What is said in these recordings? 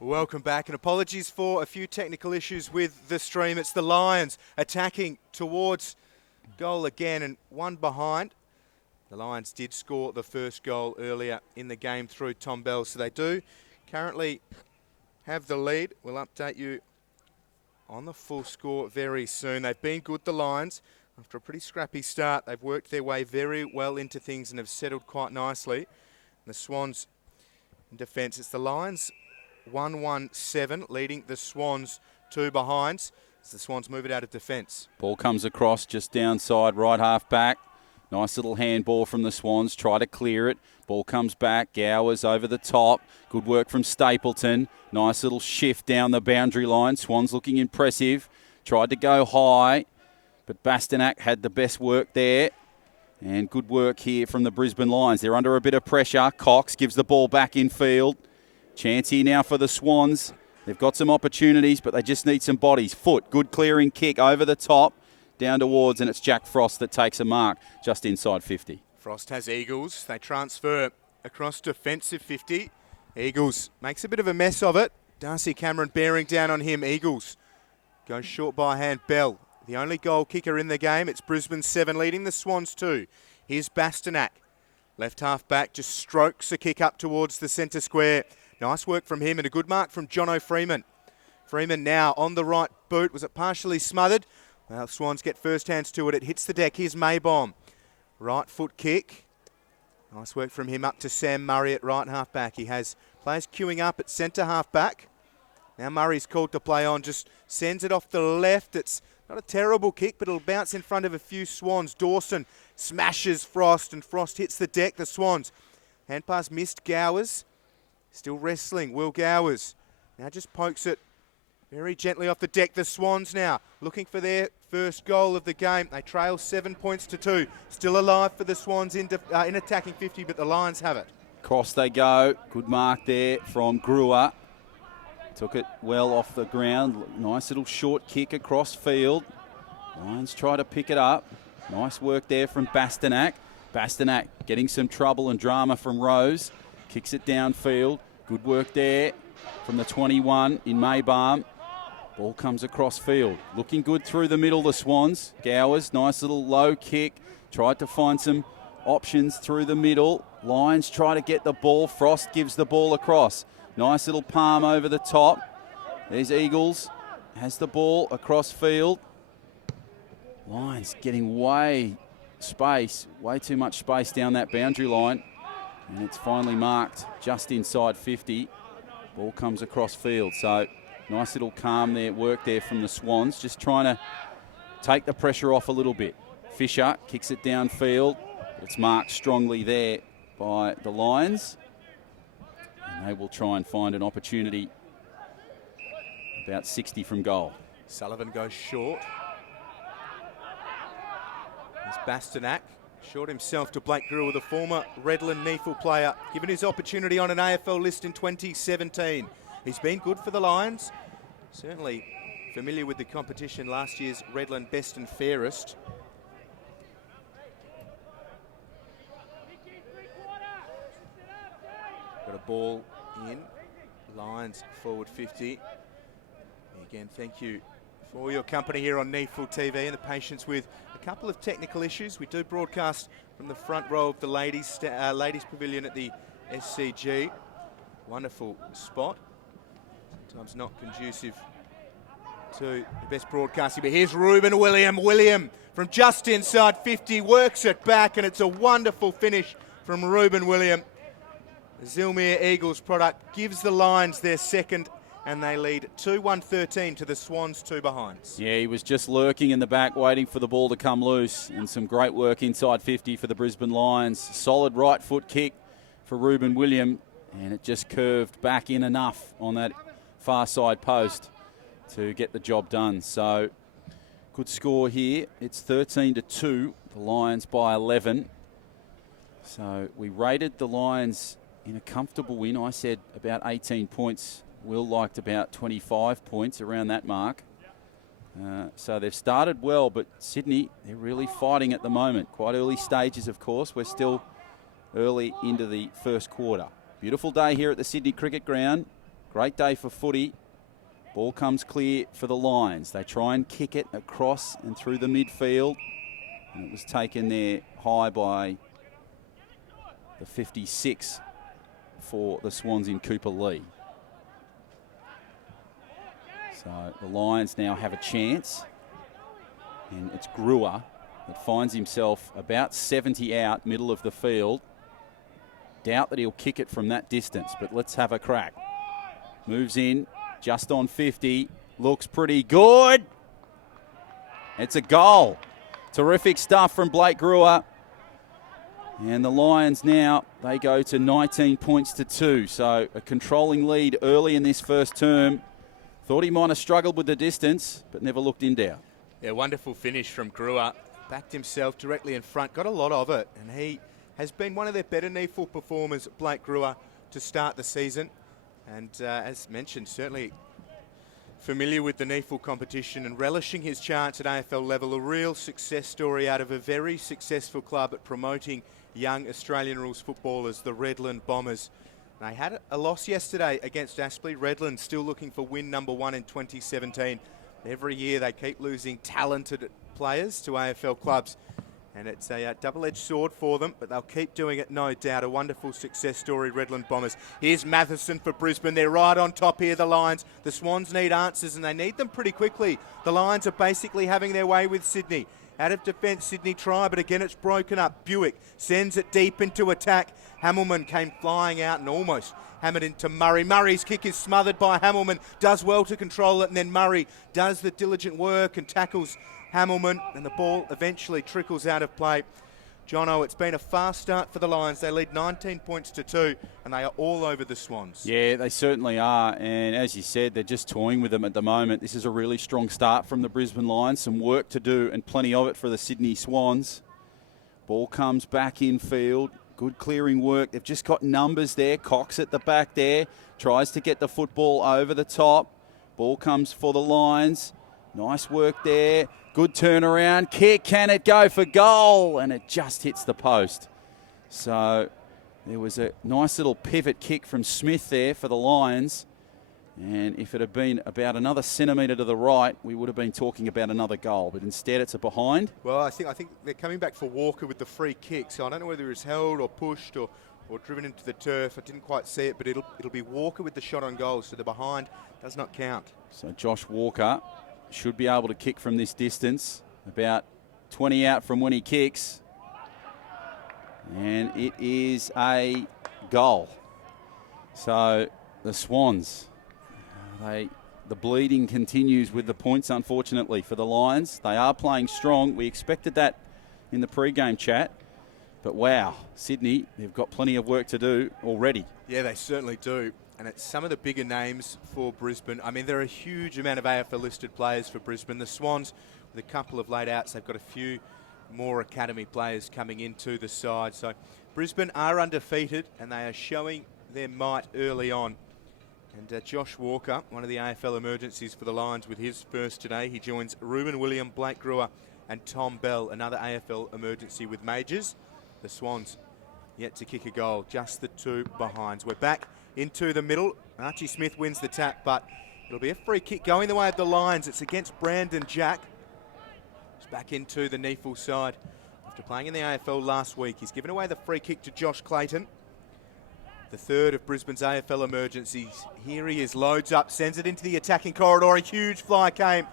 Welcome back, and apologies for a few technical issues with the stream. It's the Lions attacking towards goal again, and one behind. The Lions did score the first goal earlier in the game through Tom Bell, so they do currently have the lead. We'll update you on the full score very soon. They've been good, the Lions. After a pretty scrappy start, they've worked their way very well into things and have settled quite nicely. And the Swans in defence, it's the Lions 1-1-7, leading the Swans 2 behinds as the Swans move it out of defence. Ball comes across just downside, right half back. Nice little handball from the Swans, try to clear it. Ball comes back, Gowers over the top. Good work from Stapleton. Nice little shift down the boundary line. Swans looking impressive. Tried to go high, but Bastanak had the best work there. And good work here from the Brisbane Lions. They're under a bit of pressure. Cox gives the ball back in field. Chance here now for the Swans. They've got some opportunities, but they just need some bodies. Foot, good clearing kick over the top, down towards, and it's Jack Frost that takes a mark just inside 50. Frost has Eagles. They transfer across defensive 50. Eagles makes a bit of a mess of it. Darcy Cameron bearing down on him. Eagles goes short by hand. Bell, the only goal kicker in the game. It's Brisbane 7 leading the Swans 2. Here's Bastanak. Left half back just strokes a kick up towards the centre square. Nice work from him and a good mark from Jono Freeman. Freeman now on the right boot. Was it partially smothered? Well, Swans get first hands to it. It hits the deck. Here's Maybom. Right foot kick. Nice work from him up to Sam Murray at right half back. He has players queuing up at centre half back. Now Murray's called to play on. Just sends it off the left. It's not a terrible kick, but it'll bounce in front of a few Swans. Dawson smashes Frost, and Frost hits the deck. The Swans. Hand pass missed. Gowers. Still wrestling, Will Gowers. Now just pokes it very gently off the deck. The Swans now looking for their first goal of the game. They trail 7 points to 2. Still alive for the Swans in attacking 50, but the Lions have it. Cross they go. Good mark there from Brewer. Took it well off the ground. Nice little short kick across field. Lions try to pick it up. Nice work there from Bastanak. Bastanak getting some trouble and drama from Rose. Kicks it downfield. Good work there from the 21 in Maybaum. Ball comes across field. Looking good through the middle, the Swans. Gowers, nice little low kick. Tried to find some options through the middle. Lions try to get the ball. Frost gives the ball across. Nice little palm over the top. There's Eagles. Has the ball across field. Lions getting way too much space down that boundary line. And it's finally marked just inside 50. Ball comes across field. So nice little calm there, work there from the Swans. Just trying to take the pressure off a little bit. Fisher kicks it downfield. It's marked strongly there by the Lions. And they will try and find an opportunity about 60 from goal. Sullivan goes short. It's Bastanak. Short himself to Blake Brewer, the former Redland NEAFL player, given his opportunity on an AFL list in 2017. He's been good for the Lions. Certainly familiar with the competition, last year's Redland Best and Fairest. Got a ball in. Lions forward 50. Again, thank you for your company here on NEAFL TV and the patience with a couple of technical issues. We do broadcast from the front row of the ladies pavilion at the SCG. Wonderful spot. Sometimes not conducive to the best broadcasting. But here's Ruben William. William from just inside 50 works it back, and it's a wonderful finish from Ruben William. The Zilmere Eagles product gives the Lions their second, and they lead 2-1-13 to the Swans 2 behinds. Yeah, he was just lurking in the back, waiting for the ball to come loose, and some great work inside 50 for the Brisbane Lions. Solid right foot kick for Ruben William, and it just curved back in enough on that far side post to get the job done. So, good score here. It's 13-2, the Lions by 11. So, we rated the Lions in a comfortable win. I said about 18 points. Will liked about 25 points, around that mark. So they've started well, but Sydney, they're really fighting at the moment. Quite early stages, of course. We're still early into the first quarter. Beautiful day here at the Sydney Cricket Ground. Great day for footy. Ball comes clear for the Lions. They try and kick it across and through the midfield. And it was taken there high by the 56 for the Swans in Cooper Lee. So the Lions now have a chance. And it's Grua that finds himself about 70 out, middle of the field. Doubt that he'll kick it from that distance, but let's have a crack. Moves in, just on 50. Looks pretty good. It's a goal. Terrific stuff from Blake Grua. And the Lions now, they go to 19 points to 2. So a controlling lead early in this first term. Thought he might have struggled with the distance, but never looked in doubt. Yeah, wonderful finish from Grua. Backed himself directly in front, got a lot of it, and he has been one of their better NEAFL performers, Blake Grua, to start the season. And as mentioned, certainly familiar with the NEAFL competition and relishing his chance at AFL level. A real success story out of a very successful club at promoting young Australian rules footballers, the Redland Bombers. They had a loss yesterday against Aspley. Redland still looking for win number 1 in 2017. Every year they keep losing talented players to AFL clubs. And it's a double-edged sword for them, but they'll keep doing it, no doubt. A wonderful success story, Redland Bombers. Here's Matheson for Brisbane. They're right on top here, the Lions. The Swans need answers, and they need them pretty quickly. The Lions are basically having their way with Sydney. Out of defence, Sydney try, but again it's broken up. Buick sends it deep into attack. Hamilman came flying out and almost hammered into Murray. Murray's kick is smothered by Hamilman. Does well to control it, and then Murray does the diligent work and tackles Hamilman, and the ball eventually trickles out of play. Jono, it's been a fast start for the Lions. They lead 19 points to 2, and they are all over the Swans. Yeah, they certainly are. And as you said, they're just toying with them at the moment. This is a really strong start from the Brisbane Lions. Some work to do, and plenty of it for the Sydney Swans. Ball comes back in field. Good clearing work. They've just got numbers there. Cox at the back there. Tries to get the football over the top. Ball comes for the Lions. Nice work there. Good turnaround. Kick. Can it go for goal? And it just hits the post. So there was a nice little pivot kick from Smith there for the Lions. And if it had been about another centimetre to the right, we would have been talking about another goal. But instead, it's a behind. Well, I think they're coming back for Walker with the free kick. So I don't know whether it's held or pushed or driven into the turf. I didn't quite see it, but it'll be Walker with the shot on goal. So the behind does not count. So Josh Walker should be able to kick from this distance. About 20 out from when he kicks. And it is a goal. So the Swans, the bleeding continues with the points, unfortunately, for the Lions. They are playing strong. We expected that in the pre-game chat. But wow, Sydney, they've got plenty of work to do already. Yeah, they certainly do. And it's some of the bigger names for Brisbane. I mean, there are a huge amount of AFL-listed players for Brisbane. The Swans, with a couple of late outs, they've got a few more academy players coming into the side. So Brisbane are undefeated, and they are showing their might early on. And Josh Walker, one of the AFL emergencies for the Lions with his first today. He joins Ruben William, Blake Grua and Tom Bell, another AFL emergency with majors. The Swans yet to kick a goal, just the two behinds. We're back into the middle. Archie Smith wins the tap, but it'll be a free kick going the way of the Lions. It's against Brandon Jack. He's back into the NEAFL side. After playing in the AFL last week, he's given away the free kick to Josh Clayton. The third of Brisbane's AFL emergencies. Here he is, loads up, sends it into the attacking corridor. A huge fly came.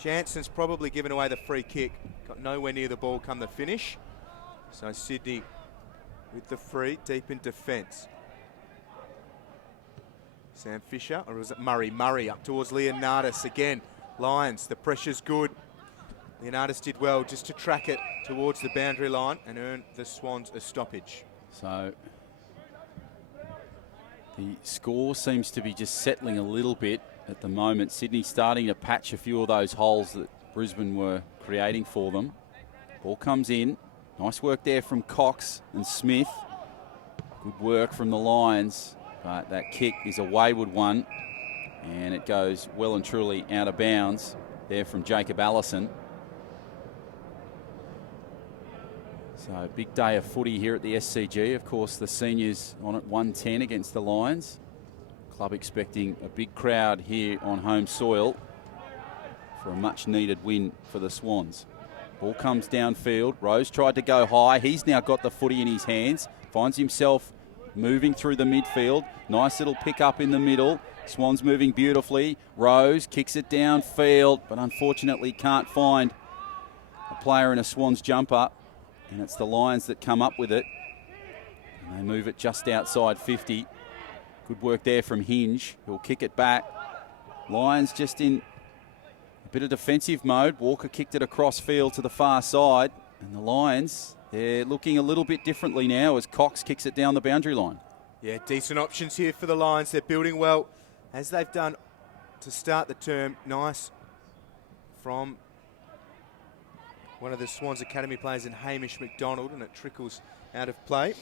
Jansen's probably given away the free kick. Got nowhere near the ball come the finish. So Sydney with the free, deep in defence. Sam Fisher, or was it Murray? Murray up towards Leonardis again. Lions, the pressure's good. Leonardis did well just to track it towards the boundary line and earn the Swans a stoppage. So the score seems to be just settling a little bit at the moment. Sydney starting to patch a few of those holes that Brisbane were creating for them. Ball comes in. Nice work there from Cox and Smith. Good work from the Lions. But that kick is a wayward one, and it goes well and truly out of bounds there from Jacob Allison. So big day of footy here at the SCG. Of course, the seniors on at 110 against the Lions. Club expecting a big crowd here on home soil for a much needed win for the Swans. Ball comes downfield. Rose tried to go high. He's now got the footy in his hands. Finds himself moving through the midfield. Nice little pick up in the middle. Swans moving beautifully. Rose kicks it downfield, but unfortunately can't find a player in a Swans jumper. And it's the Lions that come up with it. And they move it just outside 50. Good work there from Hinge, who'll kick it back. Lions just in a bit of defensive mode. Walker kicked it across field to the far side. And the Lions, they're looking a little bit differently now as Cox kicks it down the boundary line. Yeah, decent options here for the Lions. They're building well, as they've done to start the term. Nice from one of the Swans Academy players in Hamish McDonald, and it trickles out of play.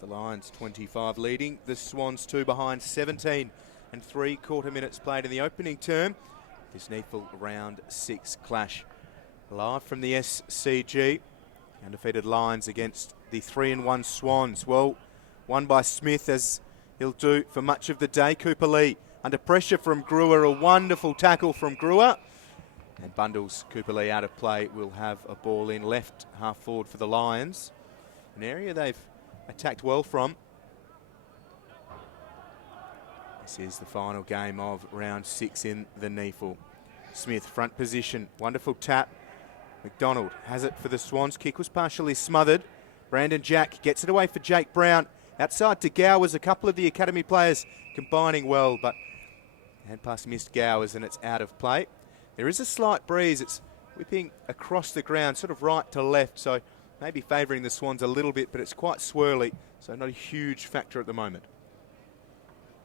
The Lions 25 leading, the Swans 2 behind, 17 and 3/4 minutes played in the opening term. This NEAFL round 6 clash. Live from the SCG, undefeated Lions against the 3-1 Swans. Well, won by Smith, as he'll do for much of the day. Cooper Lee under pressure from Brewer, a wonderful tackle from Brewer. And bundles Cooper Lee out of play, will have a ball in left half forward for the Lions. An area they've attacked well from. This is the final game of round 6 in the NEAFL. Smith front position, wonderful tap. McDonald has it for the Swans. Kick was partially smothered. Brandon Jack gets it away for Jake Brown. Outside to Gowers, a couple of the academy players combining well, but hand pass missed Gowers and it's out of play. There is a slight breeze. It's whipping across the ground, sort of right to left, so maybe favouring the Swans a little bit, but it's quite swirly, so not a huge factor at the moment.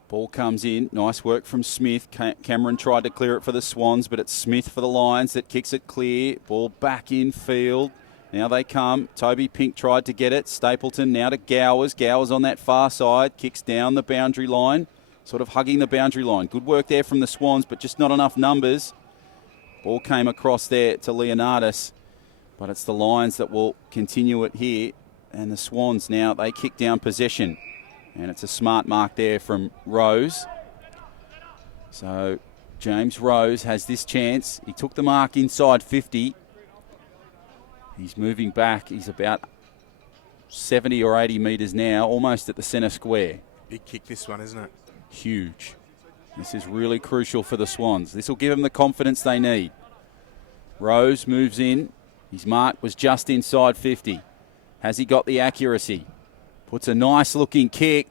Ball comes in. Nice work from Smith. Cameron tried to clear it for the Swans, but it's Smith for the Lions that kicks it clear. Ball back in field. Now they come. Toby Pink tried to get it. Stapleton now to Gowers. Gowers on that far side. Kicks down the boundary line. Sort of hugging the boundary line. Good work there from the Swans, but just not enough numbers. Ball came across there to Leonardis, but it's the Lions that will continue it here. And the Swans now, they kick down possession. And it's a smart mark there from Rose. So James Rose has this chance. He took the mark inside 50. He's moving back. He's about 70 or 80 metres now, almost at the centre square. Big kick this one, isn't it? Huge. This is really crucial for the Swans. This will give them the confidence they need. Rose moves in. His mark was just inside 50. Has he got the accuracy? Puts a nice looking kick.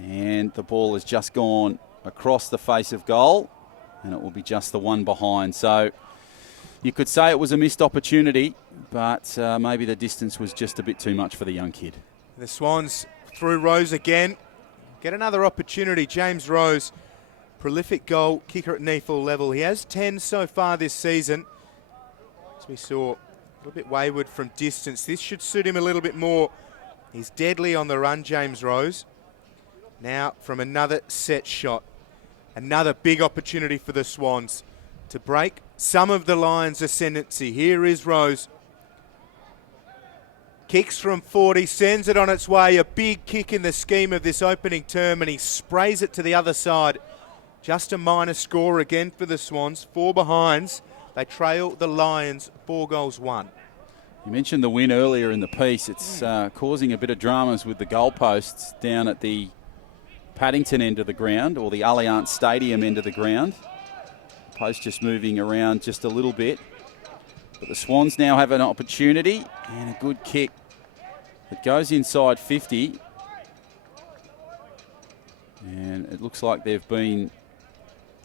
And the ball has just gone across the face of goal. And it will be just the one behind. So you could say it was a missed opportunity, but maybe the distance was just a bit too much for the young kid. The Swans through Rose again. Get another opportunity. James Rose, prolific goal kicker at NEAFL level. He has 10 so far this season. As we saw, a little bit wayward from distance. This should suit him a little bit more. He's deadly on the run, James Rose. Now from another set shot. Another big opportunity for the Swans to break some of the Lions' ascendancy. Here is Rose. Kicks from 40, sends it on its way. A big kick in the scheme of this opening term, and he sprays it to the other side. Just a minor score again for the Swans. 4 behinds. They trail the Lions 4-1. You mentioned the win earlier in the piece. It's causing a bit of dramas with the goalposts down at the Paddington end of the ground, or the Allianz Stadium end of the ground. The post just moving around just a little bit. But the Swans now have an opportunity, and a good kick. It goes inside 50. And it looks like they've been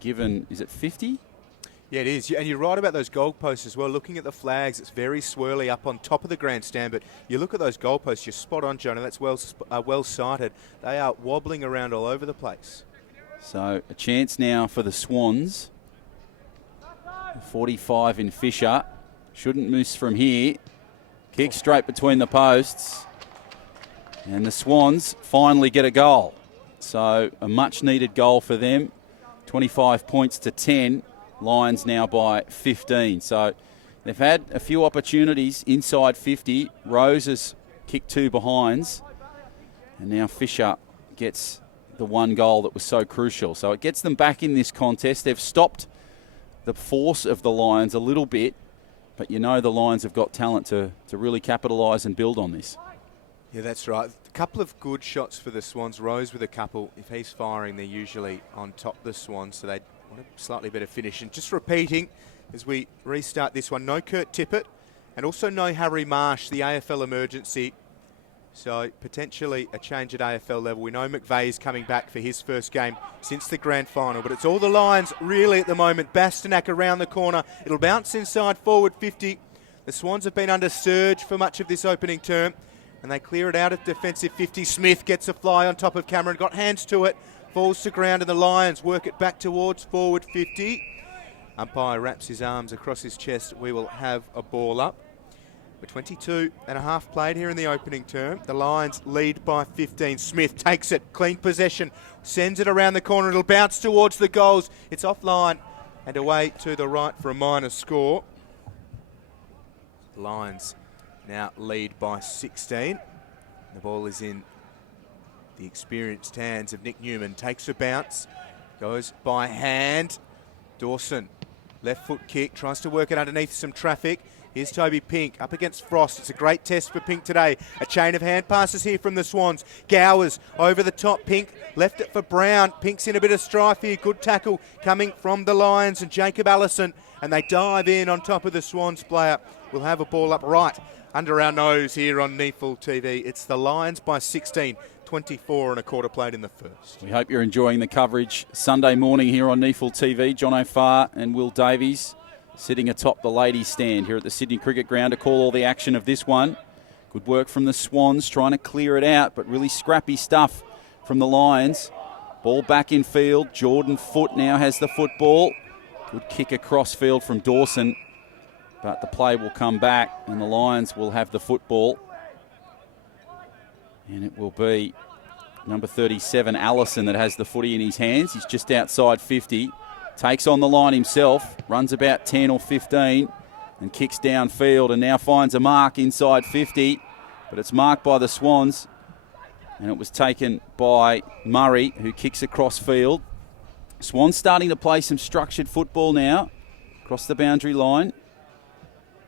given, is it 50? Yeah, it is. And you're right about those goalposts as well. Looking at the flags, it's very swirly up on top of the grandstand. But you look at those goalposts, you're spot on, Jonah. That's well sighted. They are wobbling around all over the place. So a chance now for the Swans. 45 in Fisher. Shouldn't miss from here. Kick straight between the posts. And the Swans finally get a goal. So a much needed goal for them. 25 points to 10. Lions now by 15. So they've had a few opportunities inside 50. Rose has kicked 2 behinds. And now Fisher gets the one goal that was so crucial. So it gets them back in this contest. They've stopped the force of the Lions a little bit, but you know the Lions have got talent to really capitalise and build on this. Yeah, that's right. A couple of good shots for the Swans. Rose with a couple. If he's firing, they're usually on top of the Swans, so they want a slightly better finish. And just repeating, as we restart this one, no Kurt Tippett and also no Harry Marsh, the AFL emergency. So potentially a change at AFL level. We know McVeigh is coming back for his first game since the grand final, but it's all the Lions really at the moment. Bastanak around the corner. It'll bounce inside forward 50. The Swans have been under surge for much of this opening term, and they clear it out at defensive 50. Smith gets a fly on top of Cameron, got hands to it, falls to ground, and the Lions work it back towards forward 50. Umpire wraps his arms across his chest. We will have a ball up. We're 22 and a half played here in the opening term. The Lions lead by 15. Smith takes it, clean possession, sends it around the corner. It'll bounce towards the goals. It's offline and away to the right for a minor score. Lions now lead by 16. The ball is in the experienced hands of Nick Newman. Takes a bounce, goes by hand. Dawson, left foot kick, tries to work it underneath some traffic. Here's Toby Pink up against Frost. It's a great test for Pink today. A chain of hand passes here from the Swans. Gowers over the top. Pink left it for Brown. Pink's in a bit of strife here. Good tackle coming from the Lions and Jacob Allison. And they dive in on top of the Swans player. We'll have a ball up right under our nose here on NEAFL TV. It's the Lions by 16. 24 and a quarter played in the first. We hope you're enjoying the coverage Sunday morning here on NEAFL TV. John O'Farr and Will Davies sitting atop the ladies' stand here at the Sydney Cricket Ground to call all the action of this one. Good work from the Swans trying to clear it out, but really scrappy stuff from the Lions. Ball back in field. Jordan Foote now has the football. Good kick across field from Dawson, but the play will come back and the Lions will have the football. And it will be number 37, Allison, that has the footy in his hands. He's just outside 50. Takes on the line himself, runs about 10 or 15 and kicks downfield and now finds a mark inside 50. But it's marked by the Swans and it was taken by Murray, who kicks across field. Swans starting to play some structured football now across the boundary line.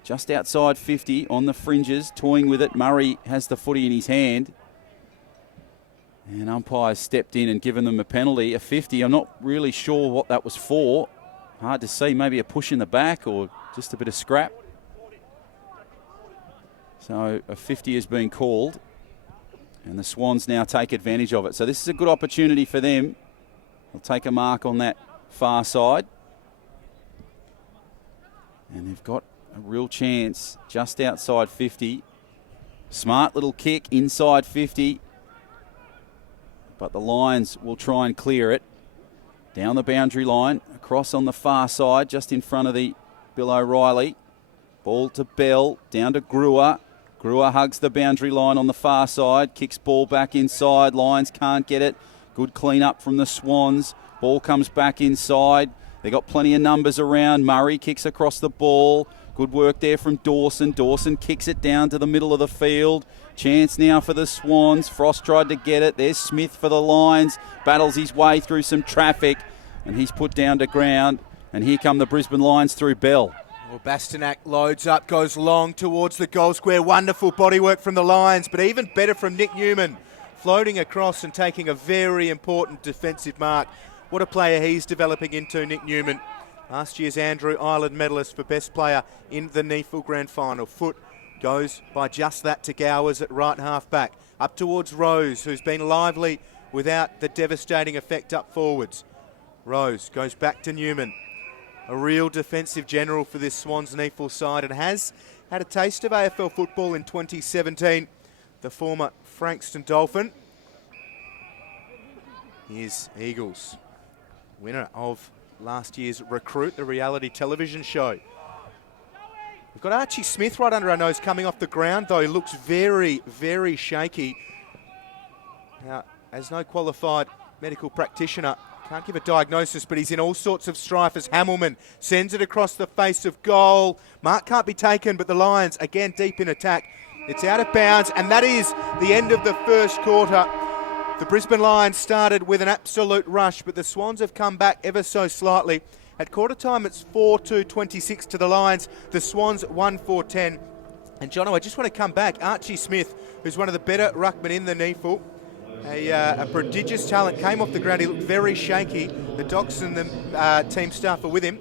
Just outside 50 on the fringes, toying with it. Murray has the footy in his hand. And umpires stepped in and given them a penalty, a 50. I'm not really sure what that was for. Hard to see, maybe a push in the back or just a bit of scrap. So a 50 has been called. And the Swans now take advantage of it. So this is a good opportunity for them. They'll take a mark on that far side. And they've got a real chance just outside 50. Smart little kick inside 50. But the Lions will try and clear it. Down the boundary line, across on the far side, just in front of the Bill O'Reilly. Ball to Bell, down to Brewer. Brewer hugs the boundary line on the far side, kicks ball back inside. Lions can't get it. Good clean up from the Swans. Ball comes back inside. They got plenty of numbers around. Murray kicks across the ball. Good work there from Dawson. Dawson kicks it down to the middle of the field. Chance now for the Swans. Frost tried to get it. There's Smith for the Lions. Battles his way through some traffic. And he's put down to ground. And here come the Brisbane Lions through Bell. Well, Bastanak loads up, goes long towards the goal square. Wonderful bodywork from the Lions, but even better from Nick Newman. Floating across and taking a very important defensive mark. What a player he's developing into, Nick Newman. Last year's Andrew Ireland medalist for best player in the NEAFL Grand Final. Foot goes by just that to Gowers at right half back. Up towards Rose, who's been lively without the devastating effect up forwards. Rose goes back to Newman. A real defensive general for this Swans NEAFL side and has had a taste of AFL football in 2017. The former Frankston Dolphin. Here's Eagles, winner of last year's Recruit, the reality television show. We've got Archie Smith right under our nose coming off the ground, though he looks very, very shaky. Now, as no qualified medical practitioner, can't give a diagnosis, but he's in all sorts of strife as Hamilman sends it across the face of goal. Mark can't be taken, but the Lions, again, deep in attack. It's out of bounds, and that is the end of the first quarter. The Brisbane Lions started with an absolute rush, but the Swans have come back ever so slightly. At quarter time, it's 4-2-26 to the Lions. The Swans 1-4-10. And Jono, I just want to come back. Archie Smith, who's one of the better ruckmen in the NEAFL, a prodigious talent, came off the ground. He looked very shaky. The Docs and the team staff are with him.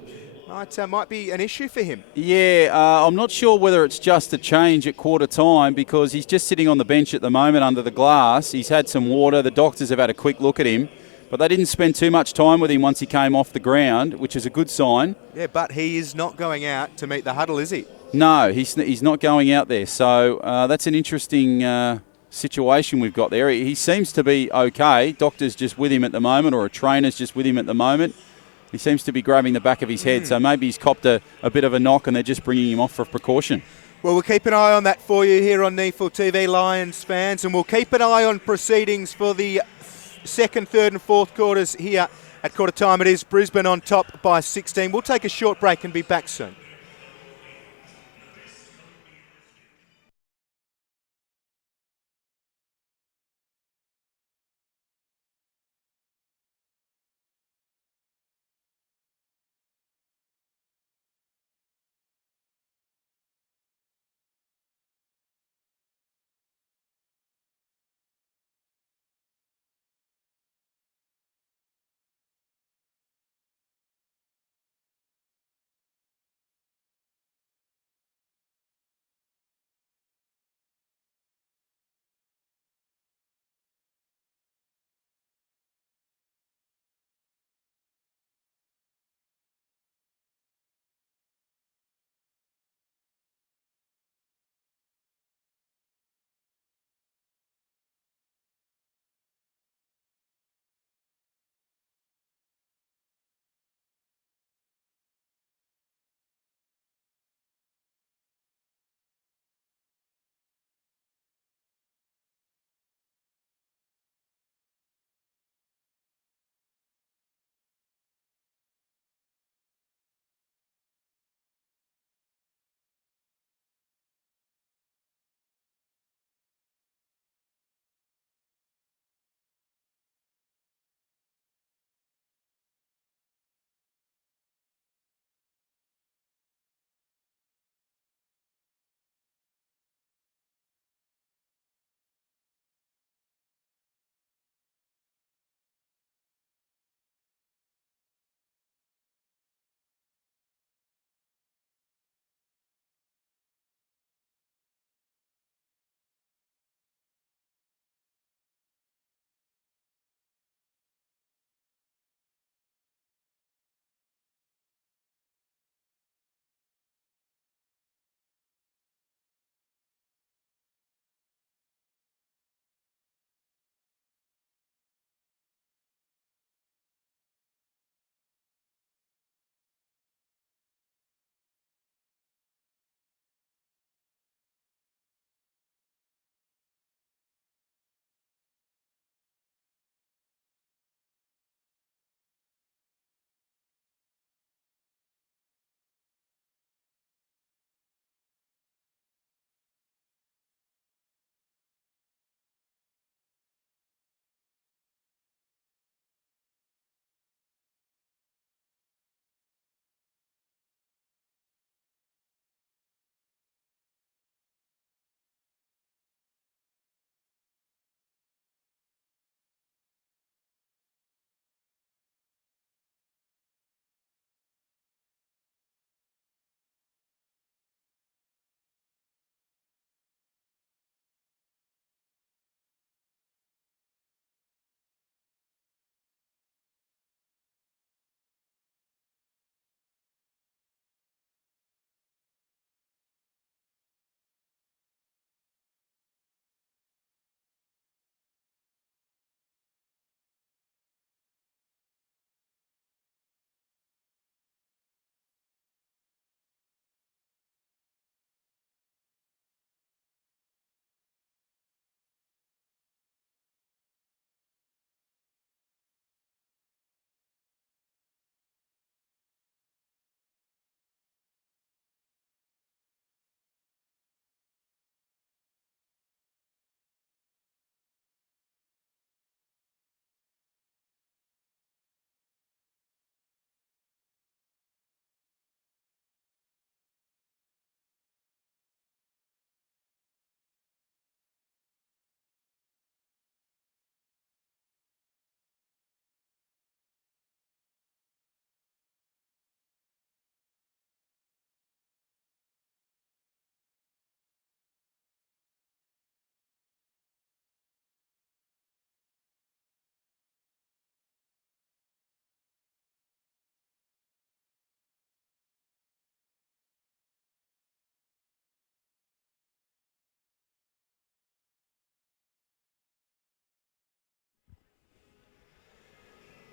Might be an issue for him. Yeah, I'm not sure whether it's just a change at quarter time because he's just sitting on the bench at the moment under the glass. He's had some water. The doctors have had a quick look at him, but they didn't spend too much time with him once he came off the ground, which is a good sign. Yeah, but he is not going out to meet the huddle, is he? No, he's not going out there. So that's an interesting situation we've got there. He seems to be okay. Doctor's just with him at the moment, or a trainer's just with him at the moment. He seems to be grabbing the back of his head, so maybe he's copped a bit of a knock and they're just bringing him off for precaution. Well, we'll keep an eye on that for you here on NEAFL TV, Lions fans, and we'll keep an eye on proceedings for the second, third and fourth quarters here at quarter time. It is Brisbane on top by 16. We'll take a short break and be back soon.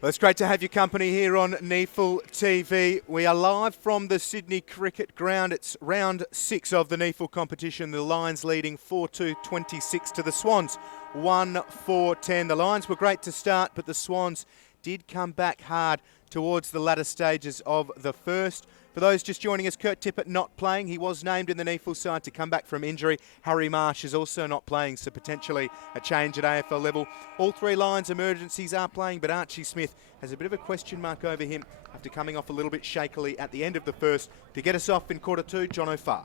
Well, it's great to have your company here on NEAFL TV. We are live from the Sydney Cricket Ground. It's round 6 of the NEAFL competition. The Lions leading 4-2-26 to the Swans, 1-4-10. The Lions were great to start, but the Swans did come back hard towards the latter stages of the first. For those just joining us, Kurt Tippett not playing. He was named in the NEAFL side to come back from injury. Harry Marsh is also not playing, so potentially a change at AFL level. All three Lions emergencies are playing, but Archie Smith has a bit of a question mark over him after coming off a little bit shakily at the end of the first. To get us off in quarter 2, John O'Farr.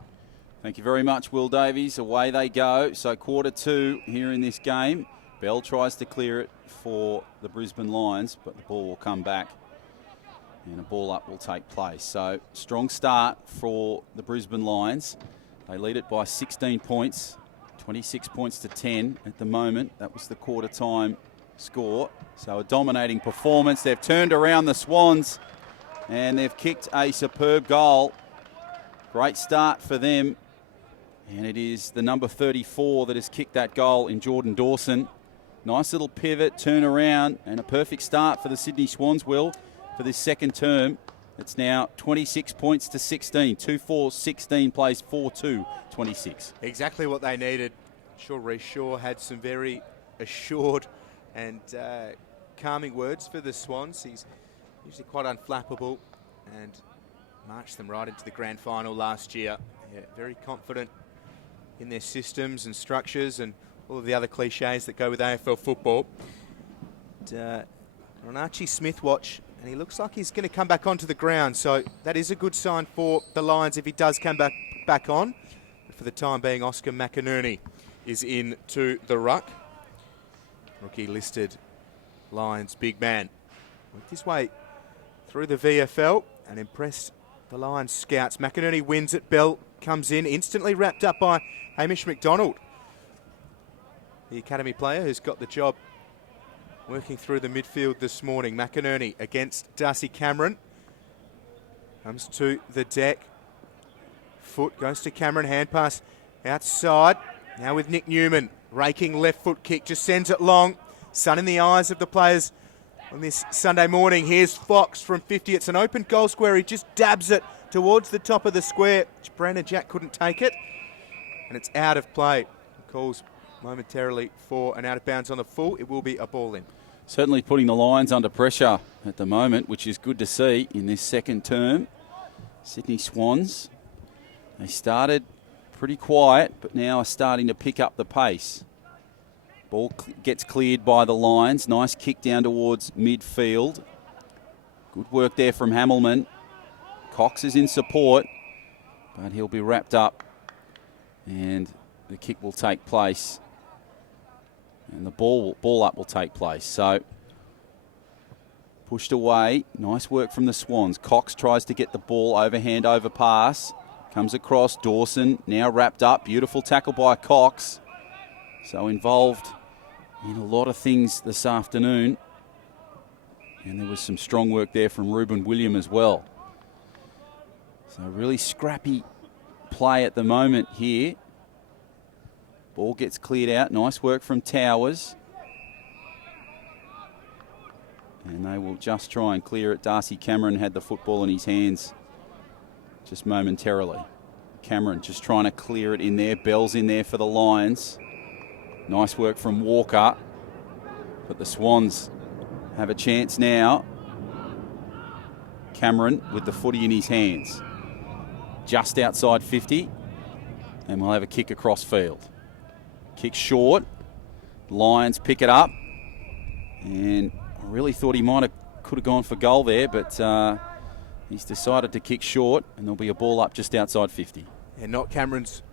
Thank you very much, Will Davies. Away they go. So quarter 2 here in this game. Bell tries to clear it for the Brisbane Lions, but the ball will come back and a ball up will take place. So strong start for the Brisbane Lions. They lead it by 16 points, 26 points to 10 at the moment. That was the quarter time score. So a dominating performance. They've turned around the Swans and they've kicked a superb goal. Great start for them. And it is the number 34 that has kicked that goal in Jordan Dawson. Nice little pivot, turn around, and a perfect start for the Sydney Swans, Will, for this second term. It's now 26 points to 16. 2-4-16 plays 4-2-26. Exactly what they needed. I'm sure Reece Shaw had some very assured and calming words for the Swans. He's usually quite unflappable and marched them right into the grand final last year. Yeah, very confident in their systems and structures and all of the other cliches that go with AFL football. On Archie Smith watch, and he looks like he's going to come back onto the ground, so that is a good sign for the Lions if he does come back on. But for the time being, Oscar McInerney is into the ruck. Rookie listed Lions big man. Worked his way through the VFL and impressed the Lions scouts. McInerney wins it. Bell comes in, instantly wrapped up by Hamish McDonald, the academy player who's got the job working through the midfield this morning. McInerney against Darcy Cameron. Comes to the deck. Foot goes to Cameron. Hand pass outside. Now with Nick Newman. Raking left foot kick. Just sends it long. Sun in the eyes of the players on this Sunday morning. Here's Fox from 50. It's an open goal square. He just dabs it towards the top of the square. Brandon Jack couldn't take it. And it's out of play. Calls momentarily for an out of bounds on the full. It will be a ball in. Certainly putting the Lions under pressure at the moment, which is good to see in this second term. Sydney Swans, they started pretty quiet, but now are starting to pick up the pace. Ball gets cleared by the Lions. Nice kick down towards midfield. Good work there from Hamilman. Cox is in support, but he'll be wrapped up and the kick will take place. And the ball up will take place. So pushed away. Nice work from the Swans. Cox tries to get the ball overhand over pass. Comes across. Dawson now wrapped up. Beautiful tackle by Cox. So involved in a lot of things this afternoon. And there was some strong work there from Ruben William as well. So really scrappy play at the moment here. Ball gets cleared out. Nice work from Towers. And they will just try and clear it. Darcy Cameron had the football in his hands just momentarily. Cameron just trying to clear it in there. Bell's in there for the Lions. Nice work from Walker. But the Swans have a chance now. Cameron with the footy in his hands. Just outside 50. And we'll have a kick across field. Kick short. Lions pick it up. And I really thought he could have gone for goal there, but he's decided to kick short, and there'll be a ball up just outside 50. And not Cameron's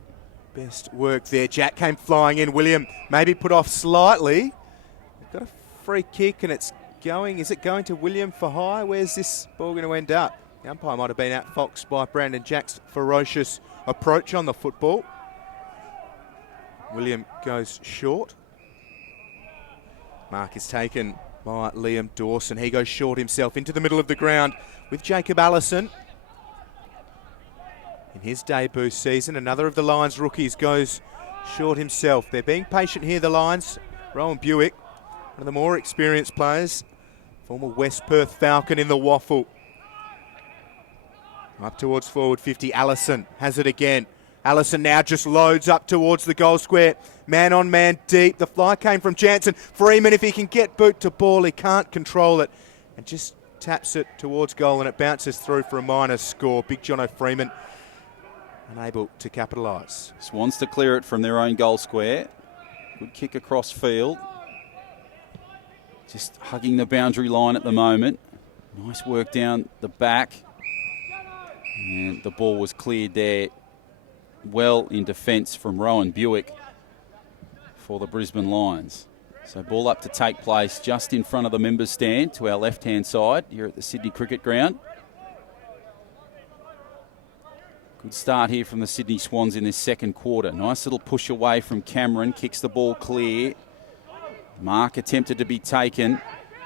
best work there. Jack came flying in. William maybe put off slightly. They've got a free kick, and it's going. Is it going to William for high? Where's this ball going to end up? The umpire might have been outfoxed by Brandon Jack's ferocious approach on the football. William goes short. Mark is taken by Liam Dawson. He goes short himself into the middle of the ground with Jacob Allison. In his debut season, another of the Lions rookies goes short himself. They're being patient here, the Lions. Rowan Buick, one of the more experienced players Former West Perth Falcon in the waffle. Up towards forward 50, Allison has it again. Allison now just loads up towards the goal square. Man on man deep. The fly came from Jansen. Freeman, if he can get boot to ball, he can't control it. And just taps it towards goal and it bounces through for a minor score. Big Jono Freeman unable to capitalise. Swans to clear it from their own goal square. Good kick across field. Just hugging the boundary line at the moment. Nice work down the back. And the ball was cleared there well in defence from Rowan Buick for the Brisbane Lions. So ball up to take place just in front of the members' stand to our left-hand side here at the Sydney Cricket Ground. Good start here from the Sydney Swans in this second quarter. Nice little push away from Cameron, kicks the ball clear. Mark attempted to be taken,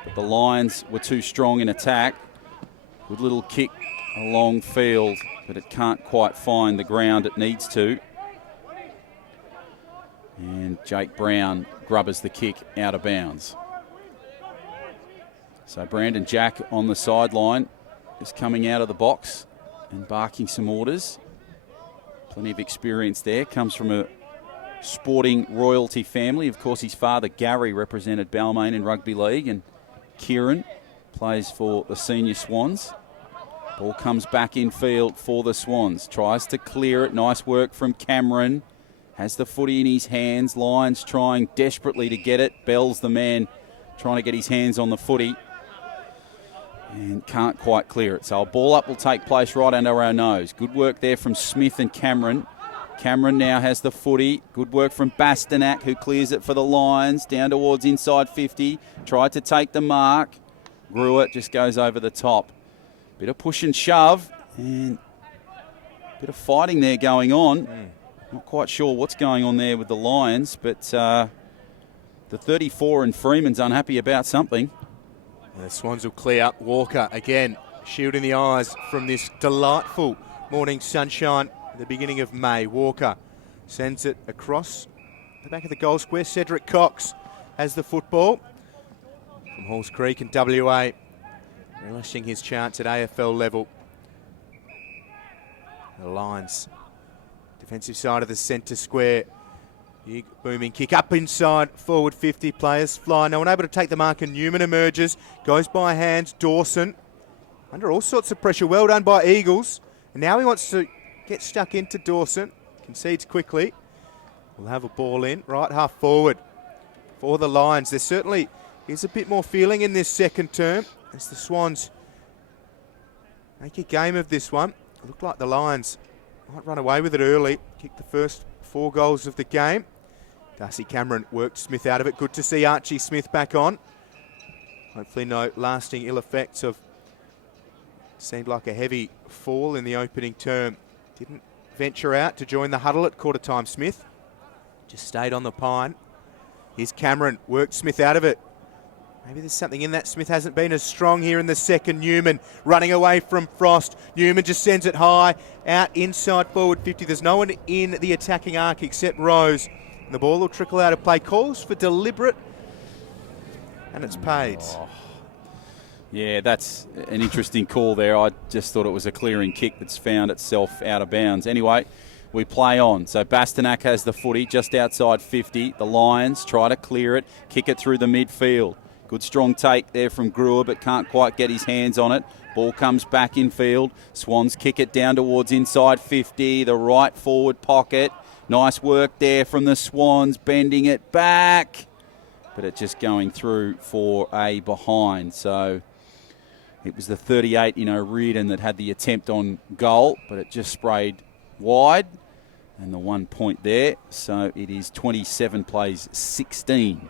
but the Lions were too strong in attack. Good little kick along field, but it can't quite find the ground it needs to. And Jake Brown grubbers the kick out of bounds. So Brandon Jack on the sideline is coming out of the box and barking some orders. Plenty of experience there. Comes from a sporting royalty family. Of course, his father Gary represented Balmain in rugby league, and Kieran plays for the senior Swans. Ball comes back in field for the Swans. Tries to clear it. Nice work from Cameron. Has the footy in his hands. Lions trying desperately to get it. Bell's the man trying to get his hands on the footy and can't quite clear it. So a ball up will take place right under our nose. Good work there from Smith and Cameron. Cameron now has the footy. Good work from Bastanak, who clears it for the Lions. Down towards inside 50. Tried to take the mark. Gruer just goes over the top. Bit of push and shove and a bit of fighting there going on. Not quite sure what's going on there with the Lions, but the 34 and Freeman's unhappy about something. The Swans will clear up. Walker again, shielding the eyes from this delightful morning sunshine at the beginning of May. Walker sends it across the back of the goal square. Cedric Cox has the football from Halls Creek and WA, relishing his chance at AFL level. The Lions, defensive side of the centre square. Big booming kick up inside, forward 50 players fly. No one able to take the mark, and Newman emerges, goes by hands. Dawson under all sorts of pressure. Well done by Eagles. And now he wants to get stuck into Dawson. Concedes quickly. We'll have a ball in, right half forward for the Lions. There certainly is a bit more feeling in this second term as the Swans make a game of this one. It looked like the Lions might run away with it early. Kicked the first 4 goals of the game. Darcy Cameron worked Smith out of it. Good to see Archie Smith back on. Hopefully no lasting ill effects of seemed like a heavy fall in the opening term. Didn't venture out to join the huddle at quarter time, Smith. Just stayed on the pine. Here's Cameron, worked Smith out of it. Maybe there's something in that. Smith hasn't been as strong here in the second. Newman running away from Frost. Newman just sends it high, out inside forward 50. There's no one in the attacking arc except Rose. And the ball will trickle out of play. Calls for deliberate, and it's paid. Oh. Yeah, that's an interesting call there. I just thought it was a clearing kick that's found itself out of bounds. Anyway, we play on. So Bastanak has the footy just outside 50. The Lions try to clear it, kick it through the midfield. Good strong take there from Gruer, but can't quite get his hands on it. Ball comes back in field. Swans kick it down towards inside 50, the right forward pocket. Nice work there from the Swans, bending it back. But it just going through for a behind. So it was the 38 in O'Riordan that had the attempt on goal, but it just sprayed wide. And the 1 point there. So it is 27 plays 16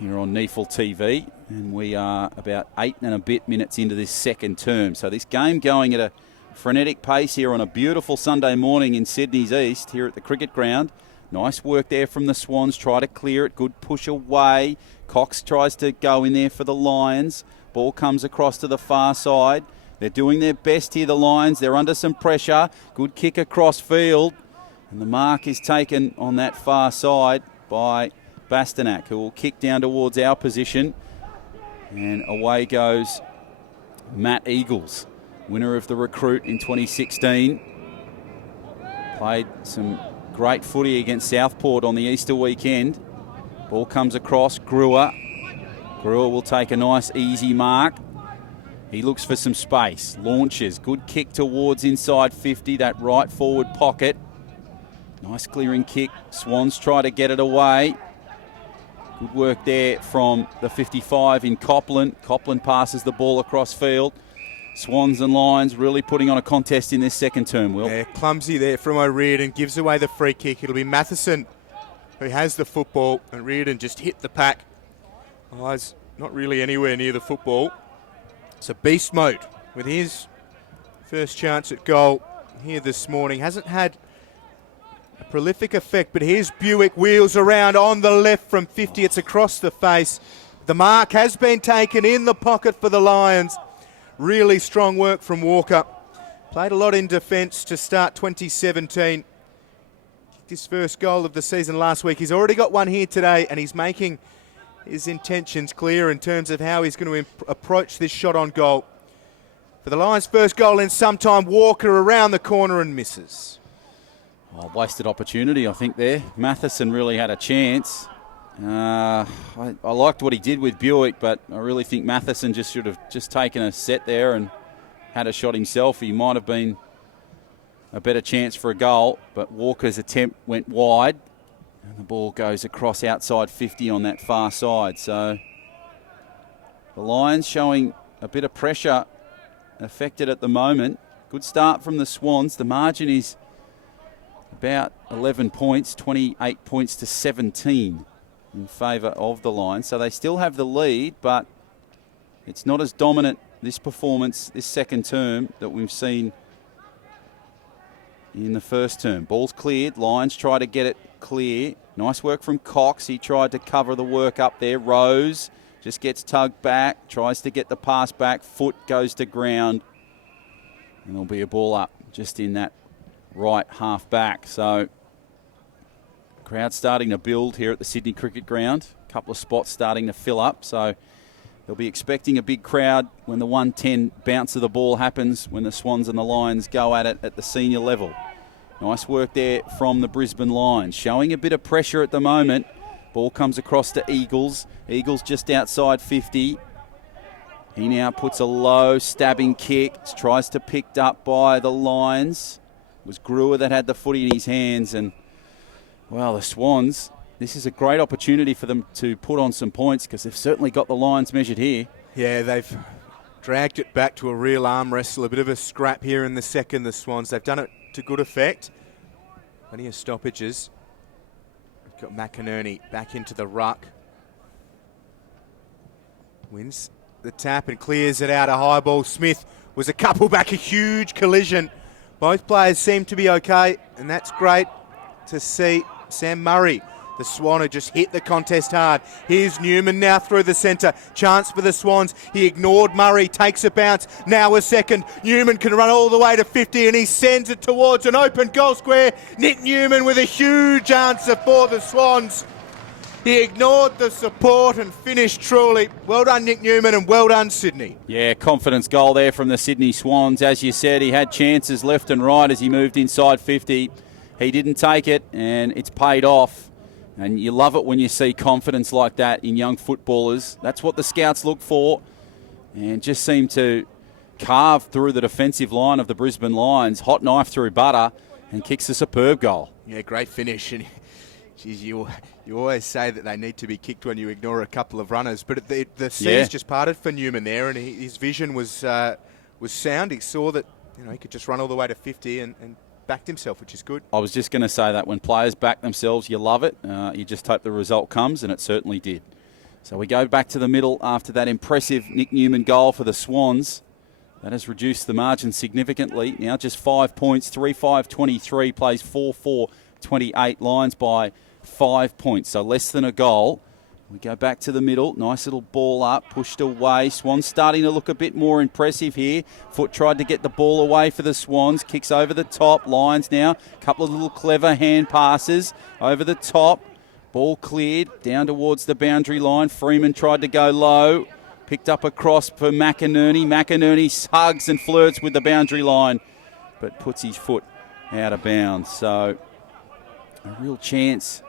here on NEAFL TV. And we are about 8 and a bit minutes into this second term. So this game going at a frenetic pace here on a beautiful Sunday morning in Sydney's East here at the cricket ground. Nice work there from the Swans. Try to clear it. Good push away. Cox tries to go in there for the Lions. Ball comes across to the far side. They're doing their best here, the Lions. They're under some pressure. Good kick across field. And the mark is taken on that far side by Bastanak, who will kick down towards our position. And away goes Matt Eagles, winner of the Recruit in 2016. Played some great footy against Southport on the Easter weekend. Ball comes across, Brewer. Brewer will take a nice easy mark. He looks for some space, launches, good kick towards inside 50, that right forward pocket. Nice clearing kick. Swans try to get it away. Good work there from the 55 in Copland. Copland passes the ball across field. Swans and Lions really putting on a contest in this second term, Will. Yeah, clumsy there from O'Riordan, gives away the free kick. It'll be Matheson who has the football, and Riordan just hit the pack. Eyes not really anywhere near the football. So beast mode with his first chance at goal here this morning. Hasn't had a prolific effect, but here's Buick, wheels around on the left from 50. It's across the face. The mark has been taken in the pocket for the Lions. Really strong work from Walker. Played a lot in defence to start 2017. Kicked his first goal of the season last week. He's already got one here today, and he's making his intentions clear in terms of how he's going to approach this shot on goal. For the Lions' first goal in some time, Walker around the corner and misses. Oh, wasted opportunity, I think, there. Matheson really had a chance. I liked what he did with Buick, but I really think Matheson just should have just taken a set there and had a shot himself. He might have been a better chance for a goal, but Walker's attempt went wide, and the ball goes across outside 50 on that far side. So the Lions showing a bit of pressure affected at the moment. Good start from the Swans. The margin is about 11 points, 28 points to 17 in favour of the Lions. So they still have the lead, but it's not as dominant, this performance, this second term, that we've seen in the first term. Ball's cleared. Lions try to get it clear. Nice work from Cox. He tried to cover the work up there. Rose just gets tugged back, tries to get the pass back. Foot goes to ground. And there'll be a ball up just in that right half back. So crowd starting to build here at the Sydney Cricket Ground. A couple of spots starting to fill up. So they'll be expecting a big crowd when the 110 bounce of the ball happens, when the Swans and the Lions go at it at the senior level. Nice work there from the Brisbane Lions. Showing a bit of pressure at the moment. Ball comes across to Eagles. Eagles just outside 50. He now puts a low stabbing kick. Tries to picked up by the Lions. It was Brewer that had the footy in his hands. And, well, the Swans, this is a great opportunity for them to put on some points, because they've certainly got the Lions measured here. Yeah, they've dragged it back to a real arm wrestle. A bit of a scrap here in the second, the Swans. They've done it to good effect. Plenty of stoppages. We've got McInerney back into the ruck. Wins the tap and clears it out. A high ball. Smith was a couple back, a huge collision. Both players seem to be okay, and that's great to see. Sam Murray, the Swan, just hit the contest hard. Here's Newman now through the centre. Chance for the Swans. He ignored Murray, takes a bounce. Now a second. Newman can run all the way to 50, and he sends it towards an open goal square. Nick Newman with a huge answer for the Swans. He ignored the support and finished truly. Well done, Nick Newman, and well done, Sydney. Yeah, confidence goal there from the Sydney Swans. As you said, he had chances left and right as he moved inside 50. He didn't take it, and it's paid off. And you love it when you see confidence like that in young footballers. That's what the scouts look for, and just seem to carve through the defensive line of the Brisbane Lions. Hot knife through butter, and kicks a superb goal. Yeah, great finish. And geez, you always say that they need to be kicked when you ignore a couple of runners, but the seas just parted for Newman there, and his vision was sound. He saw that he could just run all the way to 50 and backed himself, which is good. I was just going to say that when players back themselves, you love it. You just hope the result comes, and it certainly did. So we go back to the middle after that impressive Nick Newman goal for the Swans. That has reduced the margin significantly. Now just 5 points, 3-5-23, plays 4-4-28, Lions by 5 points, so less than a goal. We go back to the middle. Nice little ball up, pushed away. Swans starting to look a bit more impressive here. Foot tried to get the ball away for the Swans. Kicks over the top. Lions now. A couple of little clever hand passes over the top. Ball cleared down towards the boundary line. Freeman tried to go low. Picked up across for McInerney. McInerney hugs and flirts with the boundary line, but puts his foot out of bounds. So a real chance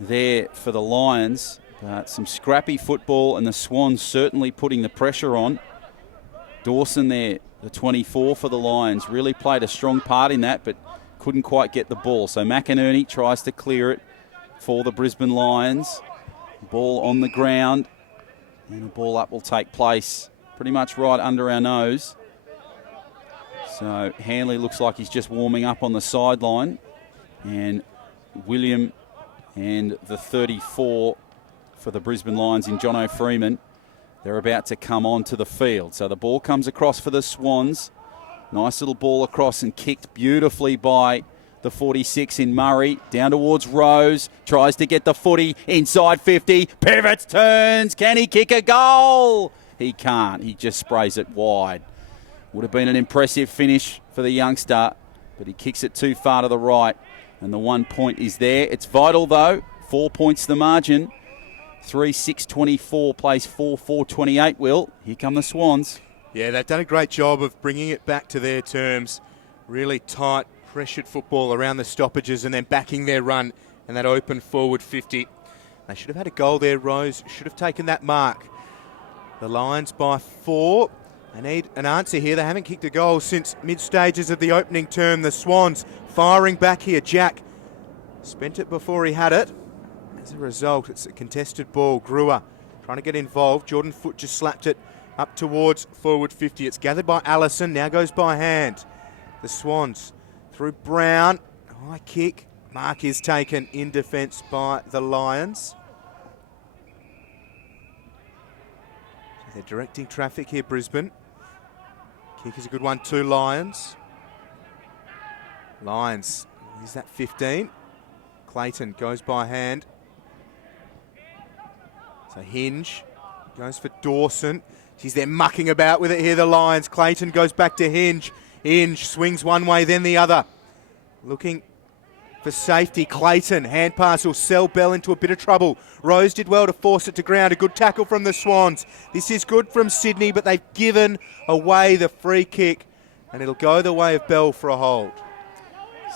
there for the Lions, but some scrappy football, and the Swans certainly putting the pressure on. Dawson there, the 24 for the Lions, really played a strong part in that, but couldn't quite get the ball. So McInerney tries to clear it for the Brisbane Lions. Ball on the ground, and a ball up will take place pretty much right under our nose. So Hanley looks like he's just warming up on the sideline, and William and the 34 for the Brisbane Lions in Jono Freeman, they're about to come onto the field. So the ball comes across for the Swans. Nice little ball across and kicked beautifully by the 46 in Murray. Down towards Rose. Tries to get the footy inside 50. Pivots, turns. Can he kick a goal? He can't. He just sprays it wide. Would have been an impressive finish for the youngster, but he kicks it too far to the right, and the 1 point is there. It's vital, though. 4 points the margin. 3-6-24 plays 4-4-28, Will. Here come the Swans. Yeah, they've done a great job of bringing it back to their terms. Really tight, pressured football around the stoppages and then backing their run and that open forward 50. They should have had a goal there, Rose. Should have taken that mark. The Lions by 4. They need an answer here. They haven't kicked a goal since mid-stages of the opening term. The Swans firing back here. Jack spent it before he had it. As a result, it's a contested ball. Brewer trying to get involved. Jordan Foote just slapped it up towards forward 50. It's gathered by Allison. Now goes by hand. The Swans through Brown. High kick. Mark is taken in defence by the Lions. So they're directing traffic here, Brisbane. Kick is a good one too, Lions. Lions, is that 15? Clayton goes by hand. So Hinge goes for Dawson. Geez, they're mucking about with it here, the Lions. Clayton goes back to Hinge. Hinge swings one way, then the other. Looking for safety. Clayton, hand pass will sell Bell into a bit of trouble. Rose did well to force it to ground. A good tackle from the Swans. This is good from Sydney, but they've given away the free kick, and it'll go the way of Bell for a hold.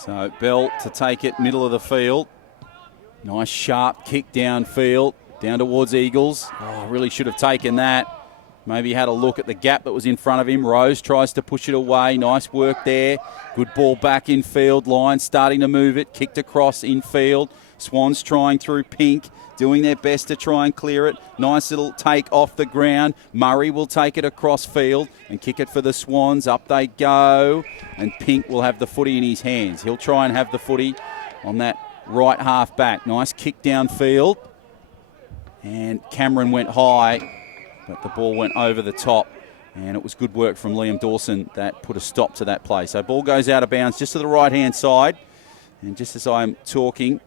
So Bell to take it middle of the field. Nice sharp kick downfield, down towards Eagles. Oh, really should have taken that. Maybe had a look at the gap that was in front of him. Rose tries to push it away. Nice work there. Good ball back in field. Lions starting to move it. Kicked across in field. Swans trying through Pink, doing their best to try and clear it. Nice little take off the ground. Murray will take it across field and kick it for the Swans. Up they go. And Pink will have the footy in his hands. He'll try and have the footy on that right half back. Nice kick downfield. And Cameron went high, but the ball went over the top, and it was good work from Liam Dawson that put a stop to that play. So ball goes out of bounds just to the right-hand side, and just as I'm talking,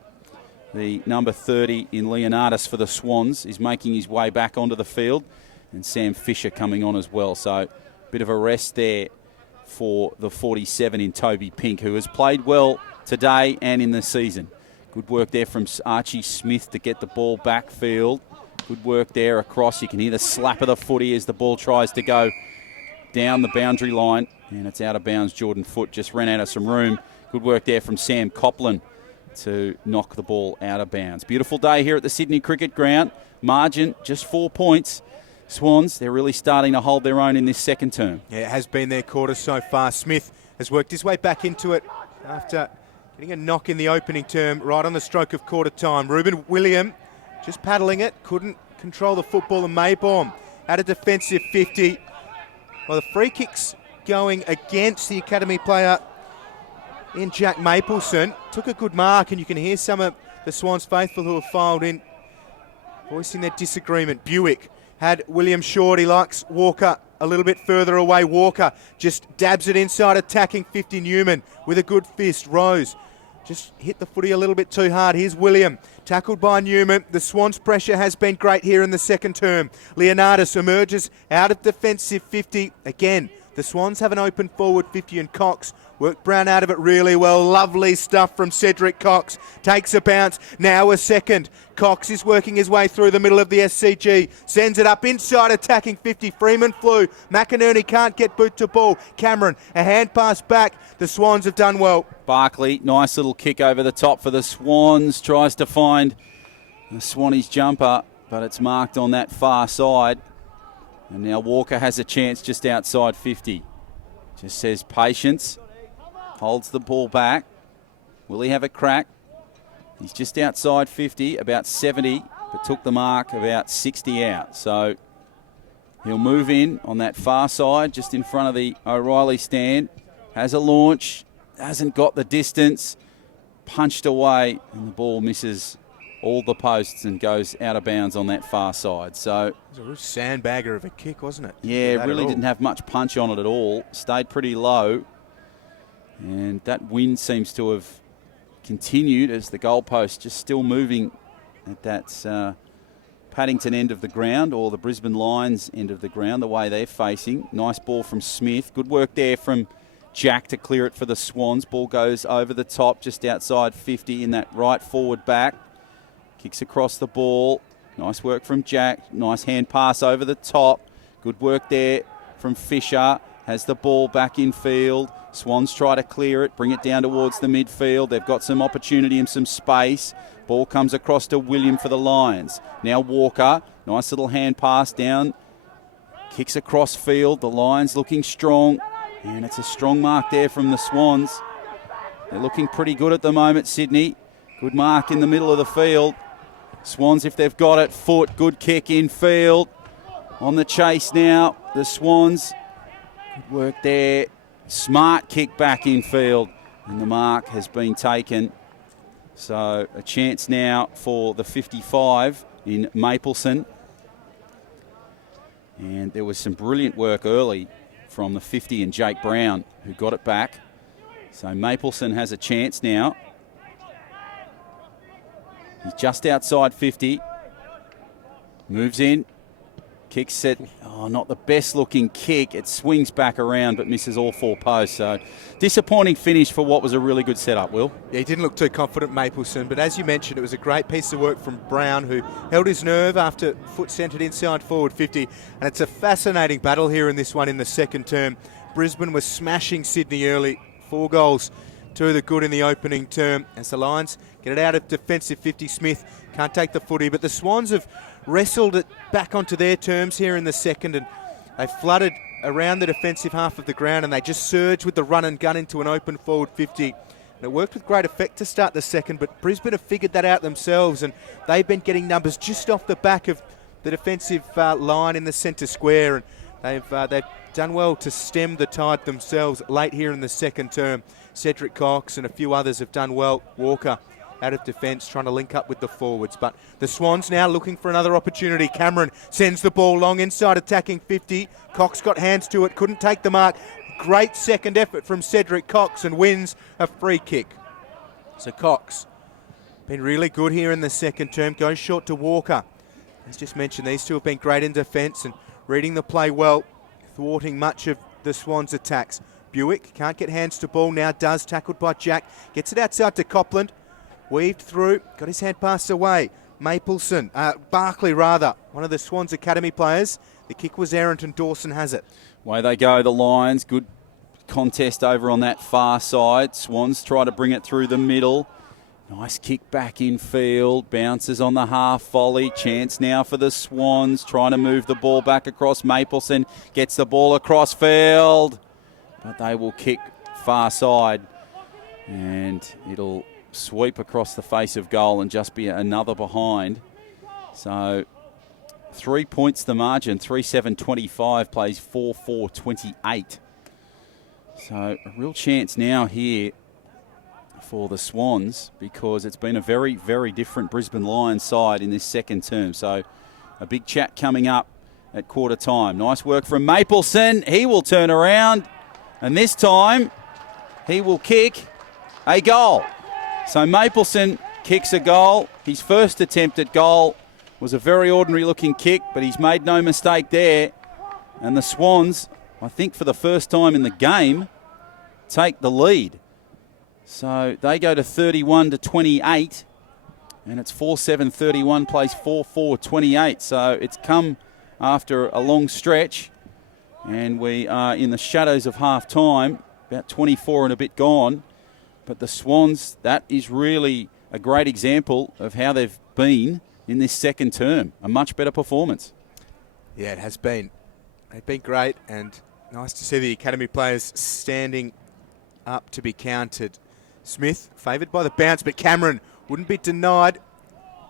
the number 30 in Leonardis for the Swans is making his way back onto the field, and Sam Fisher coming on as well. So a bit of a rest there for the 47 in Toby Pink, who has played well today and in the season. Good work there from Archie Smith to get the ball backfield. Good work there across. You can hear the slap of the footy as the ball tries to go down the boundary line. And it's out of bounds. Jordan Foote just ran out of some room. Good work there from Sam Copland to knock the ball out of bounds. Beautiful day here at the Sydney Cricket Ground. Margin, just 4 points. Swans, they're really starting to hold their own in this second term. Yeah, it has been their quarter so far. Smith has worked his way back into it after getting a knock in the opening term right on the stroke of quarter time. Ruben William just paddling it, couldn't control the football, and Maybaum at a defensive 50. Well, the free kick's going against the academy player in Jack Mapleson. Took a good mark, and you can hear some of the Swans faithful who have filed in voicing their disagreement. Buick had William Short. He likes Walker a little bit further away. Walker just dabs it inside, attacking 50. Newman with a good fist. Rose just hit the footy a little bit too hard. Here's William, tackled by Newman. The Swans' pressure has been great here in the second term. Leonardis emerges out of defensive 50. Again, The Swans have an open forward 50 and Cox. Worked Brown out of it really well. Lovely stuff from Cedric Cox. Takes a bounce. Now a second. Cox is working his way through the middle of the SCG. Sends it up inside, attacking 50. Freeman flew. McInerney can't get boot to ball. Cameron, a hand pass back. The Swans have done well. Barkley, nice little kick over the top for the Swans. Tries to find the Swannies jumper, but it's marked on that far side. And now Walker has a chance just outside 50. Just says patience. Holds the ball back. Will he have a crack? He's just outside 50, about 70, but took the mark about 60 out. So he'll move in on that far side, just in front of the O'Reilly stand. Has a launch, hasn't got the distance. Punched away, and the ball misses all the posts and goes out of bounds on that far side. So it was a real sandbagger of a kick, wasn't it? Yeah, really didn't have much punch on it at all. Stayed pretty low. And that wind seems to have continued as the goalpost just still moving at that Paddington end of the ground, or the Brisbane Lions end of the ground, the way they're facing. Nice ball from Smith. Good work there from Jack to clear it for the Swans. Ball goes over the top just outside 50 in that right forward back. Kicks across the ball. Nice work from Jack. Nice hand pass over the top. Good work there from Fisher. Has the ball back in field. Swans try to clear it, bring it down towards the midfield. They've got some opportunity and some space. Ball comes across to William for the Lions. Now Walker. Nice little hand pass down. Kicks across field. The Lions looking strong. And it's a strong mark there from the Swans. They're looking pretty good at the moment, Sydney. Good mark in the middle of the field. Swans, if they've got it, foot, good kick in field. On the chase now, the Swans. Good work there. Smart kick back in field. And the mark has been taken. So a chance now for the 55 in Mapleson. And there was some brilliant work early from the 50 and Jake Brown, who got it back. So Mapleson has a chance now. He's just outside 50. Moves in. Kicks it. Oh, not the best looking kick. It swings back around but misses all four posts. So disappointing finish for what was a really good setup, Will. Yeah, he didn't look too confident, Mapleson, but as you mentioned, it was a great piece of work from Brown, who held his nerve after foot centred inside forward 50. And it's a fascinating battle here in this one in the second term. Brisbane was smashing Sydney early. 4 goals to the good in the opening term as the Lions get it out of defensive 50. Smith can't take the footy, but the Swans have wrestled it back onto their terms here in the second, and they flooded around the defensive half of the ground, and they just surged with the run and gun into an open forward 50. And it worked with great effect to start the second, but Brisbane have figured that out themselves, and they've been getting numbers just off the back of the defensive line in the centre square, and they've done well to stem the tide themselves late here in the second term. Cedric Cox and a few others have done well. Walker out of defence, trying to link up with the forwards. But the Swans now looking for another opportunity. Cameron sends the ball long inside, attacking 50. Cox got hands to it, couldn't take the mark. Great second effort from Cedric Cox and wins a free kick. So Cox, been really good here in the second term, goes short to Walker. As just mentioned, these two have been great in defence and reading the play well, thwarting much of the Swans' attacks. Buick can't get hands to ball, now does, tackled by Jack. Gets it outside to Copland. Weaved through, got his hand passed away. Mapleson, Barkley rather, one of the Swans Academy players. The kick was errant and Dawson has it. Away they go, the Lions. Good contest over on that far side. Swans try to bring it through the middle. Nice kick back in field. Bounces on the half volley. Chance now for the Swans. Trying to move the ball back across. Mapleson gets the ball across field. But they will kick far side. And it'll sweep across the face of goal and just be another behind. So 3 points the margin. 3-7-25 plays 4-4-28. So a real chance now here for the Swans, because it's been a very, very different Brisbane Lions side in this second term. So a big chat coming up at quarter time. Nice work from Mapleson. He will turn around, and this time he will kick a goal. So Mapleson kicks a goal. His first attempt at goal was a very ordinary looking kick, but he's made no mistake there. And the Swans I think for the first time in the game, take the lead. So they go to 31-28, and it's 4-7-31 plays 4-4-28. So it's come after a long stretch, and we are in the shadows of half time, about 24 and a bit gone. But the Swans, that is really a great example of how they've been in this second term. A much better performance. Yeah, it has been. They've been great, and nice to see the academy players standing up to be counted. Smith favoured by the bounce, but Cameron wouldn't be denied.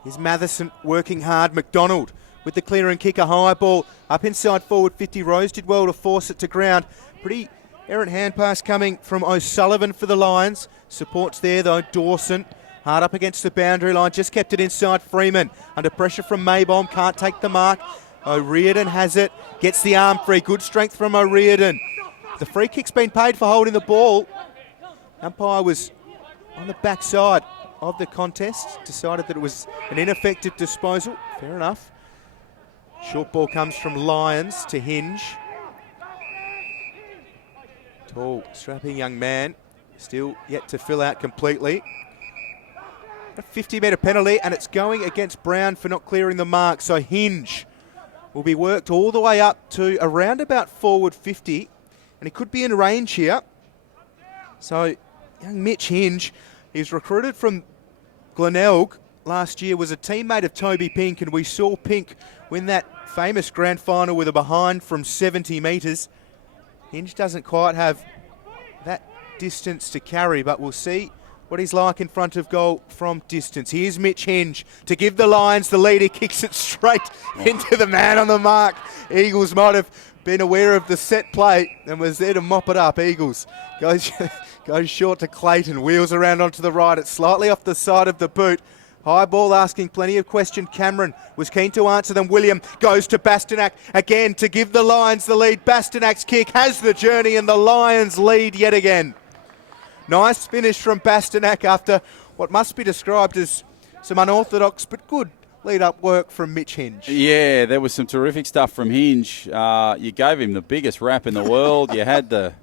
Here's Matheson working hard. McDonald with the clear and kick, a high ball up inside forward 50. Rose did well to force it to ground. Pretty errant hand pass coming from O'Sullivan for the Lions. Supports there though. Dawson hard up against the boundary line. Just kept it inside. Freeman under pressure from Maybaum. Can't take the mark. O'Riordan has it. Gets the arm free. Good strength from O'Riordan. The free kick's been paid for holding the ball. Umpire was on the backside of the contest. Decided that it was an ineffective disposal. Fair enough. Short ball comes from Lions to Hinge. Tall, strapping young man. Still yet to fill out completely. A 50-metre penalty, and it's going against Brown for not clearing the mark. So Hinge will be worked all the way up to around about forward 50. And he could be in range here. So young Mitch Hinge, he's recruited from Glenelg last year, was a teammate of Toby Pink, and we saw Pink win that famous grand final with a behind from 70 metres. Hinge doesn't quite have that distance to carry, but we'll see what he's like in front of goal from distance. Here's Mitch Hinge to give the Lions the lead. He kicks it straight into the man on the mark. Eagles might have been aware of the set play and was there to mop it up. Eagles goes short to Clayton, wheels around onto the right. It's slightly off the side of the boot. High ball asking plenty of questions. Cameron was keen to answer them. William goes to Bastanak again to give the Lions the lead. Bastanak's kick has the journey and the Lions lead yet again. Nice finish from Bastanak after what must be described as some unorthodox but good lead-up work from Mitch Hinge. Yeah, there was some terrific stuff from Hinge. You gave him the biggest rap in the world. You had the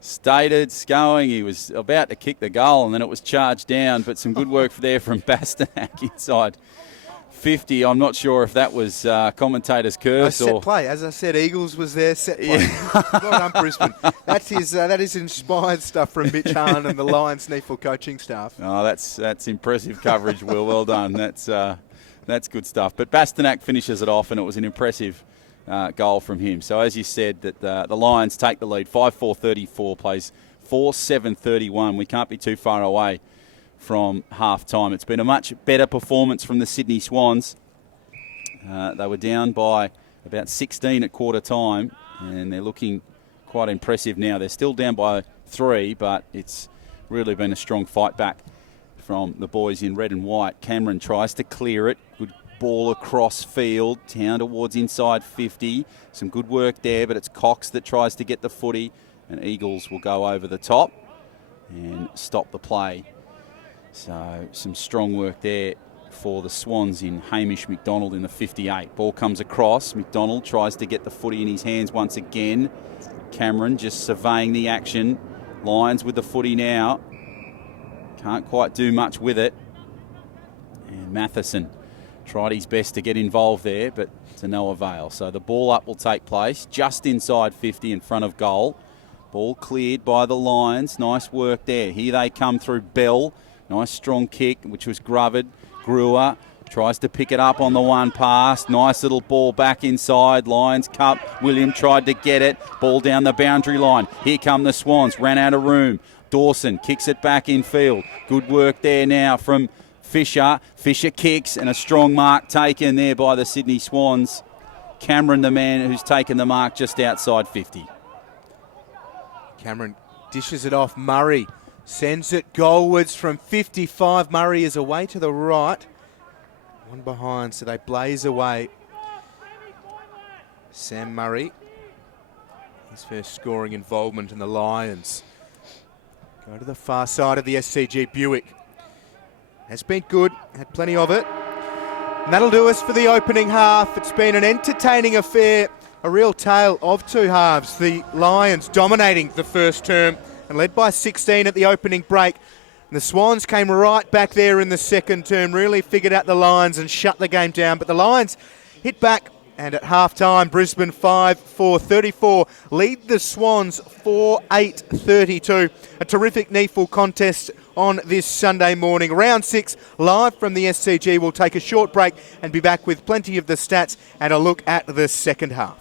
stated going. He was about to kick the goal and then it was charged down, but some good work there from Bastanak inside 50. I'm not sure if that was commentator's curse or... Set play. As I said, Eagles was there, set play. Yeah. Well done, Brisbane. That is inspired stuff from Mitch Hahn and the Lions NEAFL coaching staff. Oh, that's impressive coverage, Will. Well done. That's good stuff. But Bastanak finishes it off, and it was an impressive goal from him. So as you said, that the Lions take the lead. 5-4-34 plays 4-7-31. We can't be too far away from half time. It's been a much better performance from the Sydney Swans. They were down by about 16 at quarter time, and they're looking quite impressive now. They're still down by 3, but it's really been a strong fight back from the boys in red and white. Cameron tries to clear it. Good ball across field, down towards inside 50. Some good work there, but it's Cox that tries to get the footy, and Eagles will go over the top and stop the play. So some strong work there for the Swans in Hamish McDonald in the 58. Ball comes across. McDonald tries to get the footy in his hands once again. Cameron just surveying the action. Lions with the footy now. Can't quite do much with it. And Matheson tried his best to get involved there, but to no avail. So the ball up will take place just inside 50 in front of goal. Ball cleared by the Lions. Nice work there. Here they come through Bell. Nice strong kick, which was Grovered. Brewer tries to pick it up on the one pass. Nice little ball back inside. Lions cup. William tried to get it. Ball down the boundary line. Here come the Swans. Ran out of room. Dawson kicks it back in field. Good work there now from Fisher. Fisher kicks and a strong mark taken there by the Sydney Swans. Cameron, the man who's taken the mark just outside 50. Cameron dishes it off. Murray sends it goalwards from 55. Murray is away to the right. One behind, so they blaze away. Sam Murray, his first scoring involvement in the Lions. Go to the far side of the SCG. Buick has been good, had plenty of it. And that'll do us for the opening half. It's been an entertaining affair. a real tale of two halves. The Lions dominating the first term and led by 16 at the opening break. And the Swans came right back there in the second term, really figured out the Lions and shut the game down. But the Lions hit back, and at half-time, Brisbane 5-4-34 lead the Swans 4-8-32. A terrific NEAFL contest on this Sunday morning. Round 6 live from the SCG. We'll take a short break and be back with plenty of the stats and a look at the second half.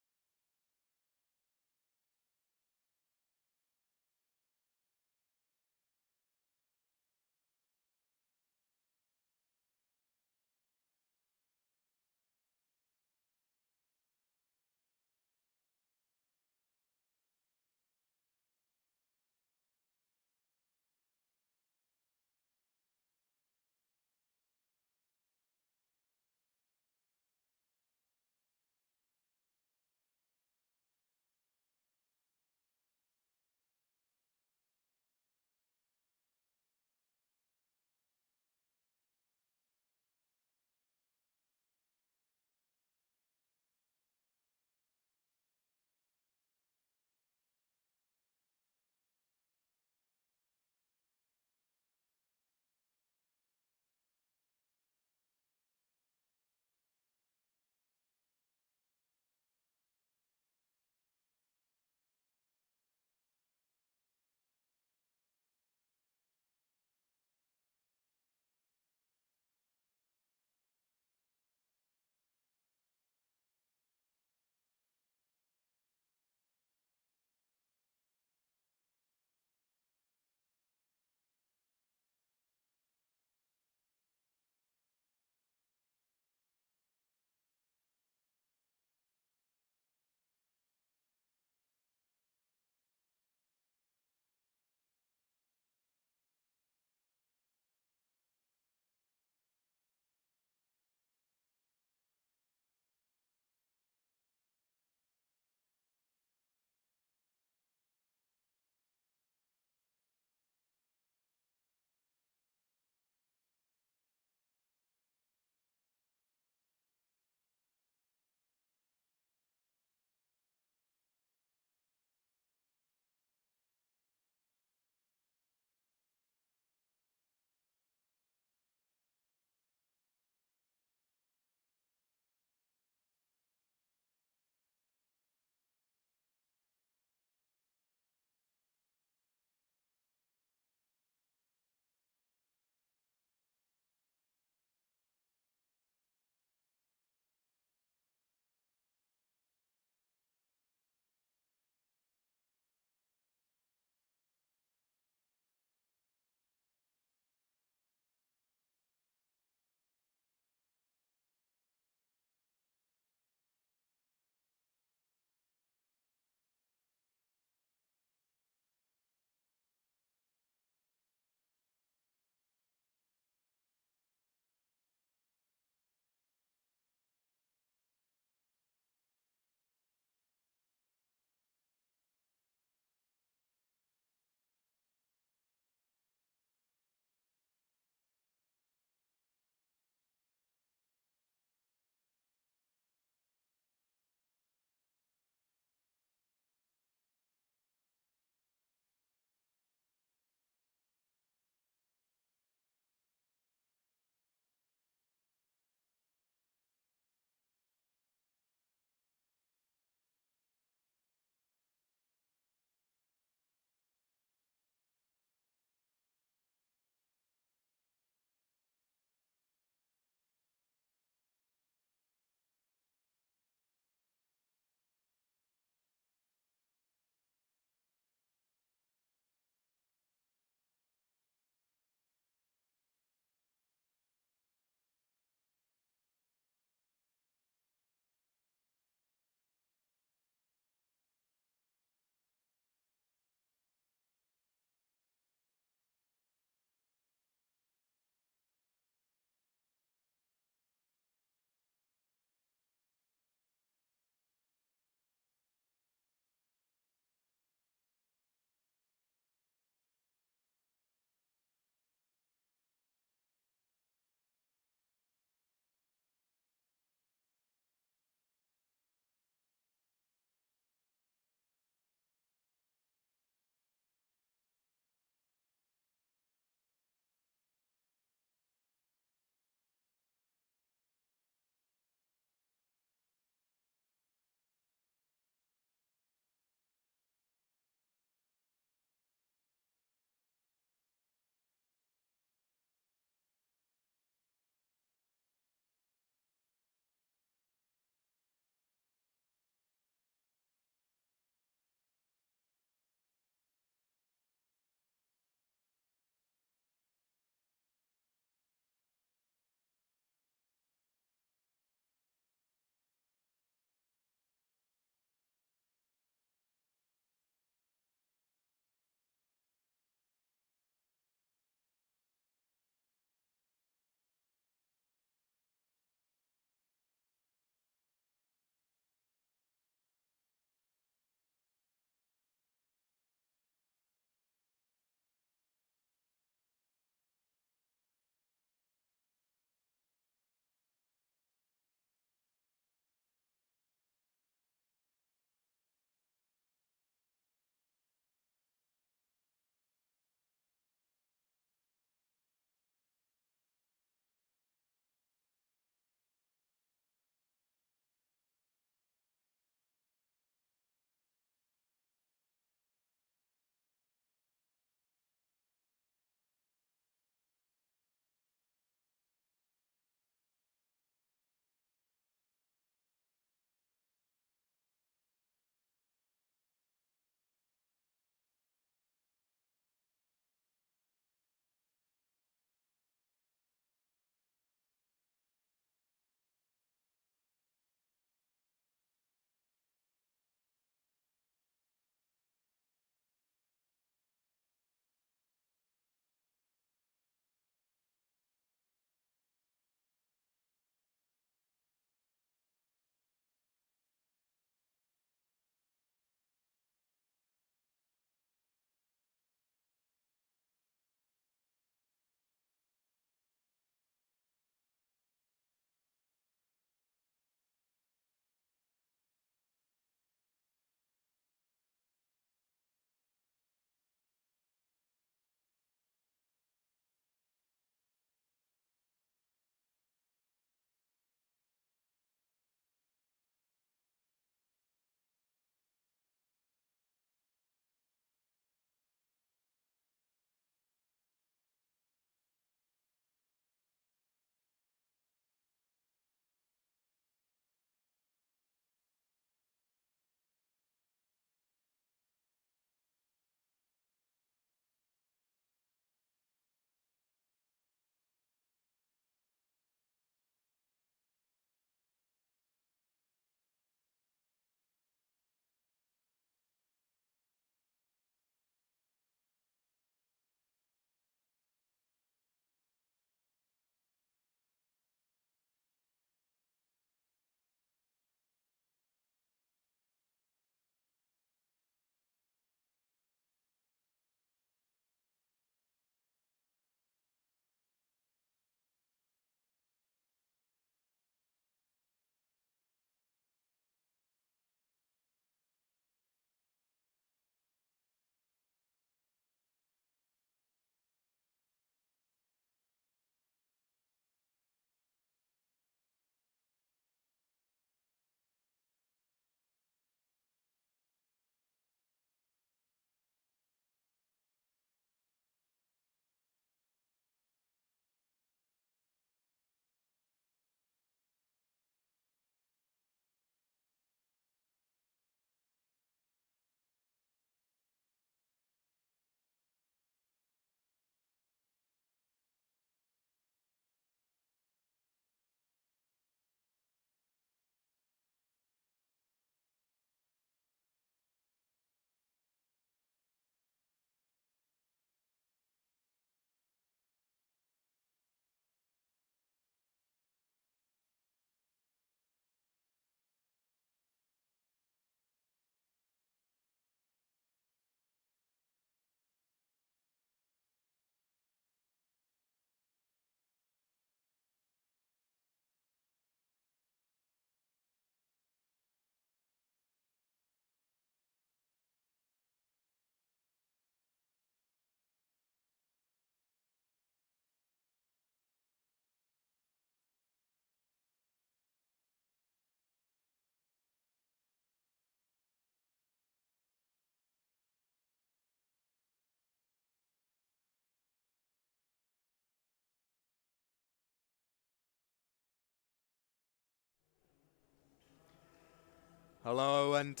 Hello and,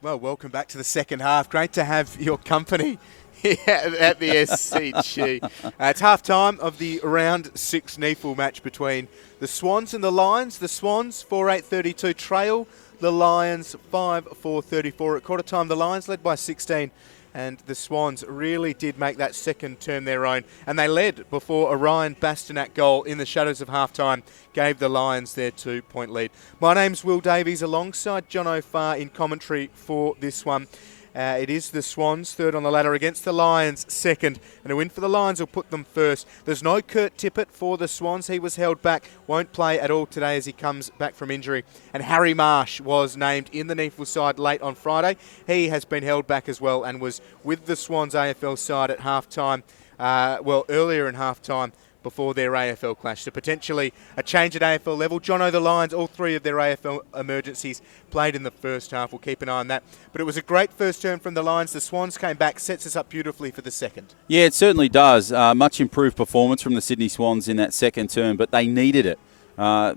well, welcome back to the second half. Great to have your company here at the SCG. It's half-time of the round 6 NEAFL match between the Swans and the Lions. The Swans 4-8-32 trail the Lions 5-4-34. At quarter time, the Lions led by 16. And the Swans really did make that second term their own. And they led before a Ryan Bastanak goal in the shadows of halftime gave the Lions their 2-point lead. My name's Will Davies alongside John O'Farr in commentary for this one. It is the Swans third on the ladder against the Lions second, and a win for the Lions will put them first. There's no Kurt Tippett for the Swans. He was held back, won't play at all today as he comes back from injury. And Harry Marsh was named in the NEAFL side late on Friday. He has been held back as well and was with the Swans AFL side at half-time, earlier in half-time, before their AFL clash. So potentially a change at AFL level. Jono, the Lions, all three of their AFL emergencies played in the first half. We'll keep an eye on that. But it was a great first term from the Lions. The Swans came back, sets us up beautifully for the second. Yeah, it certainly does. Much improved performance from the Sydney Swans in that second term, but they needed it.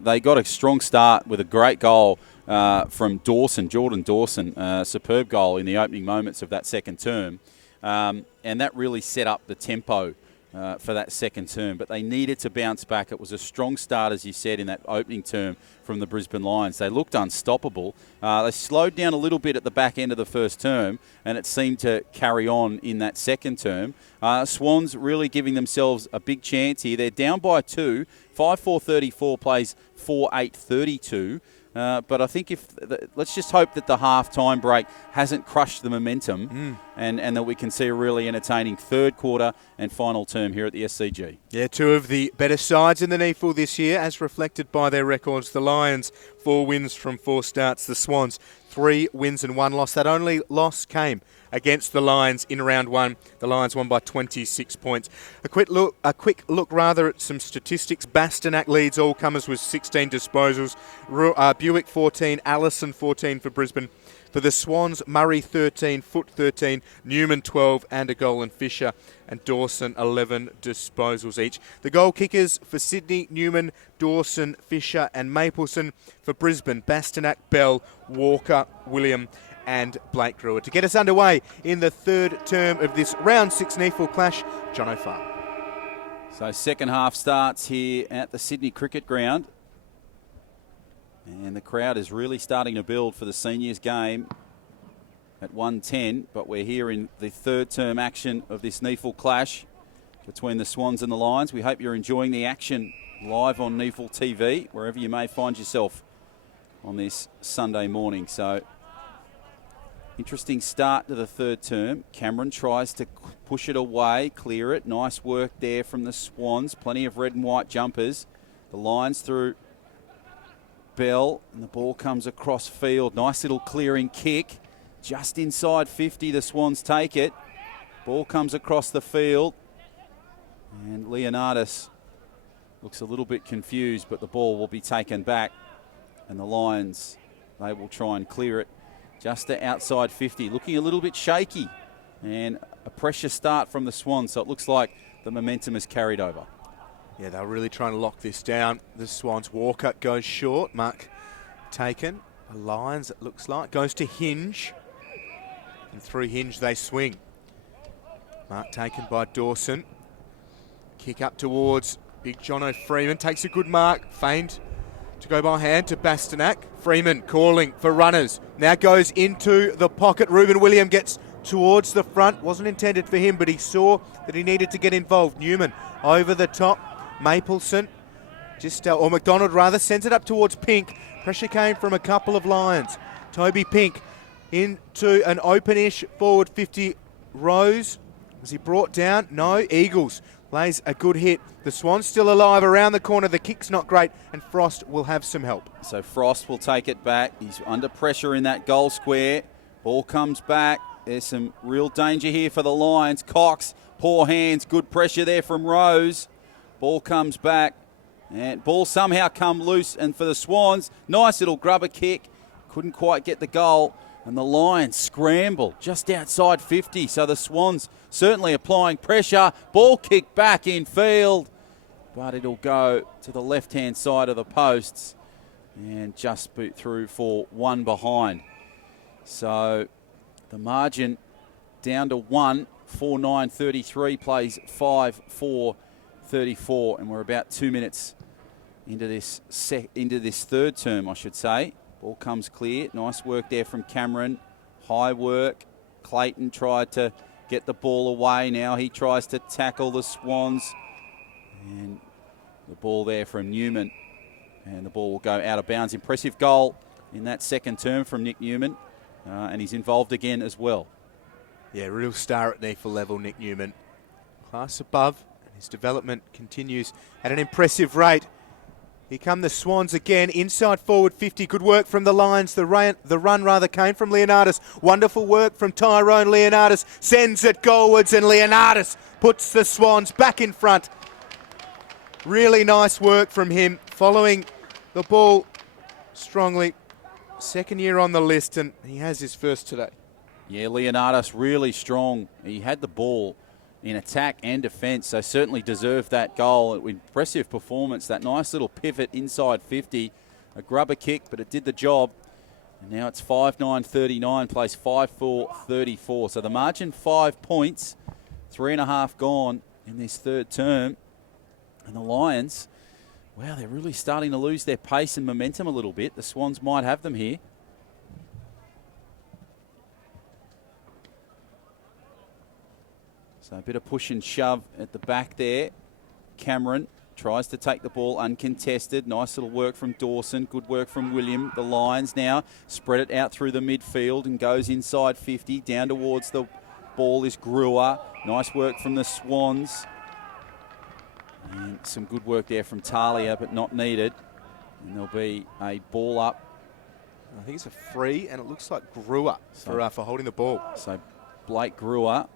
They got a strong start with a great goal from Jordan Dawson, superb goal in the opening moments of that second term. And that really set up the tempo for that second term, but they needed to bounce back. It was a strong start, as you said, in that opening term from the Brisbane Lions. They looked unstoppable. They slowed down a little bit at the back end of the first term, and it seemed to carry on in that second term. Swans really giving themselves a big chance here. They're down by 2. 5-4-34 plays 4-8-32. But I think let's just hope that the half-time break hasn't crushed the momentum and that we can see a really entertaining third quarter and final term here at the SCG. Yeah, two of the better sides in the NEAFL this year, as reflected by their records. The Lions, 4 wins from 4 starts. The Swans, 3 wins and 1 loss. That only loss came against the Lions in round 1. The Lions won by 26 points. A quick look at some statistics. Bastanak leads all comers with 16 disposals. Buick 14, Allison 14 for Brisbane. For the Swans, Murray 13, Foote 13, Newman 12 and a goal, and Fisher and Dawson 11 disposals each. The goal kickers for Sydney, Newman, Dawson, Fisher and Mapleson. For Brisbane, Bastanak, Bell, Walker, William and Blake Brewer. To get us underway in the third term of this round 6 NEAFL clash, John O'Farr. So second half starts here at the Sydney Cricket Ground. And the crowd is really starting to build for the seniors game at 1:10. But we're here in the third term action of this NEAFL clash between the Swans and the Lions. We hope you're enjoying the action live on NEAFL TV, wherever you may find yourself on this Sunday morning. So interesting start to the third term. Cameron tries to push it away, clear it. Nice work there from the Swans. Plenty of red and white jumpers. The Lions through Bell, and the ball comes across field. Nice little clearing kick. Just inside 50, the Swans take it. Ball comes across the field. And Leonardis looks a little bit confused, but the ball will be taken back. And the Lions, they will try and clear it just to outside 50. Looking a little bit shaky. And a pressure start from the Swans, so it looks like the momentum is carried over. Yeah, they're really trying to lock this down. The Swans. Walker goes short. Mark taken. The Lions, it looks like, goes to Hinge. And through Hinge they swing. Mark taken by Dawson. Kick up towards Big Jono Freeman. Takes a good mark. Feigned to go by hand to Bastanak. Freeman calling for runners. Now goes into the pocket. Ruben William gets towards the front. Wasn't intended for him, but he saw that he needed to get involved. Newman over the top. Mapleson, or McDonald rather, sends it up towards Pink. Pressure came from a couple of Lions. Toby Pink into an open-ish forward 50. Rose, was he brought down? No. Eagles lays a good hit. The Swans still alive around the corner. The kick's not great, and Frost will have some help. So Frost will take it back. He's under pressure in that goal square. Ball comes back. There's some real danger here for the Lions. Cox, poor hands, good pressure there from Rose. Ball comes back, and ball somehow come loose, and for the Swans, nice little grubber kick. Couldn't quite get the goal, and the Lions scramble just outside 50. So the Swans certainly applying pressure. Ball kicked back in field, but it'll go to the left-hand side of the posts and just boot through for one behind. So the margin down to 1, 4-9-33, plays 5-4-34, and we're about 2 minutes into this third term, I should say. Ball comes clear. Nice work there from Cameron. High work. Clayton tried to get the ball away. Now he tries to tackle the Swans. And the ball there from Newman. And the ball will go out of bounds. Impressive goal in that second term from Nick Newman. And he's involved again as well. Yeah, real star at NEAFL level, Nick Newman. Class above, and his development continues at an impressive rate. Here come the Swans again, inside forward 50. Good work from the Lions. The run came from Leonardis. Wonderful work from Tyrone Leonardis. Sends it goalwards, and Leonardis puts the Swans back in front. Really nice work from him, following the ball strongly. Second year on the list, and he has his first today. Yeah, Leonardis really strong. He had the ball in attack and defence, so certainly deserved that goal. Impressive performance, that nice little pivot inside 50. A grubber kick, but it did the job. And now it's 5-9-39, plays 5-4-34. So the margin 5 points, 3.5 gone in this third term. And the Lions, wow, they're really starting to lose their pace and momentum a little bit. The Swans might have them here. So a bit of push and shove at the back there. Cameron tries to take the ball uncontested. Nice little work from Dawson. Good work from William. The Lions now spread it out through the midfield and goes inside 50. Down towards the ball is Brewer. Nice work from the Swans. And some good work there from Talia, but not needed. And there'll be a ball up. I think it's a free, and it looks like Brewer for holding the ball. So Blake Brewer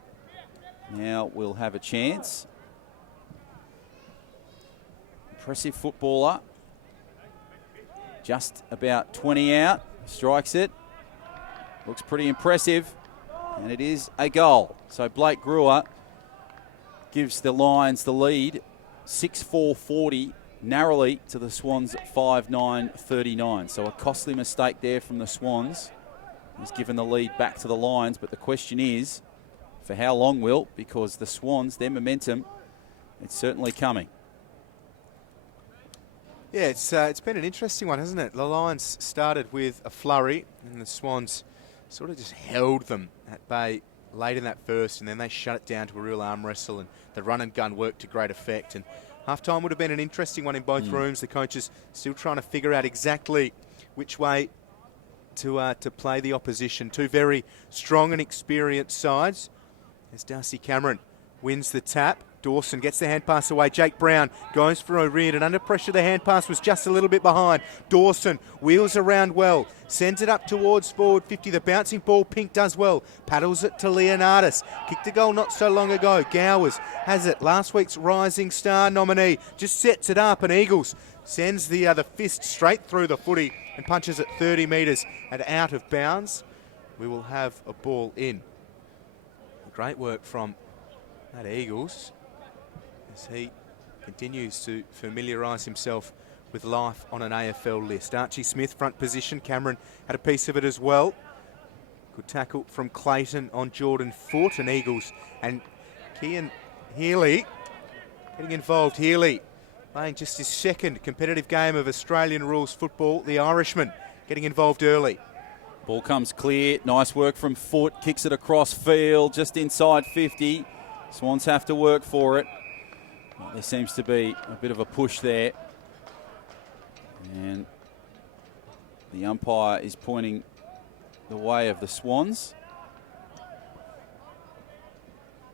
now will have a chance. Impressive footballer. Just about 20 out. Strikes it. Looks pretty impressive. And it is a goal. So Blake Brewer gives the Lions the lead. 6-4-40, narrowly to the Swans at 5-9-39. So a costly mistake there from the Swans. Has given the lead back to the Lions. But the question is, for how long, Will? Because the Swans, their momentum, it's certainly coming. Yeah, it's been an interesting one, hasn't it? The Lions started with a flurry, and the Swans sort of just held them at bay late in that first, and then they shut it down to a real arm wrestle, and the run and gun worked to great effect. And half-time would have been an interesting one in both rooms. The coaches still trying to figure out exactly which way to play the opposition. Two very strong and experienced sides. As Darcy Cameron wins the tap. Dawson gets the hand pass away. Jake Brown goes for a read, and under pressure the hand pass was just a little bit behind. Dawson wheels around well, sends it up towards forward 50. The bouncing ball, Pink does well, paddles it to Leonardis. Kicked a goal not so long ago. Gowers has it. Last week's Rising Star nominee just sets it up, and Eagles sends the fist straight through the footy and punches it 30 metres and out of bounds. We will have a ball in. Great work from that Eagles as he continues to familiarise himself with life on an AFL list. Archie Smith, front position. Cameron had a piece of it as well. Good tackle from Clayton on Jordan Foote, and Eagles. And Kian Healy getting involved. Healy playing just his second competitive game of Australian rules football. The Irishman getting involved early. Ball comes clear. Nice work from Foote. Kicks it across field, just inside 50. Swans have to work for it. There seems to be a bit of a push there. And the umpire is pointing the way of the Swans.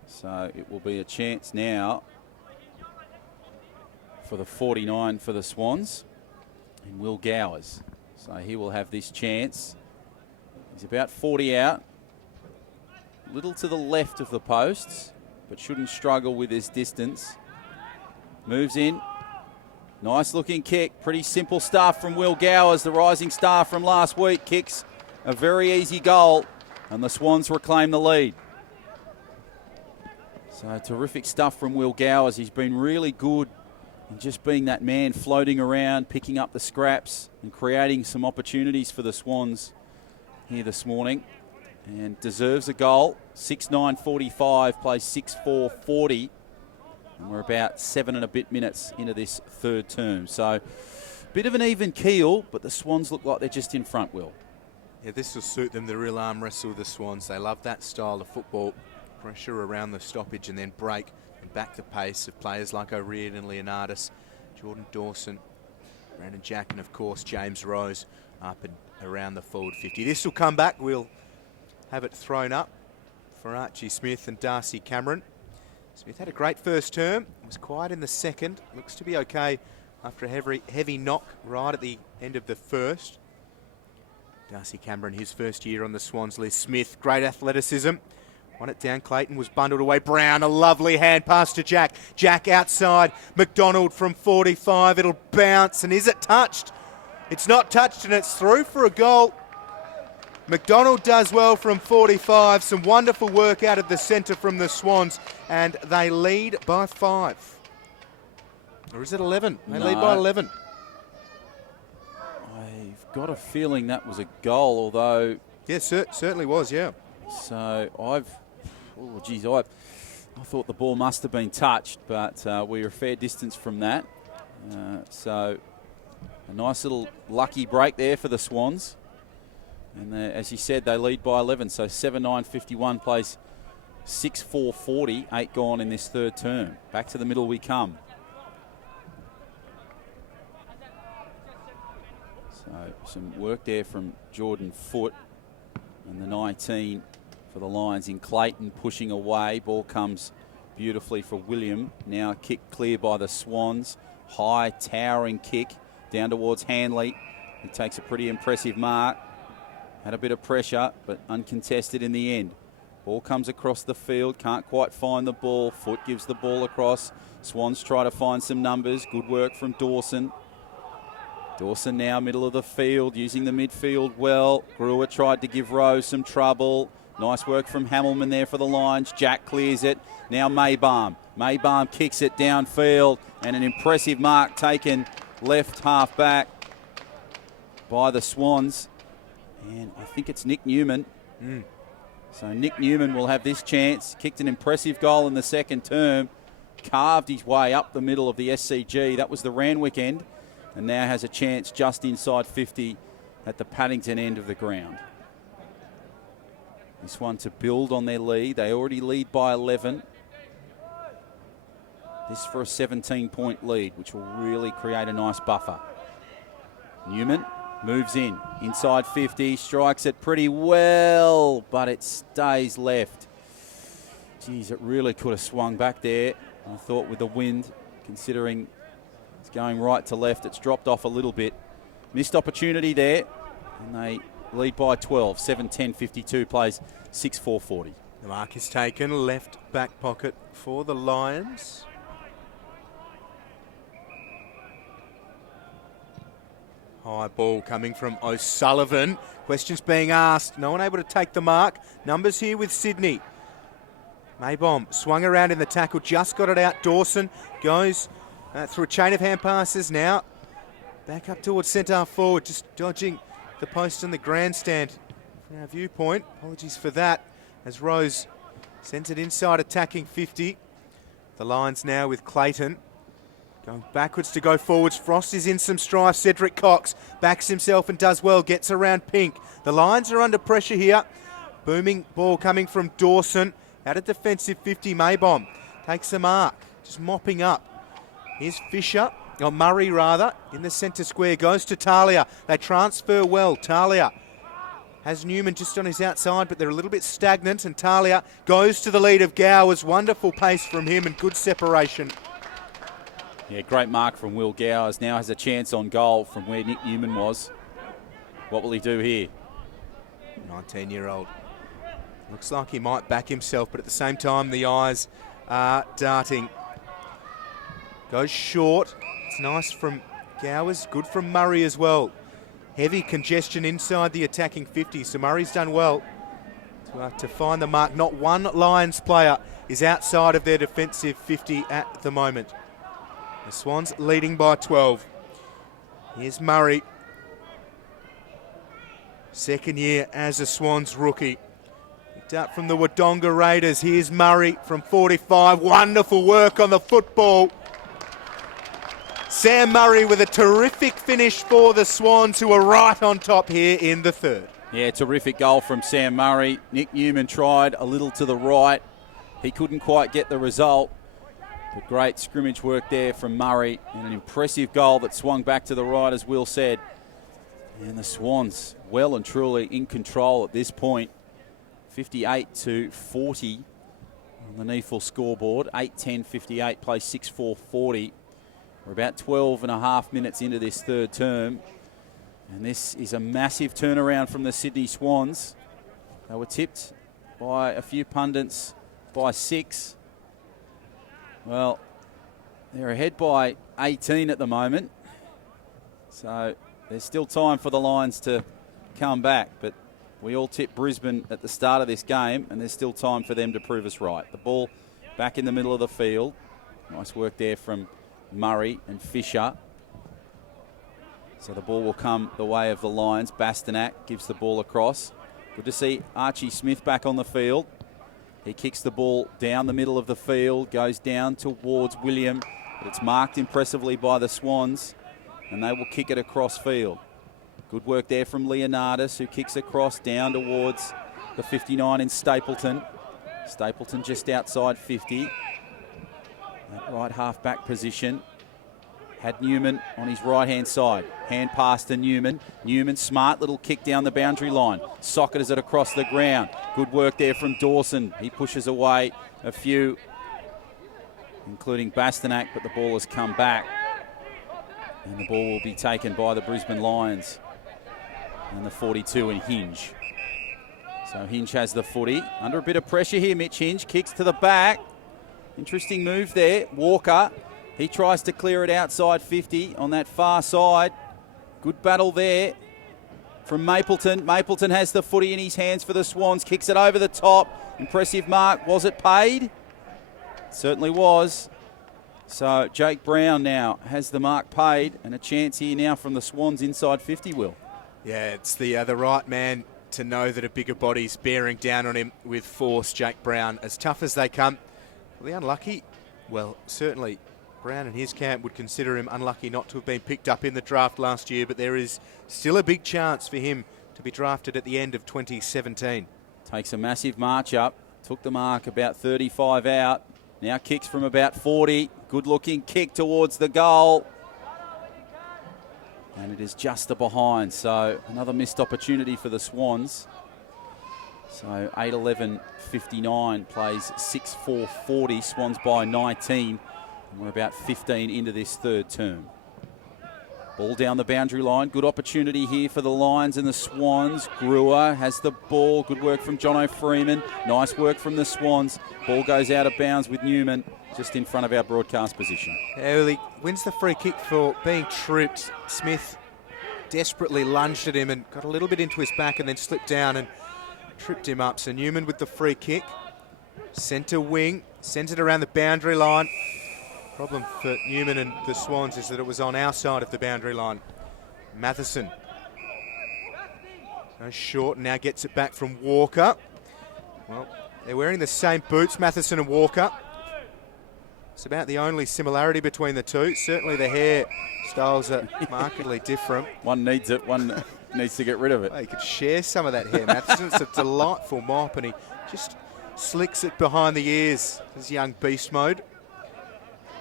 So it will be a chance now for the 49 for the Swans. And Will Gowers. So he will have this chance. He's about 40 out. A little to the left of the posts, but shouldn't struggle with his distance. Moves in. Nice looking kick. Pretty simple stuff from Will Gowers, the rising star from last week. Kicks a very easy goal, and the Swans reclaim the lead. So terrific stuff from Will Gowers. He's been really good in just being that man floating around, picking up the scraps and creating some opportunities for the Swans here this morning and deserves a goal. 6:9:45, plays 6:4:40. And we're about 7 and a bit minutes into this third term. So, bit of an even keel, but the Swans look like they're just in front, Will. Yeah, this will suit them, the real arm wrestle, the Swans. They love that style of football. Pressure around the stoppage and then break and back the pace of players like O'Riordan and Leonardis, Jordan Dawson, Brandon Jack, and of course James Rose up and around the forward 50. This will come back. We'll have it thrown up for Archie Smith and Darcy Cameron. Smith had a great first term, was quiet in the second, looks to be okay after a heavy knock right at the end of the first. Darcy Cameron, his first year on the Swans list. Smith, great athleticism. Won it down. Clayton was bundled away. Brown, a lovely hand pass to Jack. Jack outside. McDonald from 45. It'll bounce. And is it touched? It's not touched and it's through for a goal. McDonald does well from 45. Some wonderful work out of the centre from the Swans. And they lead by 5. Or is it 11? They lead by 11. I've got a feeling that was a goal, although... Yes, certainly was, yeah. So I thought the ball must have been touched, but we were a fair distance from that. So a nice little lucky break there for the Swans. And as you said, they lead by 11. So 7:9:51 plays 6:4:40, 8 gone in this third term. Back to the middle we come. So some work there from Jordan Foote and the 19 for the Lions in Clayton pushing away. Ball comes beautifully for William. Now kicked clear by the Swans. High towering kick down towards Hanley. He takes a pretty impressive mark. Had a bit of pressure, but uncontested in the end. Ball comes across the field. Can't quite find the ball. Foote gives the ball across. Swans try to find some numbers. Good work from Dawson. Dawson now middle of the field, using the midfield well. Brewer tried to give Rose some trouble. Nice work from Hamilman there for the Lions. Jack clears it. Now Maybaum. Maybaum kicks it downfield, and an impressive mark taken left half back by the Swans. And I think it's Nick Newman. So Nick Newman will have this chance. Kicked an impressive goal in the second term. Carved his way up the middle of the SCG. That was the Randwick end. And now has a chance just inside 50 at the Paddington end of the ground. This one to build on their lead. They already lead by 11. This for a 17-point lead, which will really create a nice buffer. Newman moves in, inside 50, strikes it pretty well, but it stays left. Geez, it really could have swung back there. I thought with the wind, considering it's going right to left, it's dropped off a little bit. Missed opportunity there, and they lead by 12. 7:10:52 plays 6:4:40. The mark is taken, left back pocket for the Lions. High ball coming from O'Sullivan. Questions being asked. No one able to take the mark. Numbers here with Sydney. Maybaum swung around in the tackle, just got it out. Dawson goes through a chain of hand passes now. Back up towards centre forward, just dodging the post on the grandstand. From our viewpoint, apologies for that, as Rose sends it inside attacking 50. The Lions now with Clayton. Going backwards to go forwards. Frost is in some strife. Cedric Cox backs himself and does well. Gets around Pink. The Lions are under pressure here. Booming ball coming from Dawson. Out of defensive 50, Maybaum takes the mark. Just mopping up. Here's Fisher, or Murray rather, in the centre square. Goes to Talia. They transfer well. Talia has Newman just on his outside, but they're a little bit stagnant. And Talia goes to the lead of Gowers. Wonderful pace from him and good separation. Yeah, great mark from Will Gowers. Now has a chance on goal from where Nick Newman was. What will he do here? 19-year-old. Looks like he might back himself, but at the same time, the eyes are darting. Goes short. It's nice from Gowers. Good from Murray as well. Heavy congestion inside the attacking 50, so Murray's done well to find the mark. Not one Lions player is outside of their defensive 50 at the moment. The Swans leading by 12. Here's Murray. Second year as a Swans rookie. Picked up from the Wodonga Raiders. Here's Murray from 45. Wonderful work on the football. Sam Murray with a terrific finish for the Swans, who are right on top here in the third. Yeah, terrific goal from Sam Murray. Nick Newman tried a little to the right. He couldn't quite get the result. But great scrimmage work there from Murray, and an impressive goal that swung back to the right, as Will said. And the Swans well and truly in control at this point. 58-40 on the NEAFL scoreboard. 8-10-58, play 6-4-40. We're about 12 and a half minutes into this third term. And this is a massive turnaround from the Sydney Swans. They were tipped by a few pundits by 6. Well, they're ahead by 18 at the moment. So there's still time for the Lions to come back. But we all tipped Brisbane at the start of this game, and there's still time for them to prove us right. The ball back in the middle of the field. Nice work there from Murray and Fisher. So the ball will come the way of the Lions. Bastanak gives the ball across. Good to see Archie Smith back on the field. He kicks the ball down the middle of the field, goes down towards William, but it's marked impressively by the Swans, and they will kick it across field. Good work there from Leonardis, who kicks across down towards the 59 in Stapleton. Stapleton just outside 50. That right half-back position. Had Newman on his right-hand side. Hand pass to Newman. Newman, smart little kick down the boundary line. Sockets it across the ground. Good work there from Dawson. He pushes away a few, including Bastanak, but the ball has come back. And the ball will be taken by the Brisbane Lions. And the 42 in Hinge. So Hinge has the footy. Under a bit of pressure here, Mitch Hinge kicks to the back. Interesting move there. Walker. He tries to clear it outside 50 on that far side. Good battle there from Mapleton. Mapleton has the footy in his hands for the Swans. Kicks it over the top. Impressive mark. Was it paid? It certainly was. So Jake Brown now has the mark paid, and a chance here now from the Swans inside 50, Will. Yeah, it's the right man to know that a bigger body's bearing down on him with force. Jake Brown, as tough as they come. Well, the unlucky, well, certainly Brown and his camp would consider him unlucky not to have been picked up in the draft last year, but there is still a big chance for him to be drafted at the end of 2017. Takes a massive march up. Took the mark about 35 out. Now kicks from about 40. Good looking kick towards the goal. And it is just a behind. So another missed opportunity for the Swans. So 8-11-59 plays 6-4-40. Swans by 19. And we're about 15 into this third term. Ball down the boundary line. Good opportunity here for the Lions and the Swans. Brewer has the ball. Good work from Jono Freeman. Nice work from the Swans. Ball goes out of bounds with Newman just in front of our broadcast position. Early wins the free kick for being tripped. Smith desperately lunged at him and got a little bit into his back and then slipped down and tripped him up. So Newman with the free kick. Centre wing. Sends it around the boundary line. Problem for Newman and the Swans is that it was on our side of the boundary line. Matheson goes short and now gets it back from Walker. Well, they're wearing the same boots, Matheson and Walker. It's about the only similarity between the two. Certainly the hair styles are markedly different. One needs it, one needs to get rid of it. Well, you could share some of that hair, Matheson. It's a delightful mop and he just slicks it behind the ears. His young beast mode.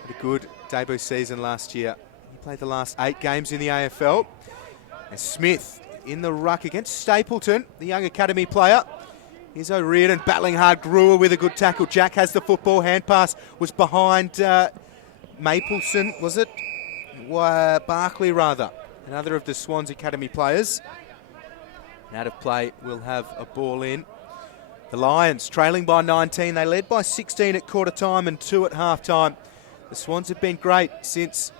A good debut season last year. He played the last 8 games in the AFL. And Smith in the ruck against Stapleton, the young academy player. Here's O'Riordan battling hard. Brewer with a good tackle. Jack has the football. Hand pass was behind Mapleson, was it? Barkley, rather. Another of the Swans academy players. And out of play, we'll have a ball in. The Lions trailing by 19. They led by 16 at quarter time and 2 at half time. The Swans have been great since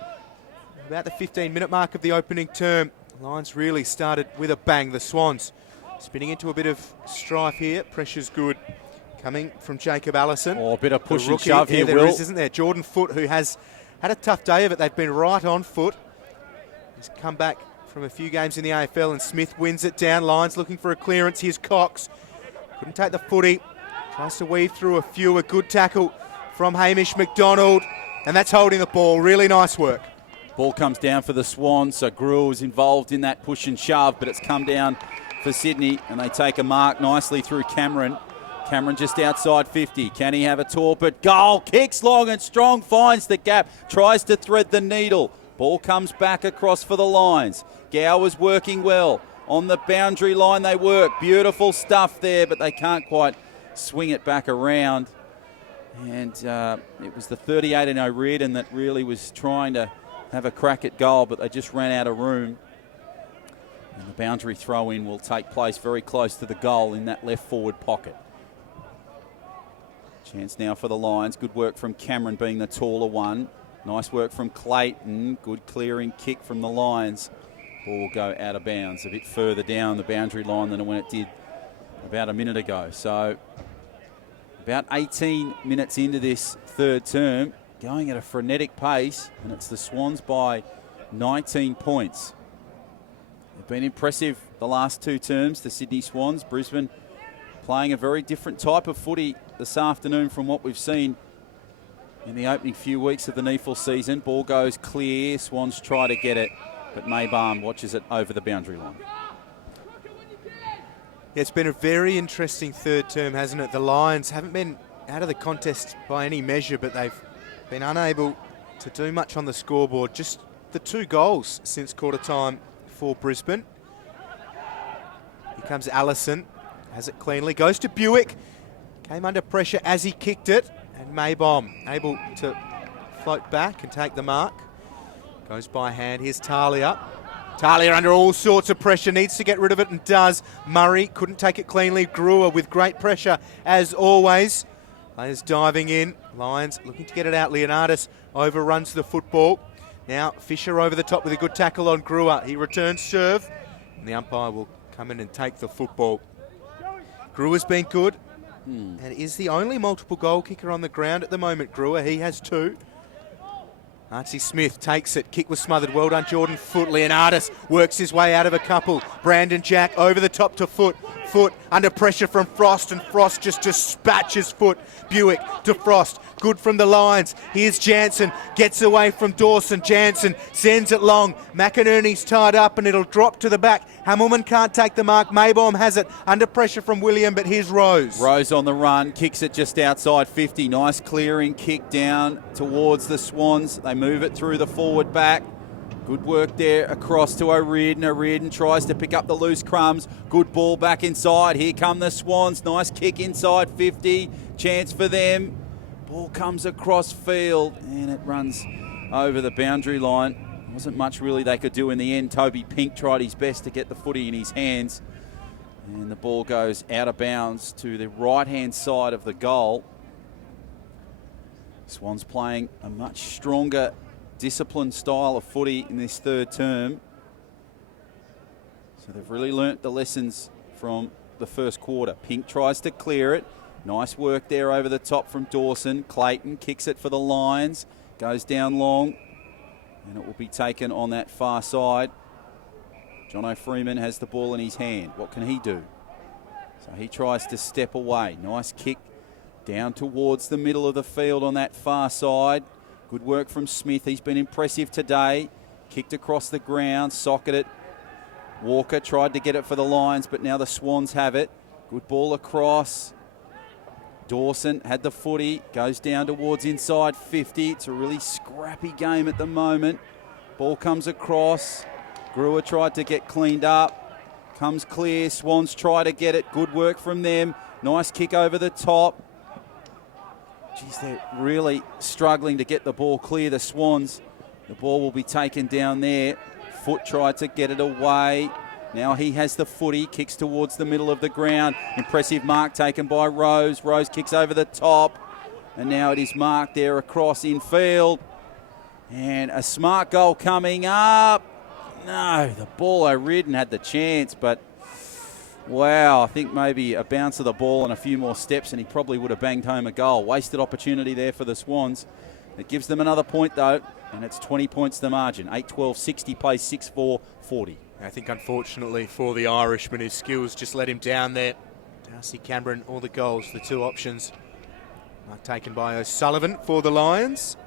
about the 15-minute mark of the opening term. The Lions really started with a bang. The Swans spinning into a bit of strife here. Pressure's good. Coming from Jacob Allison. Oh, a bit of push the and shove here, there Will. is, isn't there? Jordan Foote, who has had a tough day of it. They've been right on foot. He's come back from from a few games in the AFL, and Smith wins it down. Lions looking for a clearance. Here's Cox. Couldn't take the footy. Tries to weave through a few. A good tackle from Hamish McDonald. And that's holding the ball. Really nice work. Ball comes down for the Swans, so Gruel is involved in that push and shove, but it's come down for Sydney, and they take a mark nicely through Cameron. Cameron just outside 50. Can he have a torpid? Goal, kicks long and strong, finds the gap, tries to thread the needle. Ball comes back across for the Lions. Gow was working well. On the boundary line they work. Beautiful stuff there, but they can't quite swing it back around. And it was the 38 in O'Riordan that really was trying to have a crack at goal, but they just ran out of room. And the boundary throw-in will take place very close to the goal in that left forward pocket. Chance now for the Lions. Good work from Cameron being the taller one. Nice work from Clayton. Good clearing kick from the Lions. Ball will go out of bounds a bit further down the boundary line than when it did about a minute ago. So about 18 minutes into this third term, going at a frenetic pace, and it's the Swans by 19 points. They've been impressive the last two terms, the Sydney Swans. Brisbane playing a very different type of footy this afternoon from what we've seen in the opening few weeks of the NEAFL season. Ball goes clear, Swans try to get it, but Maybarn watches it over the boundary line. Yeah, it's been a very interesting third term, hasn't it? The Lions haven't been out of the contest by any measure, but they've been unable to do much on the scoreboard. Just the 2 goals since quarter time for Brisbane. Here comes Allison, has it cleanly, goes to Buick, came under pressure as he kicked it, and Maybaum able to float back and take the mark. Goes by hand. Here's Talia. Talia under all sorts of pressure, needs to get rid of it and does. Murray couldn't take it cleanly. Brewer with great pressure as always. Players diving in. Lions looking to get it out. Leonardis overruns the football. Now Fisher over the top with a good tackle on Brewer. He returns serve, and the umpire will come in and take the football. Brewer's been good and is the only multiple goal kicker on the ground at the moment. Brewer, he has 2. Archie Smith takes it. Kick was smothered. Well done, Jordan Foot. Leonardis works his way out of a couple. Brandon Jack over the top to Foot. Foot under pressure from Frost, and Frost just dispatches Foot. Buick to Frost. Good from the Lions. Here's Jansen. Gets away from Dawson. Jansen sends it long. McInerney's tied up and it'll drop to the back. Hamilman can't take the mark. Maybaum has it. Under pressure from William, but here's Rose. Rose on the run. Kicks it just outside 50. Nice clearing kick down towards the Swans. They move it through the forward back. Good work there across to O'Riordan. O'Riordan tries to pick up the loose crumbs. Good ball back inside. Here come the Swans. Nice kick inside 50. Chance for them. Ball comes across field and it runs over the boundary line. Wasn't much really they could do in the end. Toby Pink tried his best to get the footy in his hands. And the ball goes out of bounds to the right-hand side of the goal. Swans playing a much stronger, disciplined style of footy in this third term. So they've really learnt the lessons from the first quarter. Pink tries to clear it. Nice work there over the top from Dawson. Clayton kicks it for the Lions. Goes down long. And it will be taken on that far side. Jono Freeman has the ball in his hand. What can he do? So he tries to step away. Nice kick down towards the middle of the field on that far side. Good work from Smith. He's been impressive today. Kicked across the ground, socketed it. Walker tried to get it for the Lions, but now the Swans have it. Good ball across. Dawson had the footy, goes down towards inside 50. It's a really scrappy game at the moment. Ball comes across. Brewer tried to get cleaned up. Comes clear. Swans try to get it. Good work from them. Nice kick over the top. Geez, they're really struggling to get the ball clear, the Swans. The ball will be taken down there. Foot tried to get it away. Now he has the footy, kicks towards the middle of the ground. Impressive mark taken by Rose. Rose kicks over the top. And now it is marked there across infield. And a smart goal coming up. No, the ball, O'Riordan had the chance, but wow, I think maybe a bounce of the ball and a few more steps and he probably would have banged home a goal. Wasted opportunity there for the Swans. It gives them another point though, and it's 20 points the margin. 8-12, 60 plays 6-4, 40. I think unfortunately for the Irishman, his skills just let him down there. Darcy Cameron, all the goals, the two options are taken by O'Sullivan for the Lions.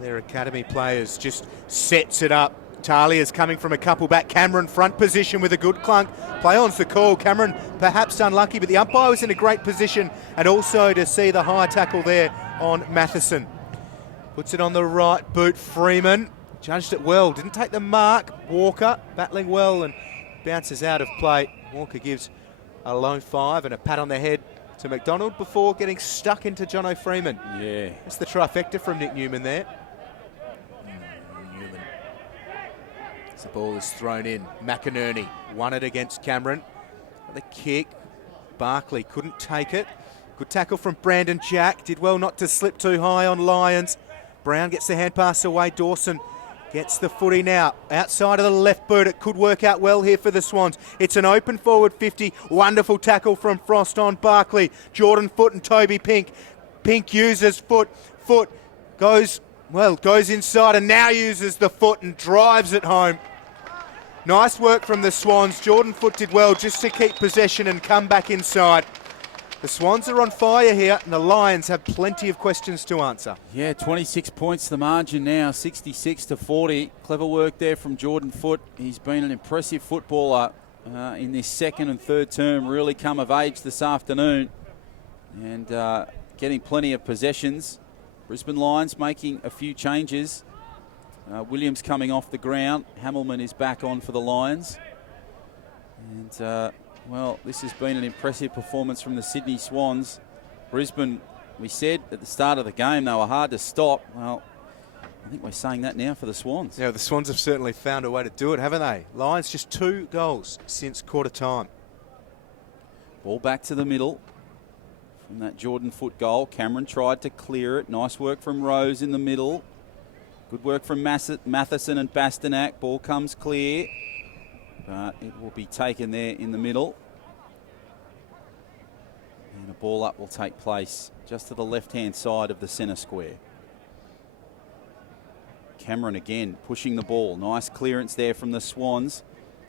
Their academy players just sets it up. Talia's coming from a couple back. Cameron front position with a good clunk. Play on's the call. Cameron perhaps unlucky, but the umpire was in a great position, and also to see the high tackle there on Matheson. Puts it on the right boot. Freeman judged it well. Didn't take the mark. Walker battling well and bounces out of play. Walker gives a low five and a pat on the head to McDonald before getting stuck into Jono Freeman. Yeah. That's the trifecta from Nick Newman there. Newman. As the ball is thrown in. McInerney won it against Cameron. The kick. Barkley couldn't take it. Good tackle from Brandon Jack. Did well not to slip too high on Lions. Brown gets the hand pass away. Dawson gets the footy now. Outside of the left boot. It could work out well here for the Swans. It's an open forward 50. Wonderful tackle from Frost on Barkley. Jordan Foote and Toby Pink. Pink uses foot. Foot goes inside and now uses the foot and drives it home. Nice work from the Swans. Jordan Foote did well just to keep possession and come back inside. The Swans are on fire here, and the Lions have plenty of questions to answer. Yeah, 26 points the margin now, 66-40. Clever work there from Jordan Foote. He's been an impressive footballer in this second and third term, really come of age this afternoon and getting plenty of possessions. Brisbane Lions making a few changes. Williams coming off the ground. Hamilman is back on for the Lions. And well, this has been an impressive performance from the Sydney Swans. Brisbane, we said at the start of the game they were hard to stop. Well, I think we're saying that now for the Swans. Yeah, the Swans have certainly found a way to do it, haven't they? Lions just 2 goals since quarter time. Ball back to the middle from that Jordan Foote goal. Cameron tried to clear it. Nice work from Rose in the middle. Good work from Matheson and Bastanak. Ball comes clear. But it will be taken there in the middle. And a ball up will take place just to the left-hand side of the centre square. Cameron again pushing the ball. Nice clearance there from the Swans.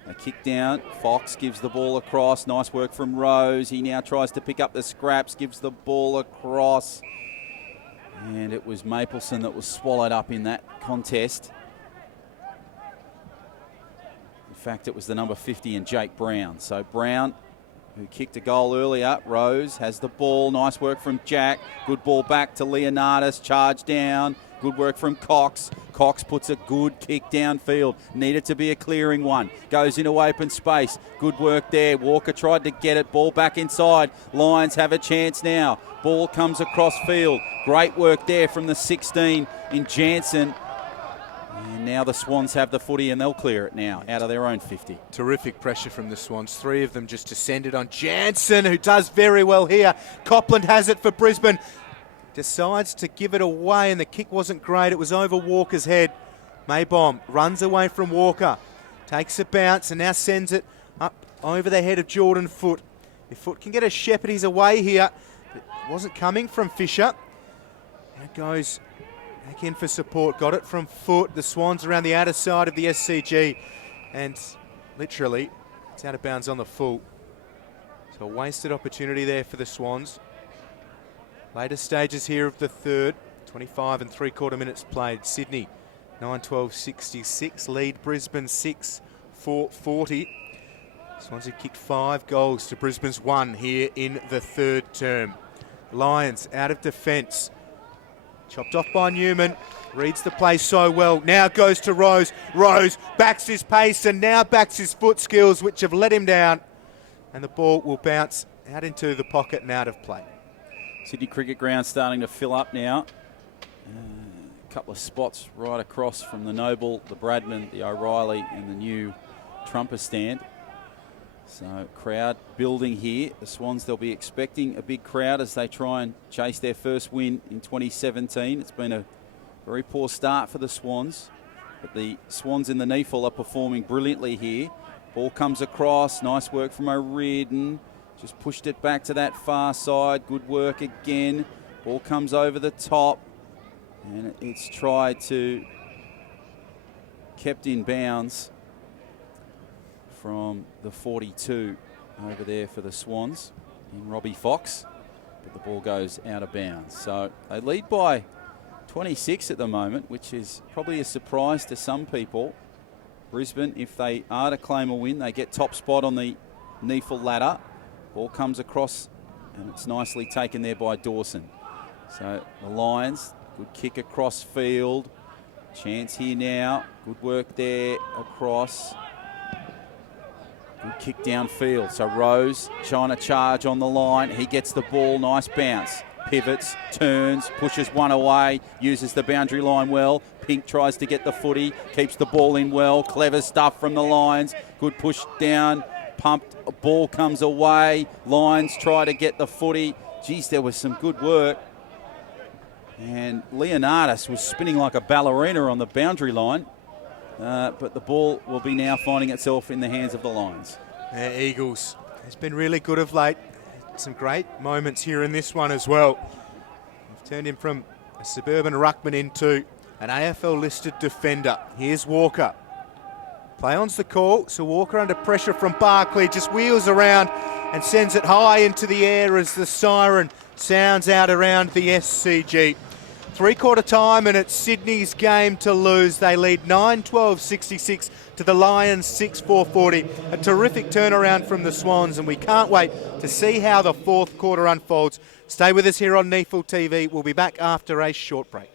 A kick down. Fox gives the ball across. Nice work from Rose. He now tries to pick up the scraps, gives the ball across. And it was Mapleson that was swallowed up in that contest. In fact, it was the number 50 and Jake Brown. So Brown, who kicked a goal earlier. Rose has the ball. Nice work from Jack. Good ball back to Leonardis. Charge down. Good work from Cox. Cox puts a good kick downfield. Needed to be a clearing one. Goes into open space. Good work there. Walker tried to get it. Ball back inside. Lions have a chance now. Ball comes across field. Great work there from the 16 in Jansen. And now the Swans have the footy and they'll clear it now out of their own 50. Terrific pressure from the Swans. 3 of them just descended on Jansen, who does very well here. Copland has it for Brisbane. Decides to give it away, and the kick wasn't great. It was over Walker's head. Maybom runs away from Walker. Takes a bounce and now sends it up over the head of Jordan Foote. If Foote can get a shepherd, he's away here. It wasn't coming from Fisher. Now goes back in for support. Got it from Foote. The Swans around the outer side of the SCG. And literally, it's out of bounds on the full. So a wasted opportunity there for the Swans. Later stages here of the third. 25 3/4 minutes played. Sydney 9-12-66. Lead Brisbane 6-4-40. Swans have kicked 5 goals to Brisbane's 1 here in the third term. Lions out of defence. Chopped off by Newman. Reads the play so well. Now goes to Rose. Rose backs his pace and now backs his foot skills, which have let him down. And the ball will bounce out into the pocket and out of play. Sydney Cricket Ground starting to fill up now. A couple of spots right across from the Noble, the Bradman, the O'Reilly and the new Trumper stand. So crowd building here. The Swans, they'll be expecting a big crowd as they try and chase their first win in 2017. It's been a very poor start for the Swans, but the Swans in the NEAFL are performing brilliantly here. Ball comes across. Nice work from O'Riordan. Just pushed it back to that far side. Good work again. Ball comes over the top. And it's tried to kept in bounds from the 42 over there for the Swans in Robbie Fox, but the ball goes out of bounds. So they lead by 26 at the moment, which is probably a surprise to some people. Brisbane, if they are to claim a win, they get top spot on the NEAFL ladder. Ball comes across, and it's nicely taken there by Dawson. So the Lions, good kick across field. Chance here now. Good work there across. Good kick downfield. So Rose trying to charge on the line. He gets the ball. Nice bounce. Pivots, turns, pushes one away, uses the boundary line well. Pink tries to get the footy, keeps the ball in well. Clever stuff from the Lions. Good push down, pumped, a ball comes away. Lions try to get the footy. Geez, there was some good work. And Leonardis was spinning like a ballerina on the boundary line. But the ball will be now finding itself in the hands of the Lions. Eagles has been really good of late. Some great moments here in this one as well. We've turned him from a suburban ruckman into an AFL listed defender. Here's Walker. Play on's the call, so Walker under pressure from Barkley just wheels around and sends it high into the air as the siren sounds out around the SCG. Three-quarter time, and it's Sydney's game to lose. They lead 9-12-66 to the Lions 6-4-40. A terrific turnaround from the Swans, and we can't wait to see how the fourth quarter unfolds. Stay with us here on NEAFL TV. We'll be back after a short break.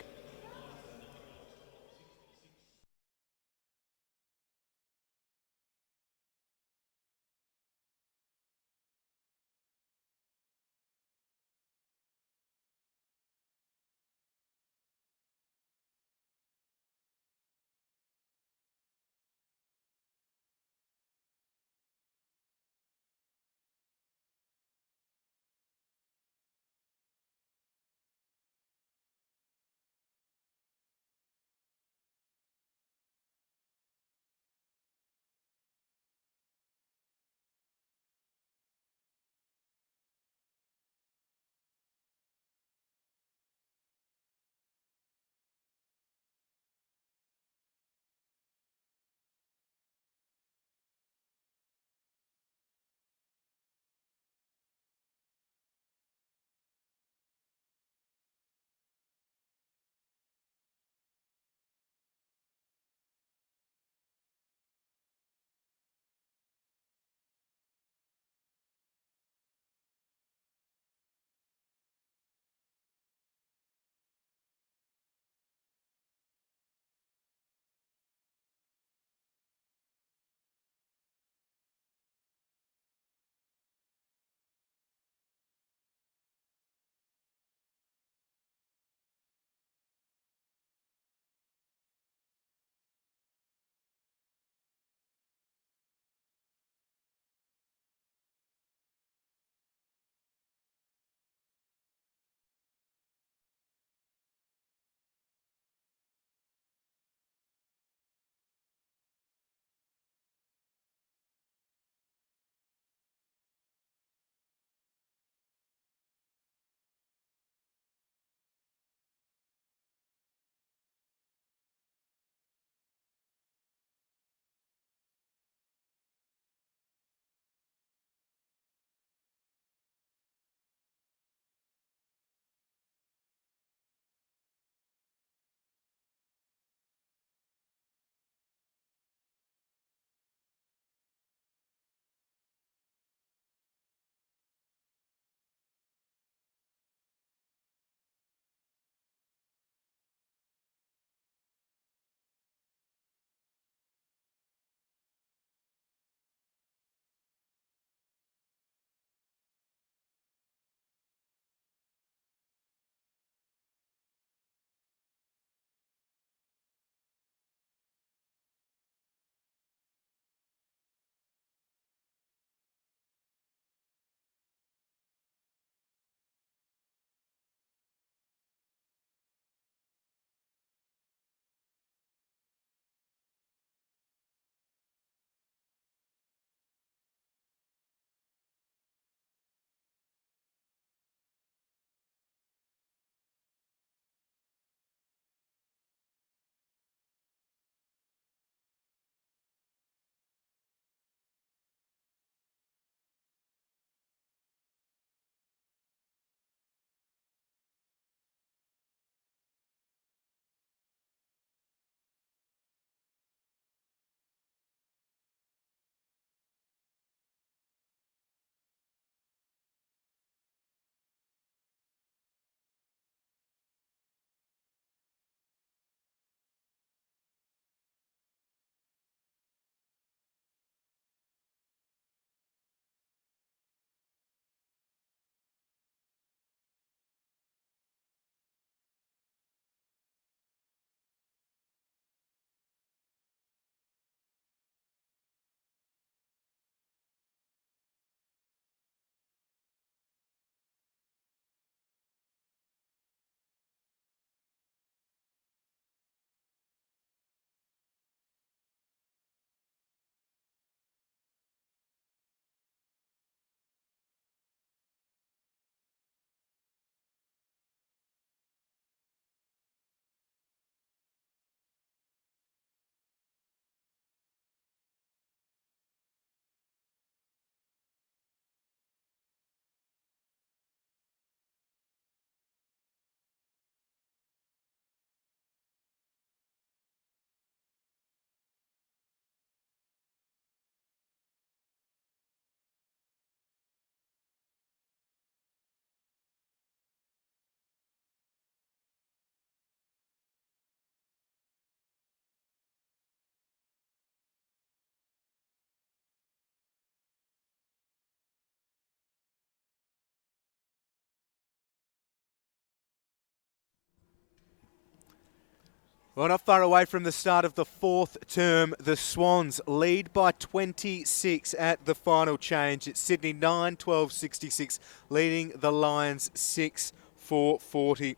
Well, not far away from the start of the fourth term, the Swans lead by 26 at the final change. It's Sydney 9-12-66, leading the Lions 6-4-40.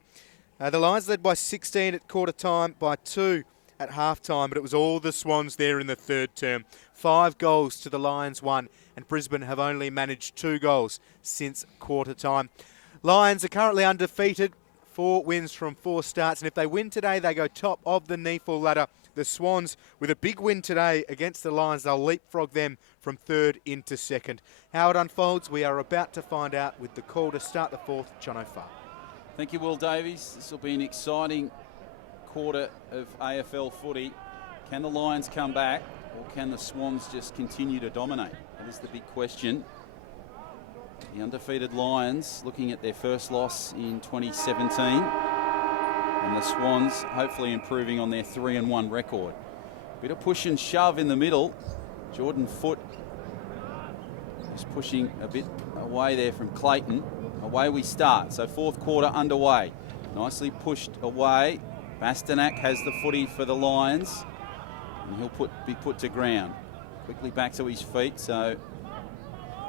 The Lions led by 16 at quarter time, by 2 at half time, but it was all the Swans there in the third term. 5 goals to the Lions 1, and Brisbane have only managed 2 goals since quarter time. Lions are currently undefeated. 4 wins from 4 starts, and if they win today, they go top of the NEAFL ladder. The Swans, with a big win today against the Lions, they'll leapfrog them from third into second. How it unfolds, we are about to find out with the call to start the fourth, Jono Farr. Thank you, Will Davies. This will be an exciting quarter of AFL footy. Can the Lions come back, or can the Swans just continue to dominate? That is the big question. The undefeated Lions looking at their first loss in 2017, and the Swans hopefully improving on their 3-1 record. Bit of push and shove in the middle. Jordan Foote just pushing a bit away there from Clayton. Away we start. So fourth quarter underway. Nicely pushed away. Bastanak has the footy for the Lions, and he'll be put to ground. Quickly back to his feet. So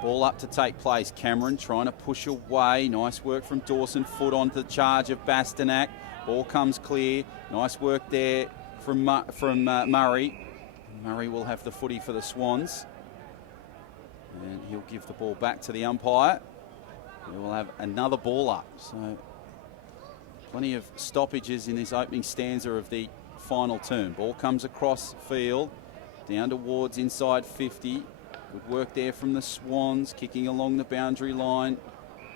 ball up to take place. Cameron trying to push away. Nice work from Dawson. Foot onto the charge of Bastanak. Ball comes clear. Nice work there from Murray. Murray will have the footy for the Swans. And he'll give the ball back to the umpire. We will have another ball up. So plenty of stoppages in this opening stanza of the final term. Ball comes across field. Down towards inside 50. Good work there from the Swans, kicking along the boundary line.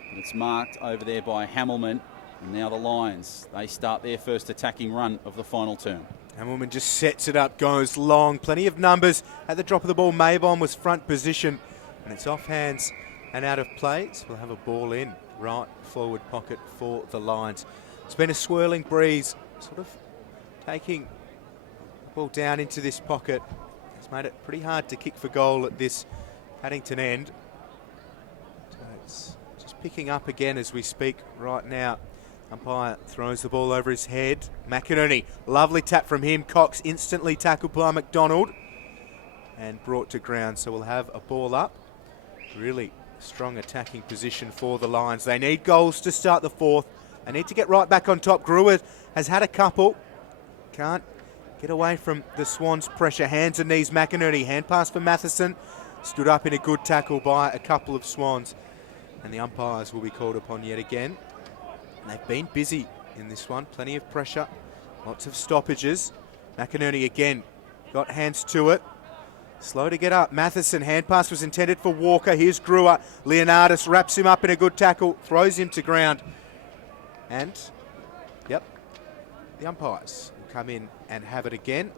And it's marked over there by Hamilman. And now the Lions, they start their first attacking run of the final term. Hamilman just sets it up, goes long. Plenty of numbers. At the drop of the ball, Maybon was front position. And it's off hands and out of play. So we'll have a ball in right forward pocket for the Lions. It's been a swirling breeze, sort of taking the ball down into this pocket. It's made it pretty hard to kick for goal at this Paddington end. So it's just picking up again as we speak right now. Umpire throws the ball over his head. McInerney, lovely tap from him. Cox instantly tackled by McDonald and brought to ground. So we'll have a ball up. Really strong attacking position for the Lions. They need goals to start the fourth. They need to get right back on top. Gruer has had a couple. Can't get away from the Swans' pressure. Hands and knees, McInerney. Hand pass for Matheson. Stood up in a good tackle by a couple of Swans. And the umpires will be called upon yet again. And they've been busy in this one. Plenty of pressure. Lots of stoppages. McInerney again. Got hands to it. Slow to get up. Matheson. Hand pass was intended for Walker. Here's Gruer. Leonardis wraps him up in a good tackle. Throws him to ground. And, yep, the umpires come in and have it again.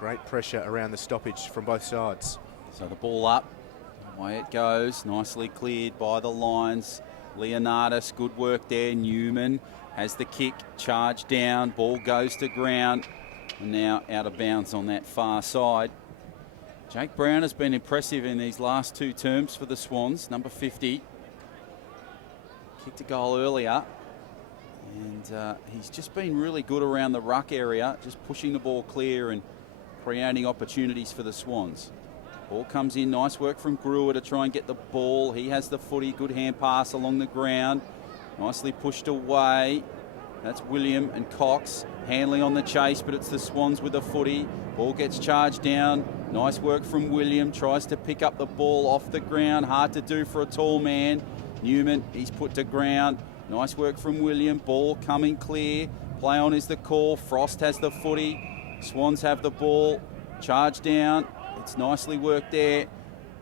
Great pressure around the stoppage from both sides. So the ball up, away it goes, nicely cleared by the Lions. Leonardis, good work there. Newman has the kick, charge down, ball goes to ground, and now out of bounds on that far side. Jake Brown has been impressive in these last 2 terms for the Swans, number 50. Kicked a goal earlier. And he's just been really good around the ruck area, just pushing the ball clear and creating opportunities for the Swans. Ball comes in, nice work from Gruer to try and get the ball. He has the footy, good hand pass along the ground. Nicely pushed away. That's William and Cox handling on the chase, but it's the Swans with the footy. Ball gets charged down. Nice work from William, tries to pick up the ball off the ground. Hard to do for a tall man. Newman, he's put to ground. Nice work from William. Ball coming clear. Play on is the call. Frost has the footy. Swans have the ball. Charge down. It's nicely worked there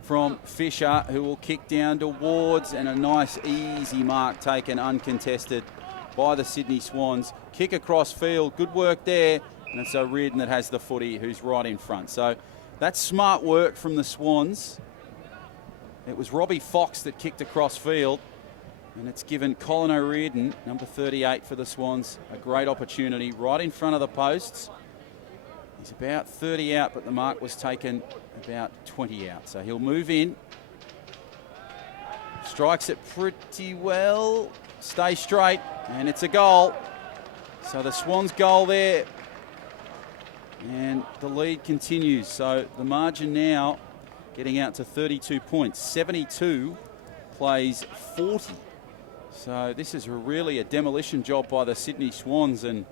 from Fisher, who will kick down towards, and a nice easy mark taken uncontested by the Sydney Swans. Kick across field. Good work there. And it's O'Riordan that has the footy, who's right in front. So that's smart work from the Swans. It was Robbie Fox that kicked across field. And it's given Colin O'Riordan, number 38 for the Swans, a great opportunity right in front of the posts. He's about 30 out, but the mark was taken about 20 out. So he'll move in. Strikes it pretty well. Stay straight, and it's a goal. So the Swans goal there And the lead continues. So the margin now getting out to 32 points. 72 plays 40. So this is really a demolition job by the Sydney Swans, and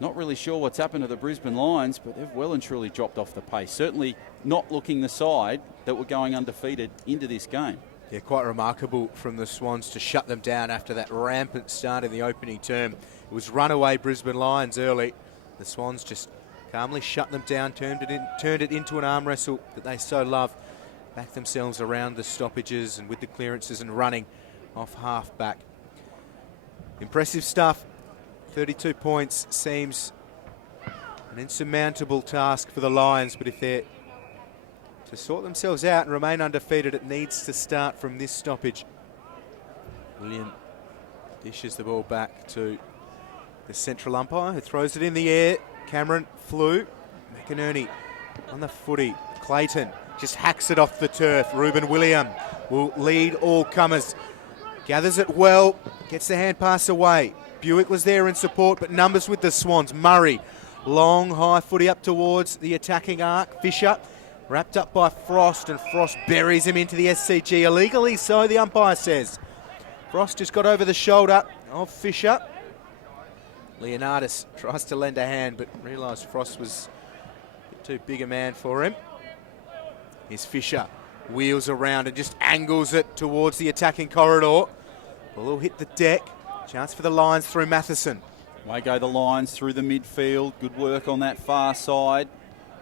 not really sure what's happened to the Brisbane Lions, but they've well and truly dropped off the pace. Certainly not looking the side that were going undefeated into this game. Yeah, quite remarkable from the Swans to shut them down after that rampant start in the opening term. It was runaway Brisbane Lions early. The Swans just calmly shut them down, turned it into an arm wrestle that they so love, backed themselves around the stoppages and with the clearances and running off half back. Impressive stuff. 32 points seems an insurmountable task for the Lions, but if they're to sort themselves out and remain undefeated, it needs to start from this stoppage. William dishes the ball back to the central umpire, who throws it in the air. Cameron flew. McInerney on the footy. Clayton just hacks it off the turf. Ruben William will lead all comers. Gathers it well, gets the hand pass away. Buick was there in support, but numbers with the Swans. Murray, long high footy up towards the attacking arc. Fisher wrapped up by Frost, and Frost buries him into the SCG illegally, so the umpire says. Frost just got over the shoulder of Fisher. Leonardis tries to lend a hand, but realised Frost was a bit too big a man for him. Here's Fisher, wheels around and just angles it towards the attacking corridor. Ball will hit the deck. Chance for the Lions through Matheson. Away go the Lions through the midfield. Good work on that far side.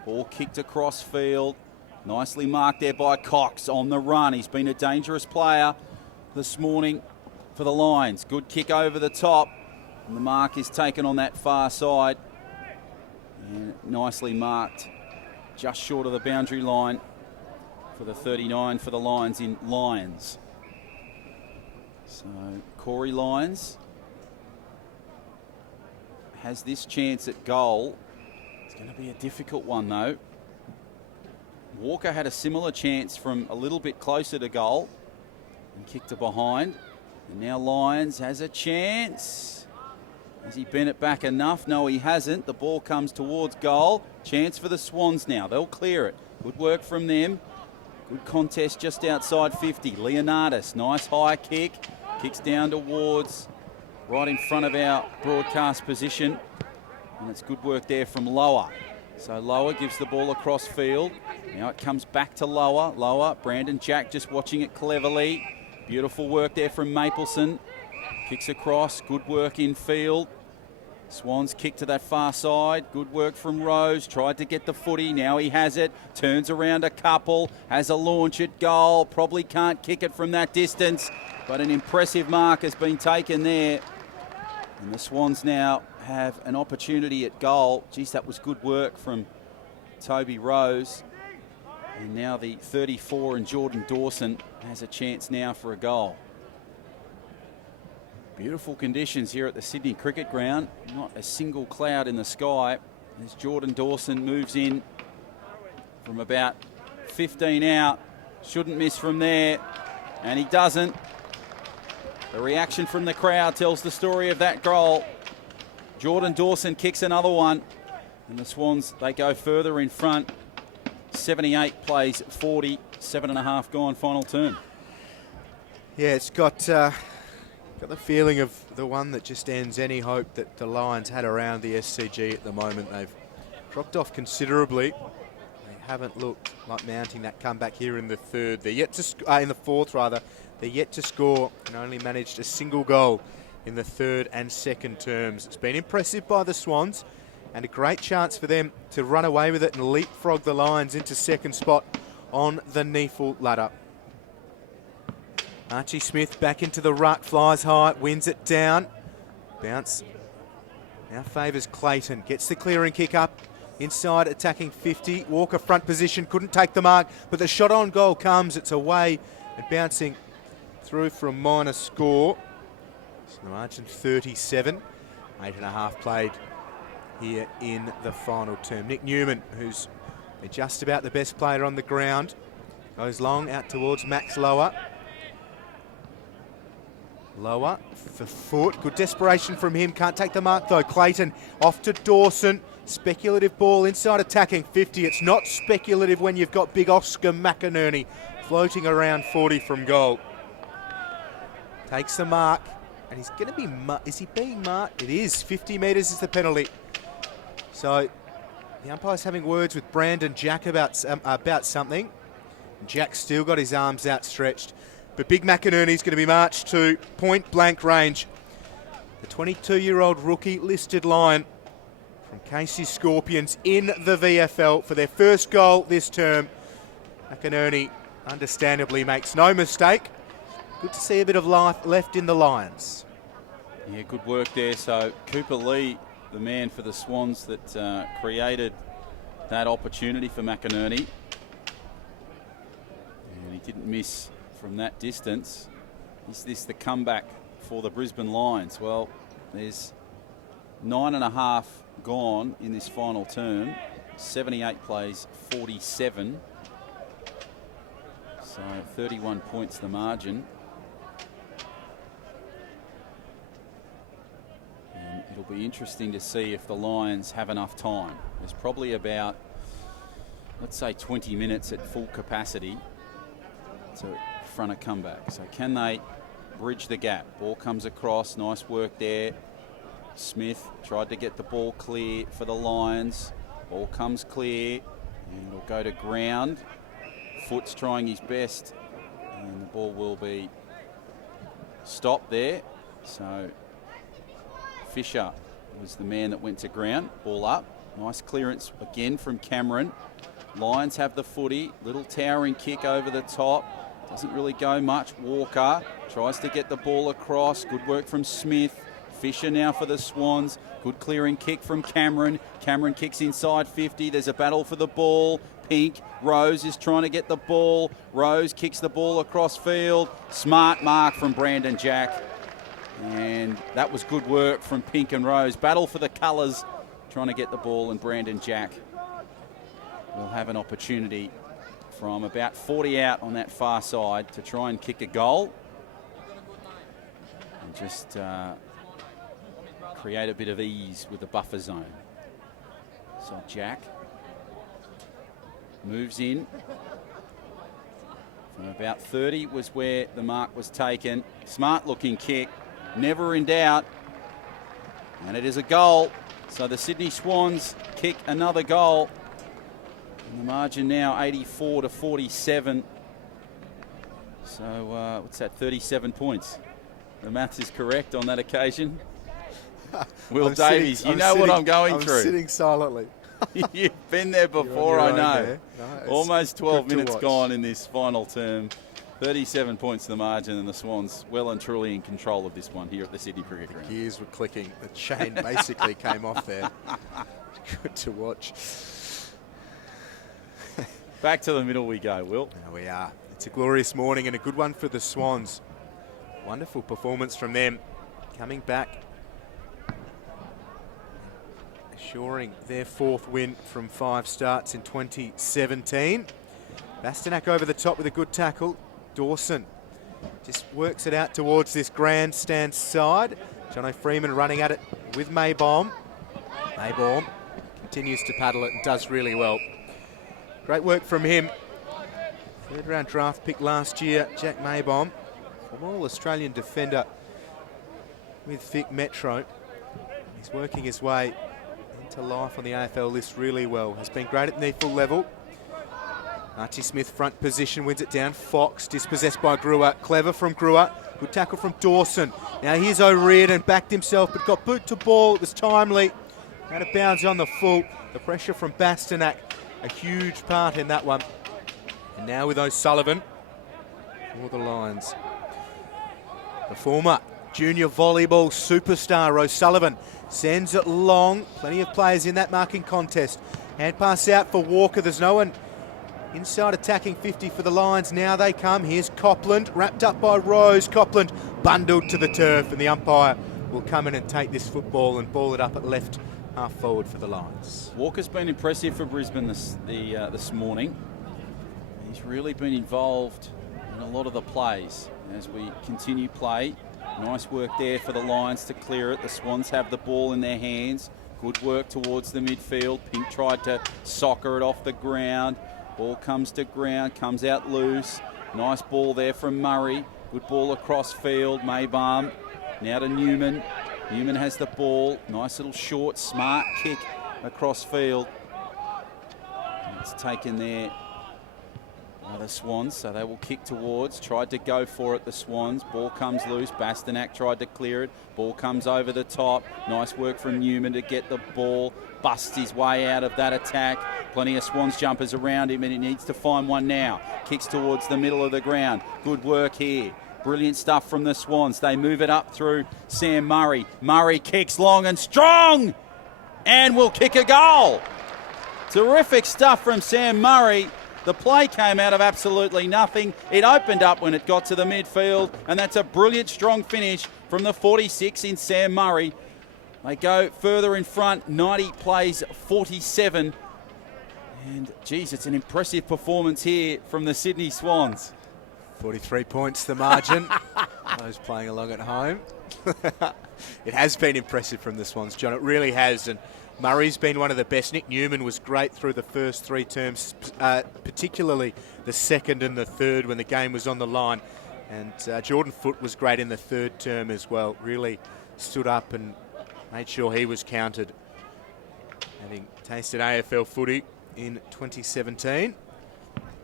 Ball kicked across field. Nicely marked there by Cox on the run. He's been a dangerous player this morning for the Lions. Good kick over the top. And the mark is taken on that far side. And nicely marked just short of the boundary line for the 39 for the Lions in Lions. So Corey Lyons has this chance at goal. It's going to be a difficult one though. Walker had a similar chance from a little bit closer to goal and kicked it behind. And now Lyons has a chance. Has he bent it back enough? No, he hasn't. The ball comes towards goal. Chance for the Swans now. They'll clear it. Good work from them. Good contest just outside 50. Leonardis, nice high kick. Kicks down towards right in front of our broadcast position. And it's good work there from Lower. So Lower gives the ball across field. Now it comes back to Lower. Lower, Brandon Jack just watching it cleverly. Beautiful work there from Mapleson. Kicks across, good work in field. Swans kick to that far side. Good work from Rose. Tried to get the footy. Now he has it. Turns around a couple. Has a launch at goal. Probably can't kick it from that distance. But an impressive mark has been taken there. And the Swans now have an opportunity at goal. Geez, that was good work from Toby Rose. And now the 34 and Jordan Dawson has a chance now for a goal. Beautiful conditions here at the Sydney Cricket Ground. Not a single cloud in the sky as Jordan Dawson moves in from about 15 out. Shouldn't miss from there, and he doesn't. The reaction from the crowd tells the story of that goal. Jordan Dawson kicks another one, and the Swans, they go further in front. 78 plays 40, 7.5 gone final term. Yeah, it's got the feeling of the one that just ends any hope that the Lions had around the SCG at the moment. They've dropped off considerably. They haven't looked like mounting that comeback here in the third. They're yet to in the fourth rather. They're yet to score and only managed a single goal in the third and second terms. It's been impressive by the Swans and a great chance for them to run away with it and leapfrog the Lions into second spot on the NEAFL ladder. Archie Smith back into the ruck, flies high, wins it down. Bounce now favours Clayton, gets the clearing kick up inside attacking 50. Walker front position, couldn't take the mark, but the shot on goal comes. It's away and bouncing through for a minor score. So the margin 37, 8.5 played here in the final term. Nick Newman, who's just about the best player on the ground, goes long out towards Max Lower. Lower for foot. Good desperation from him. Can't take the mark though. Clayton off to Dawson. Speculative ball inside attacking 50. It's not speculative when you've got big Oscar McInerney floating around 40 from goal. Takes the mark. And he's going to be... is he being marked? It is. 50 metres is the penalty. So the umpire's having words with Brandon Jack about something. Jack's still got his arms outstretched. But Big McInerney's going to be marched to point-blank range. The 22-year-old rookie listed Lion from Casey Scorpions in the VFL for their first goal this term. McInerney understandably makes no mistake. Good to see a bit of life left in the Lions. Yeah, good work there. So Cooper Lee, the man for the Swans that created that opportunity for McInerney. And he didn't miss from that distance. Is this the comeback for the Brisbane Lions? Well, there's 9.5 gone in this final term. 78 plays, 47. So 31 points the margin. And it'll be interesting to see if the Lions have enough time. There's probably about, let's say, 20 minutes at full capacity to front a comeback. So can they bridge the gap? Ball comes across, nice work there. Smith tried to get the ball clear for the Lions. Ball comes clear and it'll go to ground. Foot's trying his best and the ball will be stopped there. So Fisher was the man that went to ground. Ball up, nice clearance again from Cameron. Lions have the footy, little towering kick over the top. Doesn't really go much. Walker tries to get the ball across. Good work from Smith. Fisher now for the Swans. Good clearing kick from Cameron. Cameron kicks inside 50. There's a battle for the ball. Pink. Rose is trying to get the ball. Rose kicks the ball across field. Smart mark from Brandon Jack. And that was good work from Pink and Rose. Battle for the colours. Trying to get the ball, and Brandon Jack will have an opportunity from about 40 out on that far side to try and kick a goal and just create a bit of ease with the buffer zone. So Jack moves in from about 30 was where the mark was taken. Smart looking kick, never in doubt, and it is a goal. So the Sydney Swans kick another goal. And the margin now 84 to 47. So what's that, 37 points? The maths is correct on that occasion. Will Davies, you know what I'm going through. I'm sitting silently. You've been there before, I know. No, almost 12 minutes gone in this final term. 37 points to the margin, and the Swans well and truly in control of this one here at the Sydney Cricket Ground. The gears were clicking. The chain basically came off there. Good to watch. Back to the middle we go, Will. There we are. It's a glorious morning and a good one for the Swans. Wonderful performance from them. Coming back, assuring their 4th win from 5 starts in 2017. Bastanak over the top with a good tackle. Dawson just works it out towards this grandstand side. Jono Freeman running at it with Maybaum. Maybaum continues to paddle it and does really well. Great work from him. 3rd round draft pick last year, Jack Maybaum, former All-Australian defender with Vic Metro. He's working his way into life on the AFL list really well. Has been great at NEAFL level. Archie Smith front position, wins it down. Fox dispossessed by Brewer. Clever from Brewer. Good tackle from Dawson. Now here's O'Riordan, backed himself but got boot to ball. It was timely. Out of bounds on the full. The pressure from Bastanak, a huge part in that one. And now with O'Sullivan for the Lions. The former junior volleyball superstar O'Sullivan sends it long. Plenty of players in that marking contest. Hand pass out for Walker. There's no one inside attacking 50 for the Lions. Now they come. Here's Copland, wrapped up by Rose. Copland bundled to the turf, and the umpire will come in and take this football and ball it up at left half forward for the Lions. Walker's been impressive for Brisbane this morning. He's really been involved in a lot of the plays as we continue play. Nice work there for the Lions to clear it. The Swans have the ball in their hands. Good work towards the midfield. Pink tried to soccer it off the ground. Ball comes to ground, comes out loose. Nice ball there from Murray. Good ball across field. Maybaum now to Newman. Newman has the ball. Nice little short, smart kick across field. It's taken there by the Swans, so they will kick towards. Tried to go for it, the Swans. Ball comes loose. Bastanak tried to clear it. Ball comes over the top. Nice work from Newman to get the ball. Busts his way out of that attack. Plenty of Swans jumpers around him, and he needs to find one now. Kicks towards the middle of the ground. Good work here. Brilliant stuff from the Swans. They move it up through Sam Murray. Murray kicks long and strong and will kick a goal. Terrific stuff from Sam Murray. The play came out of absolutely nothing. It opened up when it got to the midfield, and that's a brilliant, strong finish from the 46 in Sam Murray. They go further in front. 90 plays 47. And, geez, it's an impressive performance here from the Sydney Swans. 43 points the margin. Those playing along at home. It has been impressive from the Swans, John. It really has. And Murray's been one of the best. Nick Newman was great through the first three terms, particularly the second and the third when the game was on the line. And Jordan Foote was great in the third term as well. Really stood up and made sure he was counted. Having tasted AFL footy in 2017.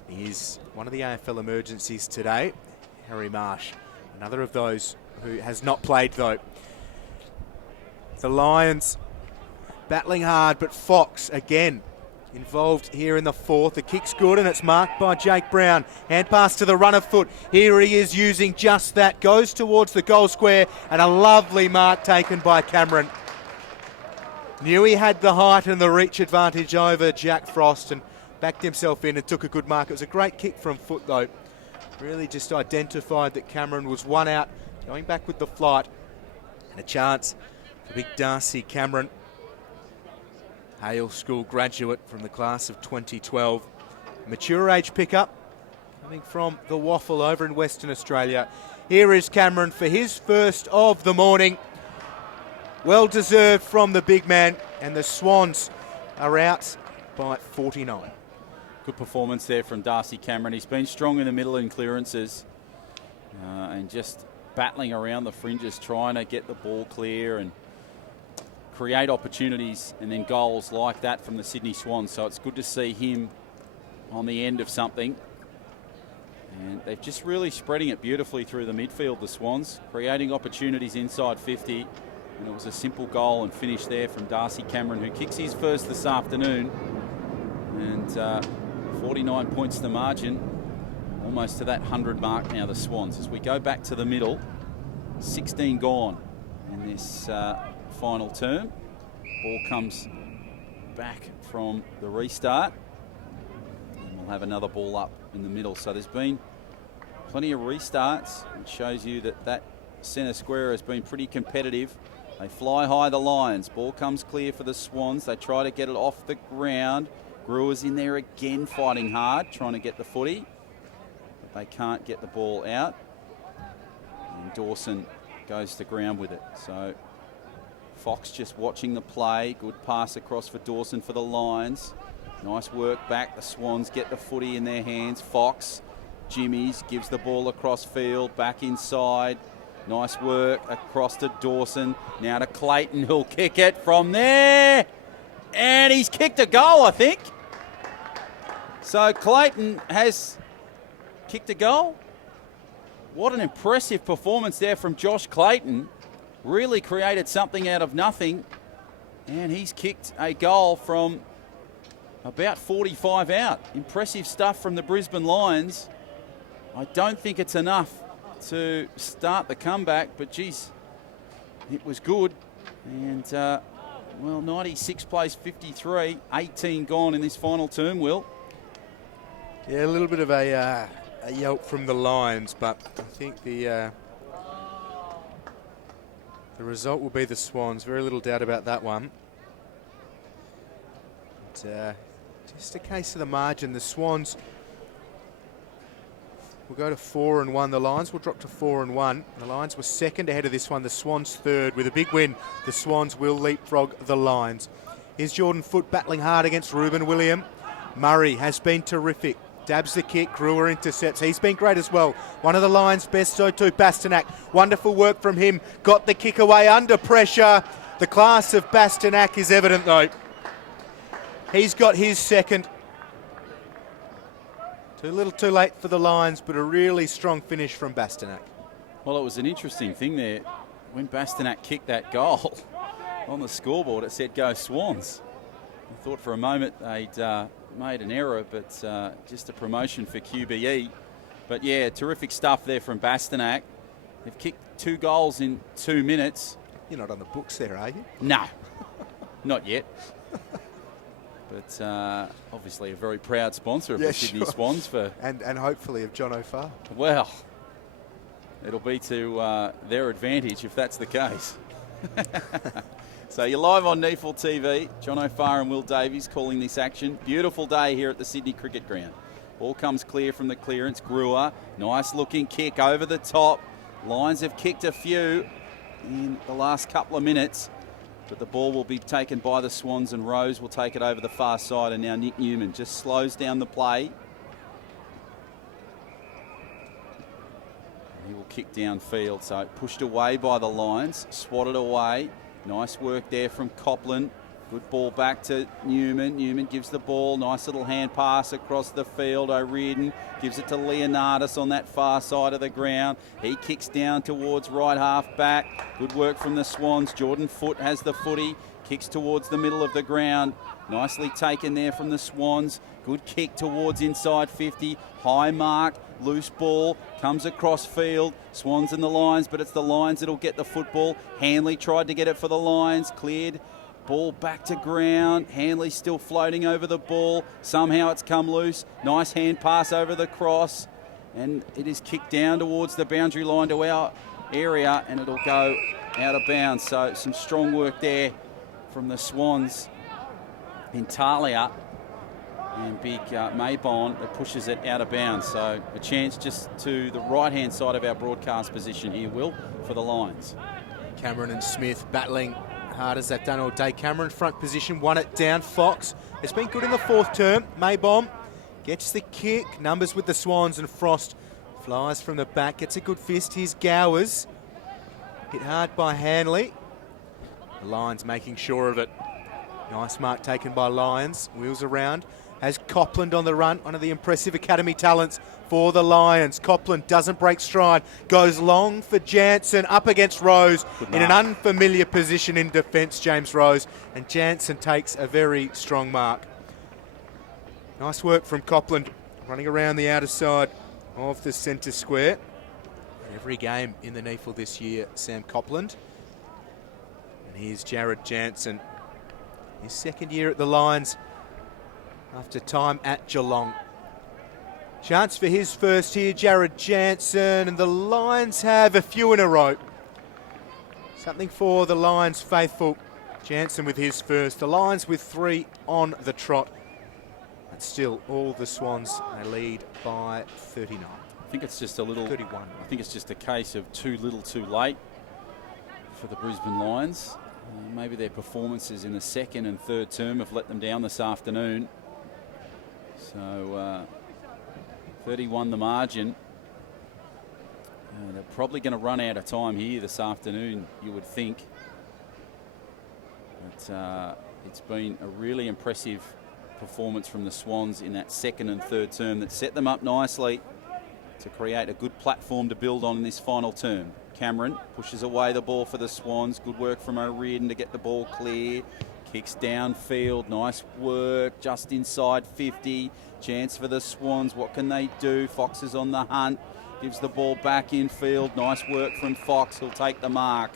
He is one of the AFL emergencies today. Harry Marsh, another of those who has not played though. The Lions battling hard, but Fox again involved here in the fourth. The kick's good and it's marked by Jake Brown. Hand pass to the runner foot. Here he is using just that. Goes towards the goal square and a lovely mark taken by Cameron. Knew he had the height and the reach advantage over Jack Frost and backed himself in and took a good mark. It was a great kick from foot though. Really just identified that Cameron was one out, going back with the flight. And a chance for big Darcy Cameron. Hale School graduate from the class of 2012. Mature age pickup coming from the Waffle over in Western Australia. Here is Cameron for his first of the morning. Well deserved from the big man, and the Swans are out by 49. Good performance there from Darcy Cameron. He's been strong in the middle in clearances and just battling around the fringes, trying to get the ball clear and create opportunities and then goals like that from the Sydney Swans. So it's good to see him on the end of something. And they're just really spreading it beautifully through the midfield, the Swans, creating opportunities inside 50. And it was a simple goal and finish there from Darcy Cameron, who kicks his first this afternoon. And 49 points the margin, almost to that 100 mark now, the Swans. As we go back to the middle, 16 gone in this final term. Ball comes back from the restart. And we'll have another ball up in the middle. So there's been plenty of restarts. It shows you that that centre square has been pretty competitive. They fly high, the Lions. Ball comes clear for the Swans. They try to get it off the ground. Brewer's in there again, fighting hard, trying to get the footy. But they can't get the ball out. And Dawson goes to ground with it. So Fox just watching the play. Good pass across for Dawson for the Lions. Nice work back. The Swans get the footy in their hands. Fox, Jimmy's, gives the ball across field, back inside. Nice work across to Dawson. Now to Clayton, who'll kick it from there. And he's kicked a goal, I think. So Clayton has kicked a goal. What an impressive performance there from Josh Clayton. Really created something out of nothing. And he's kicked a goal from about 45 out. Impressive stuff from the Brisbane Lions. I don't think it's enough to start the comeback, but geez, it was good. And well, 96 plays 53, 18 gone in this final term, Will. Yeah, a little bit of a yelp from the Lions, but I think the result will be the Swans. Very little doubt about that one. But, just a case of the margin. The Swans will go to 4-1. The Lions will drop to 4-1. The Lions were second ahead of this one. The Swans third. With a big win, the Swans will leapfrog the Lions. Here's Jordan Foote battling hard against Ruben William. Murray has been terrific. Dabs the kick. Brewer intercepts. He's been great as well. One of the Lions' best, so too Bastanak. Wonderful work from him. Got the kick away under pressure. The class of Bastanak is evident though. He's got his second. Too little too late for the Lions, but a really strong finish from Bastanak. Well, it was an interesting thing there. When Bastanak kicked that goal on the scoreboard, it said go Swans. I thought for a moment they'd made an error, but just a promotion for QBE. But yeah, terrific stuff there from Bastanak. They've kicked 2 goals in 2 minutes. You're not on the books there, are you? No, not yet. But obviously a very proud sponsor of the Sydney Swans. And hopefully of John O'Farr. Well, it'll be to their advantage if that's the case. So you're live on NEAFL TV. John O'Farr and Will Davies calling this action. Beautiful day here at the Sydney Cricket Ground. Ball comes clear from the clearance. Brewer, nice looking kick over the top. Lions have kicked a few in the last couple of minutes, but the ball will be taken by the Swans, and Rose will take it over the far side, and now Nick Newman just slows down the play. He will kick downfield, so pushed away by the Lions, swatted away. Nice work there from Copland. Good ball back to Newman. Newman gives the ball. Nice little hand pass across the field. O'Riordan gives it to Leonardis on that far side of the ground. He kicks down towards right half back. Good work from the Swans. Jordan Foote has the footy. Kicks towards the middle of the ground. Nicely taken there from the Swans. Good kick towards inside 50. High mark. Loose ball. Comes across field. Swans and the Lions, but it's the Lions that'll get the football. Hanley tried to get it for the Lions. Cleared. Ball back to ground. Hanley still floating over the ball. Somehow it's come loose. Nice hand pass over the cross. And it is kicked down towards the boundary line to our area, and it'll go out of bounds. So some strong work there from the Swans in Talia. And big Maybon that pushes it out of bounds. So a chance just to the right-hand side of our broadcast position here, Will, for the Lions. Cameron and Smith battling hard as they've done all day. Cameron front position, won it down. Fox has been good in the fourth term. Maybon gets the kick. Numbers with the Swans, and Frost flies from the back. Gets a good fist. Here's Gowers. Hit hard by Hanley. The Lions making sure of it. Nice mark taken by Lions. Wheels around. Has Copland on the run, one of the impressive academy talents for the Lions. Copland doesn't break stride, goes long for Jansen, up against Rose in an unfamiliar position in defence, James Rose, and Jansen takes a very strong mark. Nice work from Copland, running around the outer side of the centre square. Every game in the NEAFL this year, Sam Copland. And here's Jared Jansen, his second year at the Lions, after time at Geelong. Chance for his first here, Jared Jansen, and the Lions have a few in a row. Something for the Lions faithful. Jansen with his first. The Lions with 3 on the trot. But still, all the Swans, they lead by 39. I think it's just a little... 31. I think it's just a case of too little too late for the Brisbane Lions. Maybe their performances in the second and third term have let them down this afternoon. So 31 the margin. They're probably going to run out of time here this afternoon, you would think. But it's been a really impressive performance from the Swans in that second and third term that set them up nicely to create a good platform to build on in this final term. Cameron pushes away the ball for the Swans. Good work from O'Riordan to get the ball clear. Kicks downfield, nice work, just inside 50. Chance for the Swans, what can they do? Fox is on the hunt, gives the ball back infield. Nice work from Fox, he'll take the mark.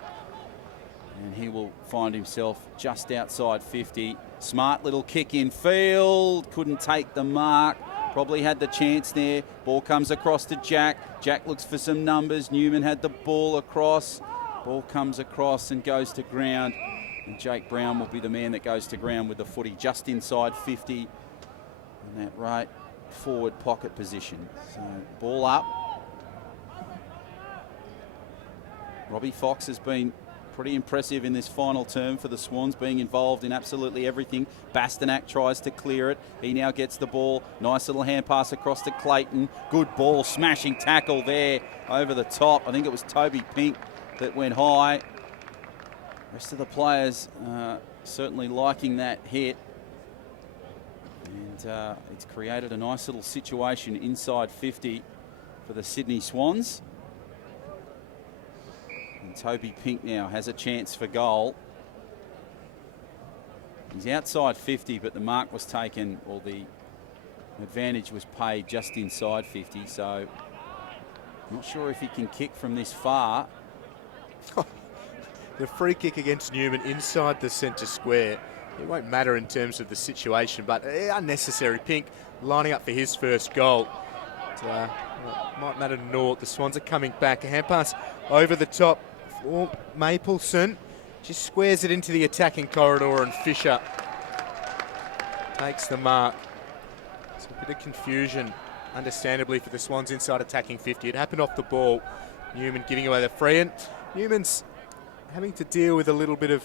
And he will find himself just outside 50. Smart little kick in field, couldn't take the mark. Probably had the chance there. Ball comes across to Jack. Jack looks for some numbers. Newman had the ball across. Ball comes across and goes to ground. And Jake Brown will be the man that goes to ground with the footy just inside 50 in that right forward pocket position. So ball up. Robbie Fox has been pretty impressive in this final term for the Swans, being involved in absolutely everything. Bastanak tries to clear it. He now gets the ball. Nice little hand pass across to Clayton. Good ball, smashing tackle there over the top. I think it was Toby Pink that went high. Rest of the players certainly liking that hit. And it's created a nice little situation inside 50 for the Sydney Swans. And Toby Pink now has a chance for goal. He's outside 50, but the mark was taken, or the advantage was paid just inside 50. So I'm not sure if he can kick from this far. The free kick against Newman inside the centre square. It won't matter in terms of the situation, but unnecessary. Pink lining up for his first goal. It might matter naught. The Swans are coming back. A hand pass over the top for Mapleson. Just squares it into the attacking corridor, and Fisher takes the mark. It's a bit of confusion, understandably, for the Swans inside attacking 50. It happened off the ball. Newman giving away the free, and Newman's having to deal with a little bit of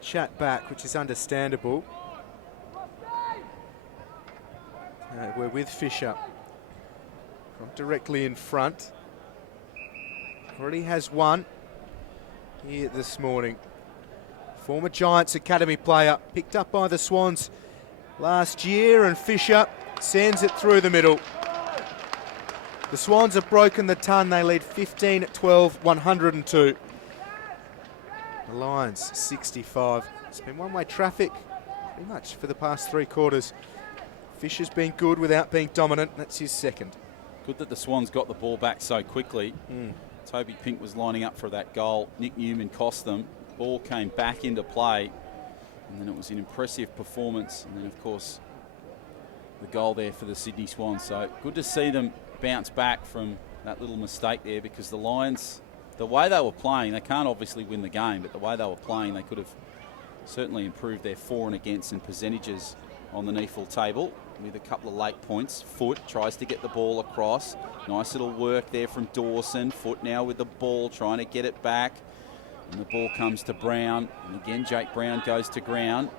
chat back, which is understandable. We're with Fisher from directly in front. Already has one here this morning. Former Giants Academy player, picked up by the Swans last year, and Fisher sends it through the middle. The Swans have broken the ton. They lead 15-12, 102. The Lions 65. It's been one-way traffic pretty much for the past three quarters. Fisher's been good without being dominant. That's his second. Good that the Swans got the ball back so quickly. Toby Pink was lining up for that goal. Nick Newman cost them. Ball came back into play, and then it was an impressive performance. And then, of course, the goal there for the Sydney Swans. So good to see them bounce back from that little mistake there, because the Lions, the way they were playing, they can't obviously win the game, but the way they were playing, they could have certainly improved their for and against and percentages on the NEAFL table with a couple of late points. Foot tries to get the ball across. Nice little work there from Dawson. Foot now with the ball, trying to get it back. And the ball comes to Brown. And again, Jake Brown goes to ground.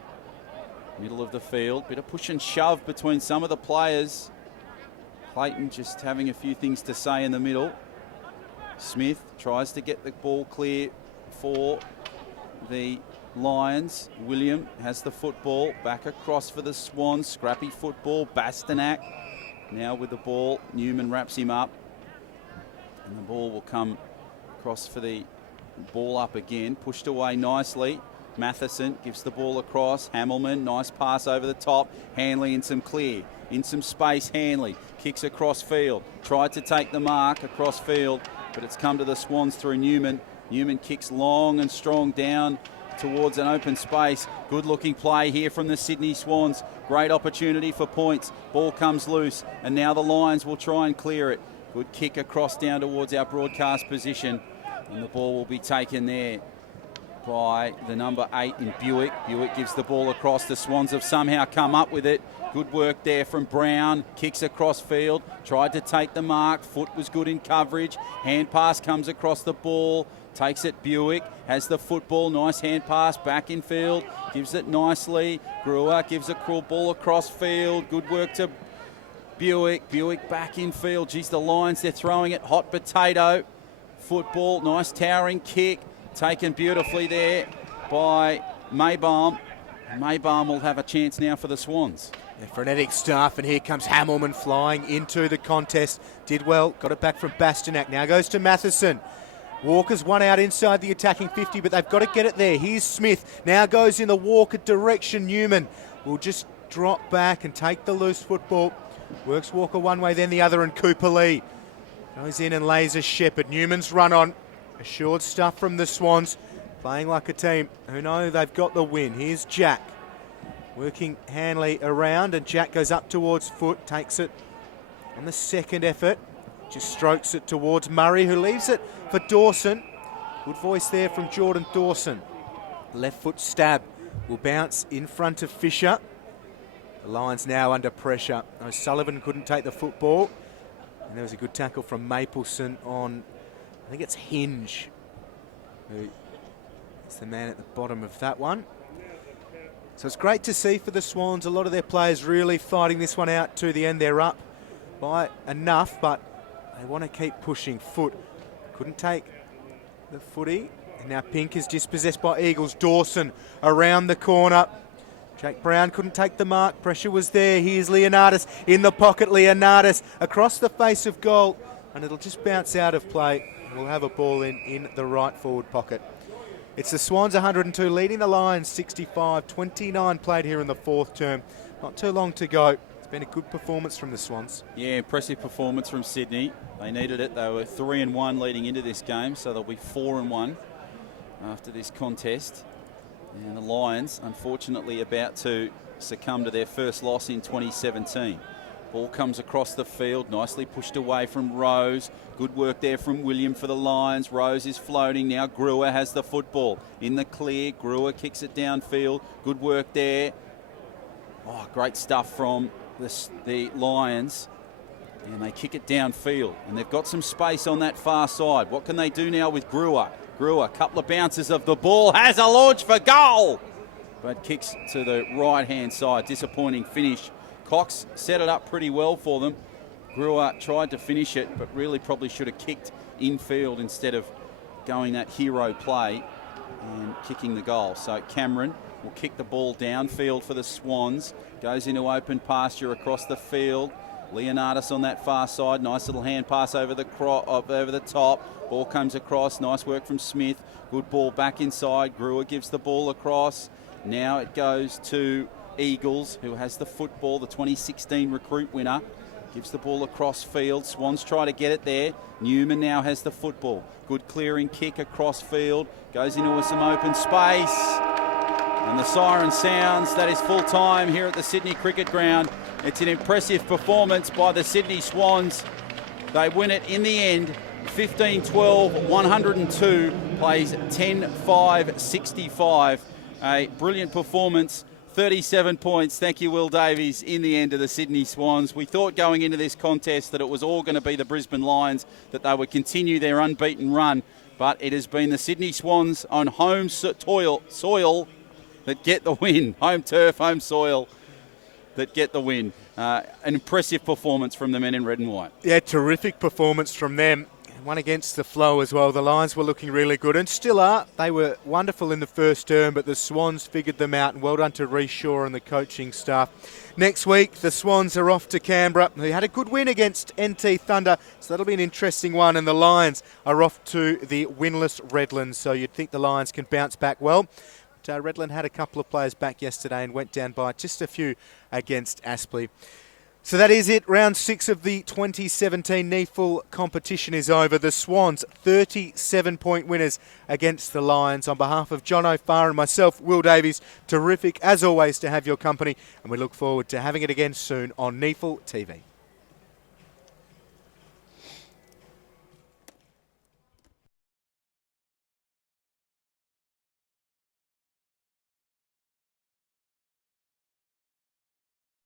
Middle of the field. Bit of push and shove between some of the players. Clayton just having a few things to say in the middle. Smith tries to get the ball clear for the Lions. William has the football. Back across for the Swans. Scrappy football. Bastanak now with the ball. Newman wraps him up. And the ball will come across for the ball up again. Pushed away nicely. Matheson gives the ball across. Hamilman, nice pass over the top. Hanley in some clear. In some space, Hanley kicks across field. Tried to take the mark across field, but it's come to the Swans through Newman. Newman kicks long and strong down towards an open space. Good looking play here from the Sydney Swans. Great opportunity for points. Ball comes loose, and now the Lions will try and clear it. Good kick across down towards our broadcast position, and the ball will be taken there by the number 8 in Buick. Buick gives the ball across. The Swans have somehow come up with it. Good work there from Brown. Kicks across field. Tried to take the mark. Foot was good in coverage. Hand pass comes across the ball. Takes it Buick. Has the football. Nice hand pass back in field. Gives it nicely. Brewer gives a cool ball across field. Good work to Buick. Buick back in field. Geez, the Lions, they're throwing it. Hot potato. Football. Nice towering kick. Taken beautifully there by Maybaum. Maybaum will have a chance now for the Swans. Yeah, frenetic stuff, and here comes Hamilman flying into the contest. Did well, got it back from Bastanak. Now goes to Matheson. Walker's one out inside the attacking 50, but they've got to get it there. Here's Smith. Now goes in the Walker direction. Newman will just drop back and take the loose football. Works Walker one way, then the other, and Cooper Lee goes in and lays a shepherd. Newman's run on. Assured stuff from the Swans, playing like a team who know they've got the win. Here's Jack, working Hanley around, and Jack goes up towards Foot, takes it on the second effort, just strokes it towards Murray, who leaves it for Dawson. Good voice there from Jordan Dawson. Left foot stab will bounce in front of Fisher. The Lions now under pressure. O'Sullivan couldn't take the football, and there was a good tackle from Mapleson on, I think it's Hinge. who is the man at the bottom of that one. So it's great to see for the Swans, a lot of their players really fighting this one out to the end. They're up by enough, but they want to keep pushing. Foot couldn't take the footy. And now Pink is dispossessed by Eagles. Dawson around the corner. Jake Brown couldn't take the mark. Pressure was there. Here's Leonardis in the pocket. Leonardis across the face of goal. And it'll just bounce out of play. We'll have a ball in the right forward pocket. It's the Swans 102 leading the Lions 65. 29 played here in the fourth term. Not too long to go. It's been a good performance from the Swans. Yeah, impressive performance from Sydney. They needed it. They were 3-1 leading into this game, so they'll be 4-1 after this contest. And the Lions, unfortunately, about to succumb to their first loss in 2017. Ball comes across the field, nicely pushed away from Rose. Good work there from William for the Lions. Rose is floating now. Brewer has the football in the clear. Brewer kicks it downfield. Good work there. Oh, great stuff from the Lions. And they kick it downfield. And they've got some space on that far side. What can they do now with Brewer? Brewer, a couple of bounces of the ball. Has a launch for goal. But kicks to the right-hand side. Disappointing finish. Cox set it up pretty well for them. Brewer tried to finish it, but really probably should have kicked infield instead of going that hero play and kicking the goal. So Cameron will kick the ball downfield for the Swans. Goes into open pasture across the field. Leonardis on that far side. Nice little hand pass over the top. Ball comes across. Nice work from Smith. Good ball back inside. Brewer gives the ball across. Now it goes to Eagles, who has the football, the 2016 recruit winner. Gives the ball across field. Swans try to get it there. Newman now has the football. Good clearing kick across field. Goes into some open space. And the siren sounds. That is full time here at the Sydney Cricket Ground. It's an impressive performance by the Sydney Swans. They win it in the end. 15-12, 102. Plays 10-5, 65. A brilliant performance. 37 points, thank you, Will Davies, in the end of the Sydney Swans. We thought going into this contest that it was all going to be the Brisbane Lions, that they would continue their unbeaten run, but it has been the Sydney Swans on home soil that get the win. Home turf, home soil that get the win. An impressive performance from the men in red and white. Yeah, terrific performance from them. One against the flow as well. The Lions were looking really good and still are. They were wonderful in the first term, but the Swans figured them out, and well done to Rhys Shaw and the coaching staff. Next week, the Swans are off to Canberra. They had a good win against NT Thunder, so that'll be an interesting one. And the Lions are off to the winless Redlands, so you'd think the Lions can bounce back well. But Redland had a couple of players back yesterday and went down by just a few against Aspley. So that is it. Round 6 of the 2017 NEAFL competition is over. The Swans, 37-point winners against the Lions. On behalf of John O'Farr and myself, Will Davies, terrific as always to have your company, and we look forward to having it again soon on NEAFL TV.